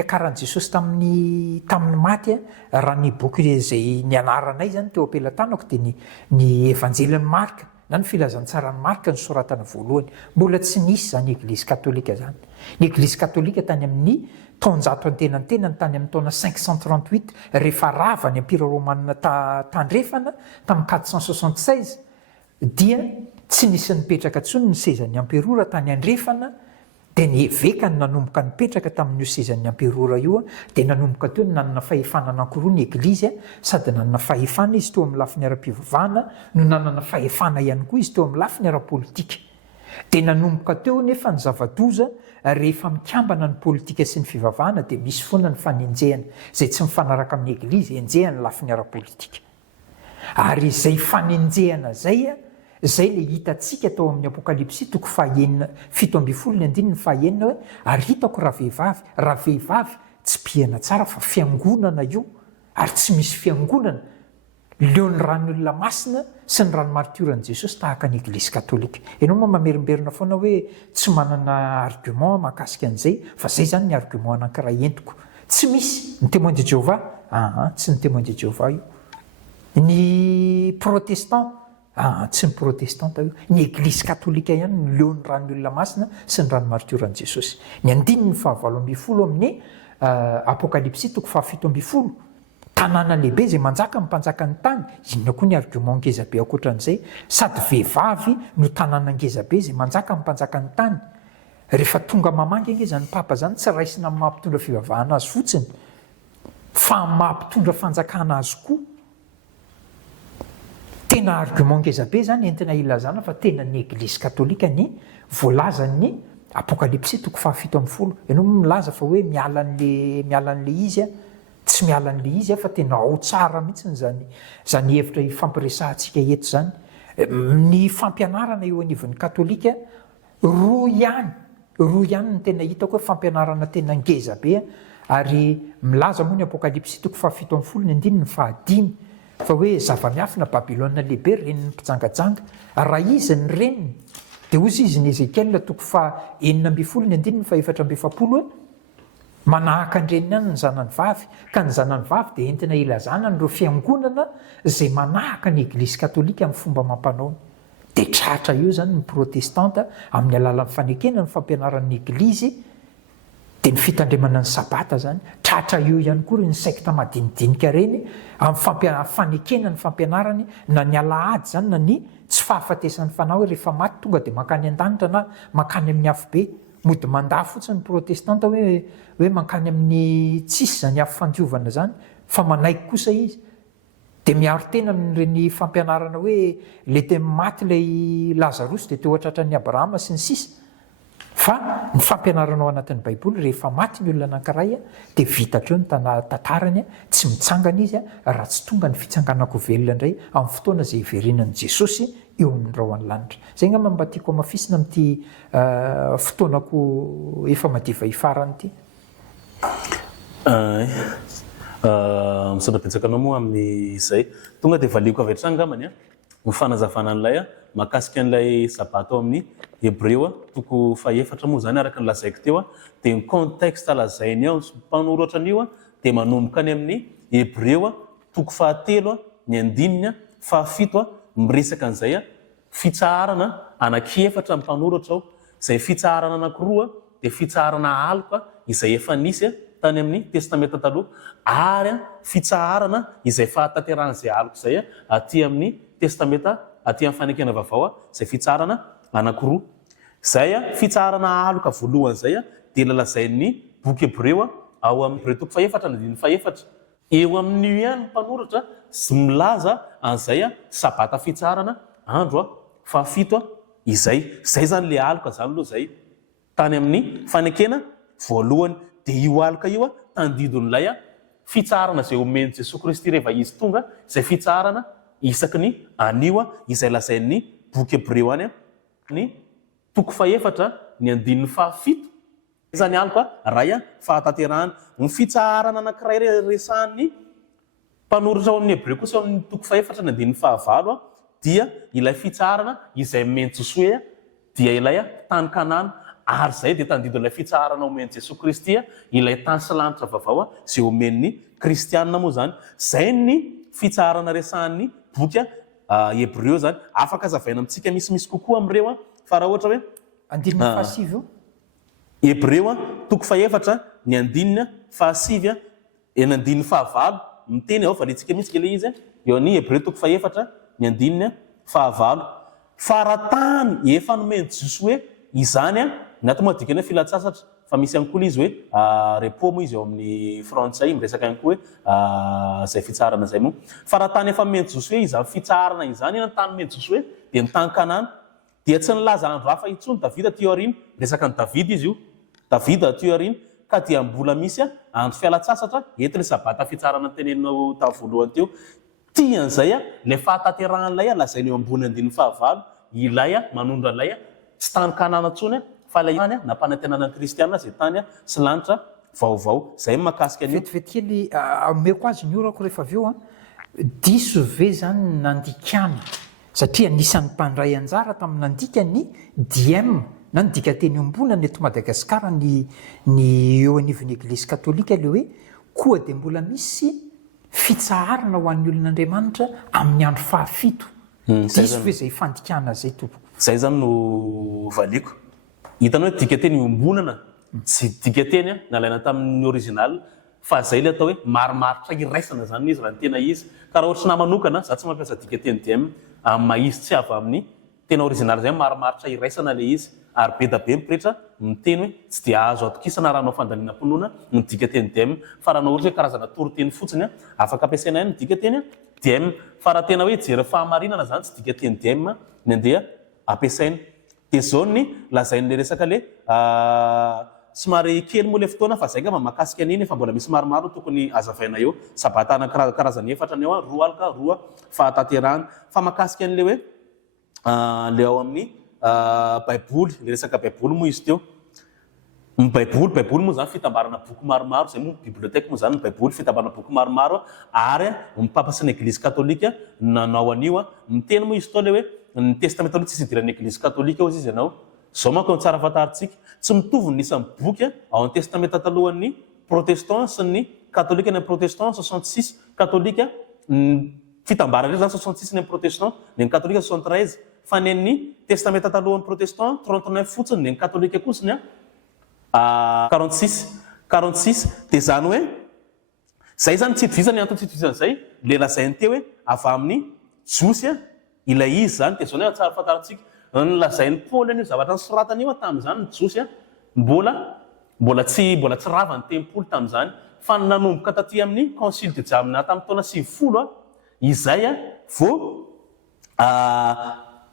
akaran'i Jesosy tamin'ny maty raha ny boky izay ny anaranay zany teo ampelantanako dia ny evanjelin'ny Marka na ny filazantsarany Marka ny soratana voalohany. Mbola tsy nisy zany Eglizy katolika zany. Ny Eglizy katolika tany amin'ny taonjato antenantenany tany amin'ny taona 538 rehefa rava ny ampira romanina tandrefana tamin'ny 476 dia tsy nisy nipetraka ntsony ny sezan'ny amperora tany andrefana. Dia ny eveka ny nanomboka nipetraka tamin'io sezan'ny amperora io dia nanomboka teo ny nanana fahefana anankiroa ny Eglizy sady nanana fahefana izy teo amin'ny lafiny ara-pivavahana no nanana fahefana ihany koa izy teo amin'ny lafiny ara-politika. Dia nanomboka teo nefa ny zava-doza rehefa mikambana ny politika sy ny fivavahana dia misy foana ny fanenjehana izay tsy mifanaraka amin'ny Eglizy enjehana ny lafiny ara-politika. Ary izay fanenjehana zay le hitantsika tao amin'ny apokalipsy toko 7:7 hoe ary hitako raha vehivavy tsy pihana tsara fa fiangonana io ary tsy misy fiangonana leon'ny ran'olona masina sy ny ranomaritiorani Jesosy tahaka ny Eglizy katolika. Ianao moa mamerimberina foana hoe tsy manana argument mahakasika an'izay fa zay zany ny argument anankiray entiko. Tsy misy ny témoin de Jéhovah, tsy ny témoin de Jéhovah io. Ny protestant, tsy ny protestanta io. Ny Eglizy katolika ihany ny leon'ny ran'olona masina sy ny ranomaritiorani Jesosy. Ny 19 amin'ny apokalipsy toko 7:7 tanàna lehibe izay manjaka ny mpanjaka ny tany, inona koa ny argument ngezabe ankoatran'izay, sady vehivavy no tanàna ngezabe izay manjaka ny mpanjaka ny tany. Rehefa tonga mamangy angeza ny papa zany tsy raisina amin'ny mampitondra fivavahana azy fotsiny fa mampitondra fanjakana azy koa. Tena argument ngezabe zany entina ilazana fa tena ny Eglizy katolika ny voalazan'ny apokalipsy toko 7:10. Ianao milaza fa hoe miala an'le izy tsy miala an'le izy fa tena ao tsara mihitsy zany hevitra ifampiresahantsika eto zany. Ny fampianarana eo anivon'ny katolika roa ihany ny tena hitako hoe fampianarana tena ngezabe ary milaza moa ny apokalipsy toko 7:15 fa hoe zava-miafina Babilôna lehibe reniny mpijangajanga. Raha izy ny reniny dia ozy izy ny Ezekiel toko 9:14 manahaka ny reniny ihany ny zanany vavy ka ny zanany vavy dia entina ilazana nyreo fiangonana izay manahaka ny Eglizy katolika amin'ny fomba mampanaony. Dia tratra io zany ny protestanta amin'ny alalan'ny fanekena ny fampianaran'ny Eglizy dia ny fitandremana ny sabata zany. Tratra io ihany koa ny sekta madinidinika reny amin'ny fanekena ny fampianarany na ny alahady zany na ny tsy fahafatesan'ny fanahy hoe rehefa maty tonga dia mankany an-danitra na mankany amin'ny afo be. Mody mandà fotsiny ny protestanta hoe mankany amin'ny tsisy zany afo fandiovana zany fa manaiky kosa izy. Dia miaro tena amin'ireny fampianarana hoe le teo maty ilay Lazarus dia teo atratran'ny Abrahama sy ny sisa. Fa ny fampianarana ao anatin'ny Baiboly rehefa maty ny olona anankiray dia vitatra eo ny tantarany tsy mitsangana izy raha tsy tonga ny fitsanganako velona indray amin'ny fotoana izay hiverenan'i Jesosy eo amin'ny rahona lanitra. Zay angamba mba tiako amafisina amin'ity fotoanako efa madiva hifarany ity. Misaotra-betsaka anao moa amin'izay tonga dia valiako avy hatrany angambany mifanazavana an'ilay mahakasika an'ilay sabata ao amin'ny Hebreo toko 4 moa zany araka ny lazaiko teo dia ny contexte lazainy ao mpanoratra an'io dia manomboka ny amin'ny Hebreo toko 7 ny 7 miresaka an'izay fitsaharana anankefatra ny mpanoratra ao. Izay fitsaharana anankiroa dia fitsaharana alika izay efa nisy tany amin'ny testamenta taloha ary fitsaharana izay fahatanteran'izay alika izay aty amin'ny testamenta aty amin'ny fanekena vaovao izay fitsaharana anankiroa. Izay fitsaharana alika voalohany izay dia lalazain'ny boky Hebreo ao amin'ny Hebreo toko 4:4. Eo amin'io ihany mpanoratra sy milaza an'izay sabata fitsaharana andro fa 7 izay zany le alika zany aloha zay tany amin'ny fanekena voalohany. Dia io alika io tandidon'ilay fitsaharana izay omen'i Jesosy Kristy rehefa izy tonga izay fitsaharana isaky ny anio izay lazain'ny boky Hebreo any ny toko 4 ny 7 zany alika ray fahatanterahana ny fitsaharana anankiray resahan'ny mpanoratra ao amin'ny Hebreo kosa ao amin'ny toko 4 ny 9 dia ilay fitsaharana izay mentsy soe dia ilay tany Kanana ary zay dia tandido ilay fitsarana omeny Jesosy Kristy ilay tany sy lanitra vaovao zay omen'ny kristianina moa zany. Zay ny fitsarana resahan'ny boky Hebreo zany. Afaka zavaina amintsika misimisy kokoa am'ireo fa raha ohatra hoe andininy fahasivy io Hebreo toko faefatra ny andinina fahasivy ny andininy fahavalo miteny ao valintsika mihitsy le izy eo ny Hebreo toko faefatra ny andinina fahavalo. Faratany efa nomeny Jesosy hoe izany naty moadikany filatsasatra fa misy ihany koa izy hoe repos moa izy eo amin'ny frantsay miresaka ihany koa hoe zay fitsarana zay moa. Faratany efa nomeny Jesosy hoe izany fitsarana izany ny tany nomeny Jesosy hoe dia ny tany Kanana dia tsy nilaza andro hafa intsony Davida teo aoriana. Resaka ny Davida izy io, Davida teo aoriana ka dia mbola misy andro fialatsasatra eto le sabata fitsarana teneninao tamin'ny voalohany teo. Tian'izay le fahatanteran'ilay lazainy eo ambony andininy fahavalo ilay manondro an'ilay tsy tany Kanana ntsony fa ilay tany nampanantenana ny kristianina zay tany sy lanitra vaovao. Zay mahakasika an'io. Vetivety kely ameko azy ny orako rehefa avy eo diso ve zany nandikana satria nisan'ny mpandray anjara tamin'ny nandikany DM na nidika teny ombonany eto Madagasikara ny eo anivon'ny Eglizy Katolika le hoe koa dia mbola misy fitsaharana ho an'ny olon'Andriamanitra amin'ny andro fahafito. Diso hoe zay fandikana zay tompoko. Zay zany no valiko. Hitanao hoe dika teny ombonana tsy dika teny nalaina tamin'ny original fa zay le atao hoe marimaritra iraisana zany izy raha ny tena izy. Ka raha ohatra na manokana za tsy mampiasa dika teny DM amin'ny mahizy tsy avy amin'ny tena original zay marimaritra iraisana le izy. Ary be da be mipretra miteny hoe tsy dia azo atokisana raha nao fandalinam-pinoana ny dika teny DM fa raha nao ohatra hoe karazana toroteny fotsiny afaka ampiasaina ihany ny dika teny DM. Fa raha tena hoe jery fahamarinana zany tsy dika teny DM ny andeha ampiasaina. Dia zao ny lazain'le resaka le somary kely moa le fotoana fa zay ngamba mahakasika an'iny fa mbola misy maromaro tokony azavaina eo. Sabata karazany efatra ny eo roa alika roa fahatanterahana fa mahakasika an'le hoe le ao amin'ny baiboly le resaka baiboly moa izy teo. Ny baiboly moa zany fitambarana boky maromaro zay moa biblioteka moa zany ny baiboly fitambarana boky maromaro ary mipapasy ny Eglizy Katolika nanao an'io. Miteny moa izy tao le hoe ny testamenta aloha tsisy idiran'ny Eglizy Katolika izy ianao. Zao manko tsara fantaritsika tsy mitovy ny isan'ny boky ao amin'ny testamenta talohan'ny protestant sy ny katolika. Ny protestant 66 katolika fitambarana zany 66 ny protestant ny katolika 73 fa ny testamenta talohan'ny protestant 39 fotsiny ny katolika kosiny 46 dia zany hoe zay zany tsy itovizany antony tsy itovizany zay le lazainy teo hoe avy amin'ny Josy ilay izy zany. Dia zao ny tsara fantaritsika ny lazainy Paoly io zavatra nysoratany io tamin'izany ny Josy mbola tsy ravany tempoly tamin'izany fa nanomboka taty amin'ny concile de Jamna tamin'ny taona 90 izay vao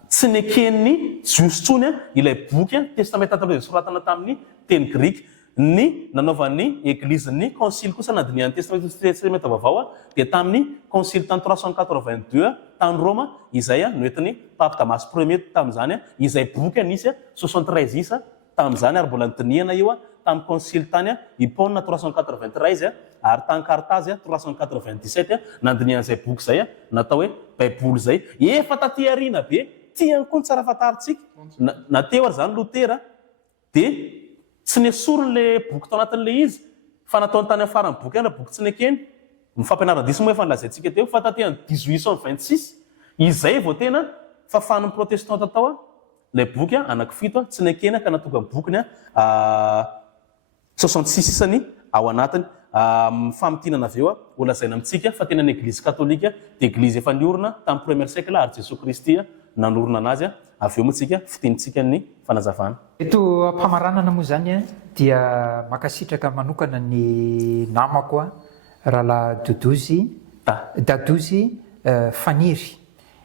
tsy neken'ny Josy tsony ilay boky testamenta taloha soratana tamin'ny teny grika. Ny nanaovan'ny eglizin'ny concile kosa nadinihan'ny testamenta vaovao dia tamin'ny concile tany 382 tany Roma izay noentin'ny pape Damas Ier tamin'izany izay boky nisy 73 isa tamin'izany ary mbola nidinihana io tamin'ny concile tany Hippone 393 ary tany Carthage 397 nandinihan'izay boky zay natao hoe baiboly zay. Efa taty arina be tiany koa ny tsara fantaritsika nateo ary zany Lutera dia tsy nesorony le boky tao anatin'le izy fa nataony tany amin'ny farany boky ihany boky tsy nekeny. Ny fampianaran-diso moa efa nilazaintsika teo fa taty 1826 izay vao tena fafan'ny protestanta tao le boky anankifito tsy nekeny ka natoka bokiny 66 isany ao anatiny. Famitinana avy eo olazaina amintsika fa tena ny Eglizy Katolika dia Eglizy efa niorina tamin'ny premier siècle ary Jesosy Kristy nanorina anazy avy eo moa tsika fitenitsika ny fanazavana. Eto ampamaranana moa zany dia makasitraka manokana ny namako rahalahy Dadozy Faniry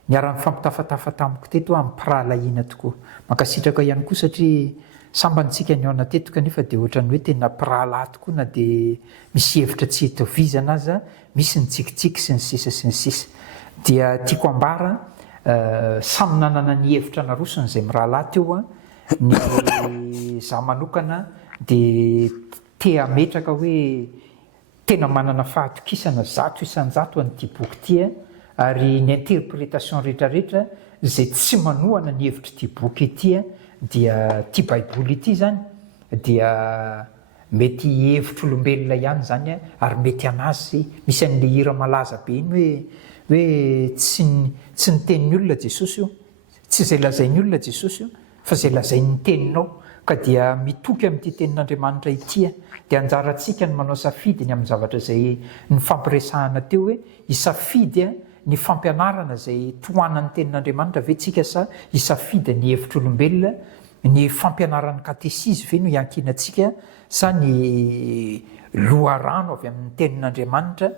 niara-ny fampitafatafa tamiko teto amin'ny pirahalahiana tokoa. Makasitraka ihany koa satria sambantsika ny ao natetika nefa dia ohatrany hoe tena pirahalahy tokoa na dia misy hevitra tsy hitovizana azy misy ny tsikitsiky sy ny sisa. Dia tiako ambara samy nanana ny hevitra narosony izay mirahalahy teo ny za manokana dia ametraka hoe tena manana fahatokisana 100 isan-jato an'ity boky ity ary ny interprétation rehetrarehetra zay tsy manohana ny hevitra ity boky ity dia tia baiboly ity zany dia mety hevitr'olombelona ihany zany ary mety anazy misy an'le hira malaza be iny hoe tsy nytenin'ny olona jesosy io tsy zay lazain'ny olona jesosy io fa zay lazain'ny teninao ka dia mitoky amin'ity tenin'andriamanitra itya dia anjarantsika ny manao safidy ny amin'ny zavatra zay ny fampiresahana teo hoe isafidy ny fampianarana zay tohanan'ny tenin'andriamanitra ve tsika sa isafidy ny hevitr'olombelona ny fampianaran'ny katesisy ve no iankinantsika sa ny loharano avy amin'ny tenin'andriamanitra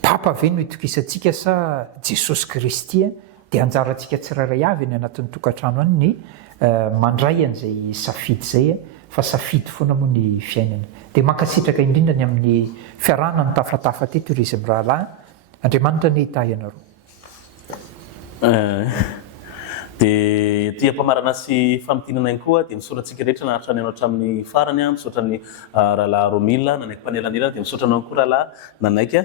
papa ve no itokisantsika sa jesosy kristy dia anjarantsika tsirairay avy ny anatin'ny tokantrano any ny mandray an'izay safidy zay fa safidy foana moa ny fiainana dia mankasitraka indrindra ny amin'ny fiarahana ny tafatafa teto ry izy mirahalahy andriamanitra ny hitahy ianareo dia tia-pamarana sy famitinana ihany koa dia misoratsika rehetra naharitra ny anao hatramin'ny farany misaotra ny rahalahy Romila nanaiky mpanelanelana dia misaotra anao koa rahalahy nanaika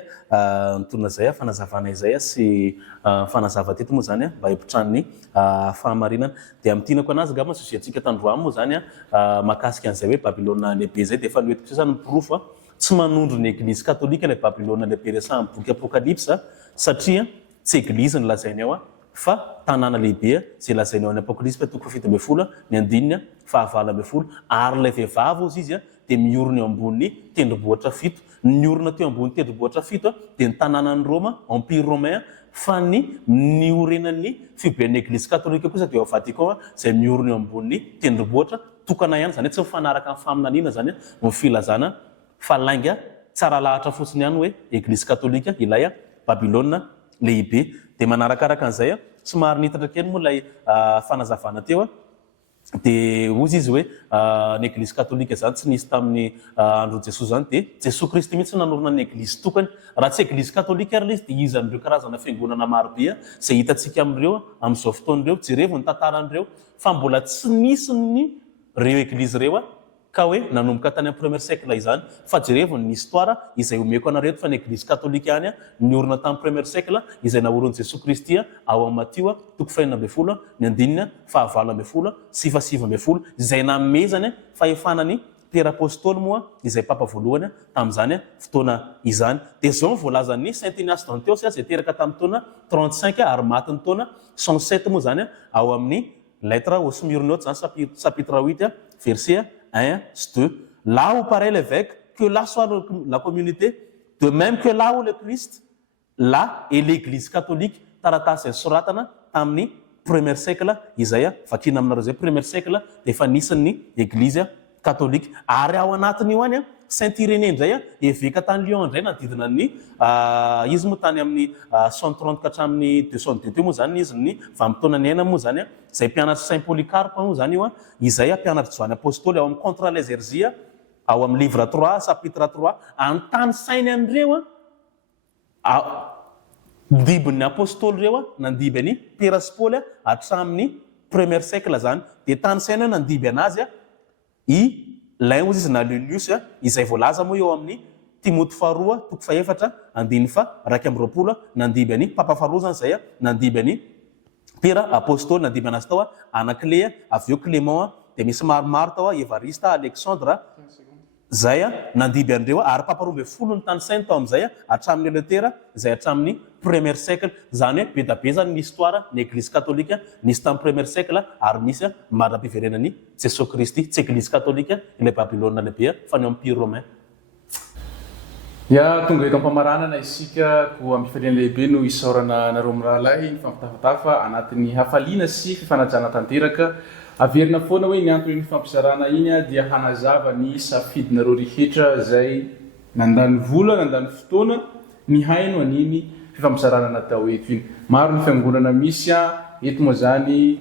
nitonona zay fanazavana izay sy fanazava teto moa zany mba hipitrany fahamarinana dia mitinako anazy gama sosiantsika tandroany moa zany makasika an'izay hoe Babilôna lehibe zay dia efa noetiko kosa zany miporofo tsy manondro ny eglizy katolika ilay Babilôna lehibe resaha boky apokalypsa satria tsy eglizy ny lazainy ao fa tanàna lehibe zay lazainy ao any apokalypsa toko 7 ny andininy 20 ary ilay vehivavy ozy izy dia miorona eo ambony tendrombohitra 7 niorona teo ambony tendrombohitra 7 dia ny tanànan'ny Roma empire romain fa ny orenan'ny fiben'ny eglizy katolika kosa dia Vatican zay miorona eo ambony tendrombohitra tokana ihany zany tsy mifanaraka amin'ny faminaniana zany ny filazana fa lainga tsara lahatra fotsiny ihany hoe eglizy katolika ilay Babilôna lehibe dia manarakaraka an'izay somary nitatra kely moa ilay fanazavana teo dia ozy izy hoe ny eglizy katolika zany tsy nisy tamin'ny andro Jesosy zany dia Jesosy Kristy mihitsy nanorona ny eglizy tokany raha tsy eglizy katolika ary izy dia izan'ireo karazana fiangonana marobe zay hitantsika amin'ireo amin'izao fotoan'ireo jerevo ny tantaran'ireo fa mbola tsy nisy ny reo eglizy reo ka hoe nanomboka tany amin'ny premier siècle izany fa jerevo ny histoire izay omeko anareto fa ny eglizy katolika ihany ny orona tamin'ny premier siècle izay naoron'i Jesosy Kristy ao amin'ny Matio toko 4 ny andininy 20 sy 7 izay namezany fahefanany Pierre apôstôly moa izay papa voalohany tamin'izany fotoana izany dia zao voalazan'ny Saint Ignace d'Antioche zay teraka tamin'ny taona 35 ary matin'ny taona 107 moa zany ao amin'ny lettre aux Smyrniotes chapitre 8 verset 1 2 là où paraît l'évêque que là soit la communauté de même que là où le Christ là et l'église catholique taratasy soratana tamin'ny premier siècle izay vakina aminareo zay premier siècle dia efa nisan'ny église catholique ary ao anatin'io any Saint Irénée indray eveka tany Lyon indray nanodidina ny izy moa tany amin'ny 130 ka hatramin'ny 202 moa zany izy ny vanim-potoana ny aina moa zany zay mpianatry Saint Polycarpe moa zany io izay mpianatry Joanne apôstôly ao amin'ny contre les hersies ao amin'ny livre 3 chapitre 3 antany sainy an'ireo dibon'ny apôstôly reo nandiby any Pierre sy Paul hatramin'ny premier siècle zany dia tany sainy nandiby anazy lay ozy izy na Lelius izay voalaza moa eo amin'ny Timothée faharoa toko 4 andiny 2 nandiby any papa faharoa zany zay nandiby any Pierre apôstôly nandiby anazy tao anakile avy eo Clément dia misy maromaro tao Évariste Alexandre zay nandiby andreo ary papa 20 ny tany sainy tao amin'izay hatramin'ny Luther izay hatramin'ny premier siècle zany hoe be da be zany ny histoire ny église catholique nisy tamin'ny premier siècle ary misy mara-piverenan'ny Jesosy Kristy tsy église catholique ilay Babylone lehibe fa ny empire romain ia tonga eto ampamaranana isika ko amin'ny fifaliana lehibe no isaorana nareo mirahalahy ny fampitafatafa anatin'ny hafaliana sy fifanajana tanteraka averina foana hoe ny antony ny fampizarana iny dia hanazava ny safidinareo rehetra zay nandany vola nandany fotoana ny haino aniny fifampizarana natao eto iny maro ny fiangonana misy eto moa zany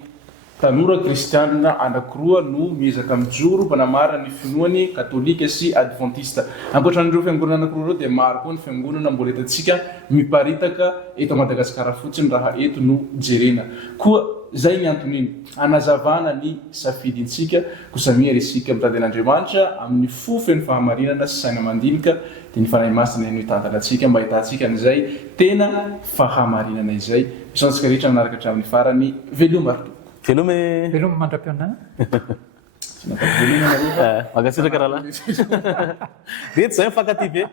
tanora kristianina anakiroa no miezaka mijoro mpanamara ny finoany katolika sy adventiste ankoatran'ireo fiangonana anakiroa reo dia maro koa ny fiangonana mbola etantsika miparitaka eto Madagasikara fotsiny raha eto no jerena koa zay ny antony iny anazavana ny safidintsika kosamia resika mitaden'Andriamanitra amin'ny fofeny fahamarinana sy saina mandinika dia ny fanahy masina no hitantanantsika mba hitantsika an'izay tena fahamarinana izay misaontsika rehetra manaraka hatramin'ny farany veloma velome veloma mandram-piona magasitraka raha lahy rety zay mifankaty ve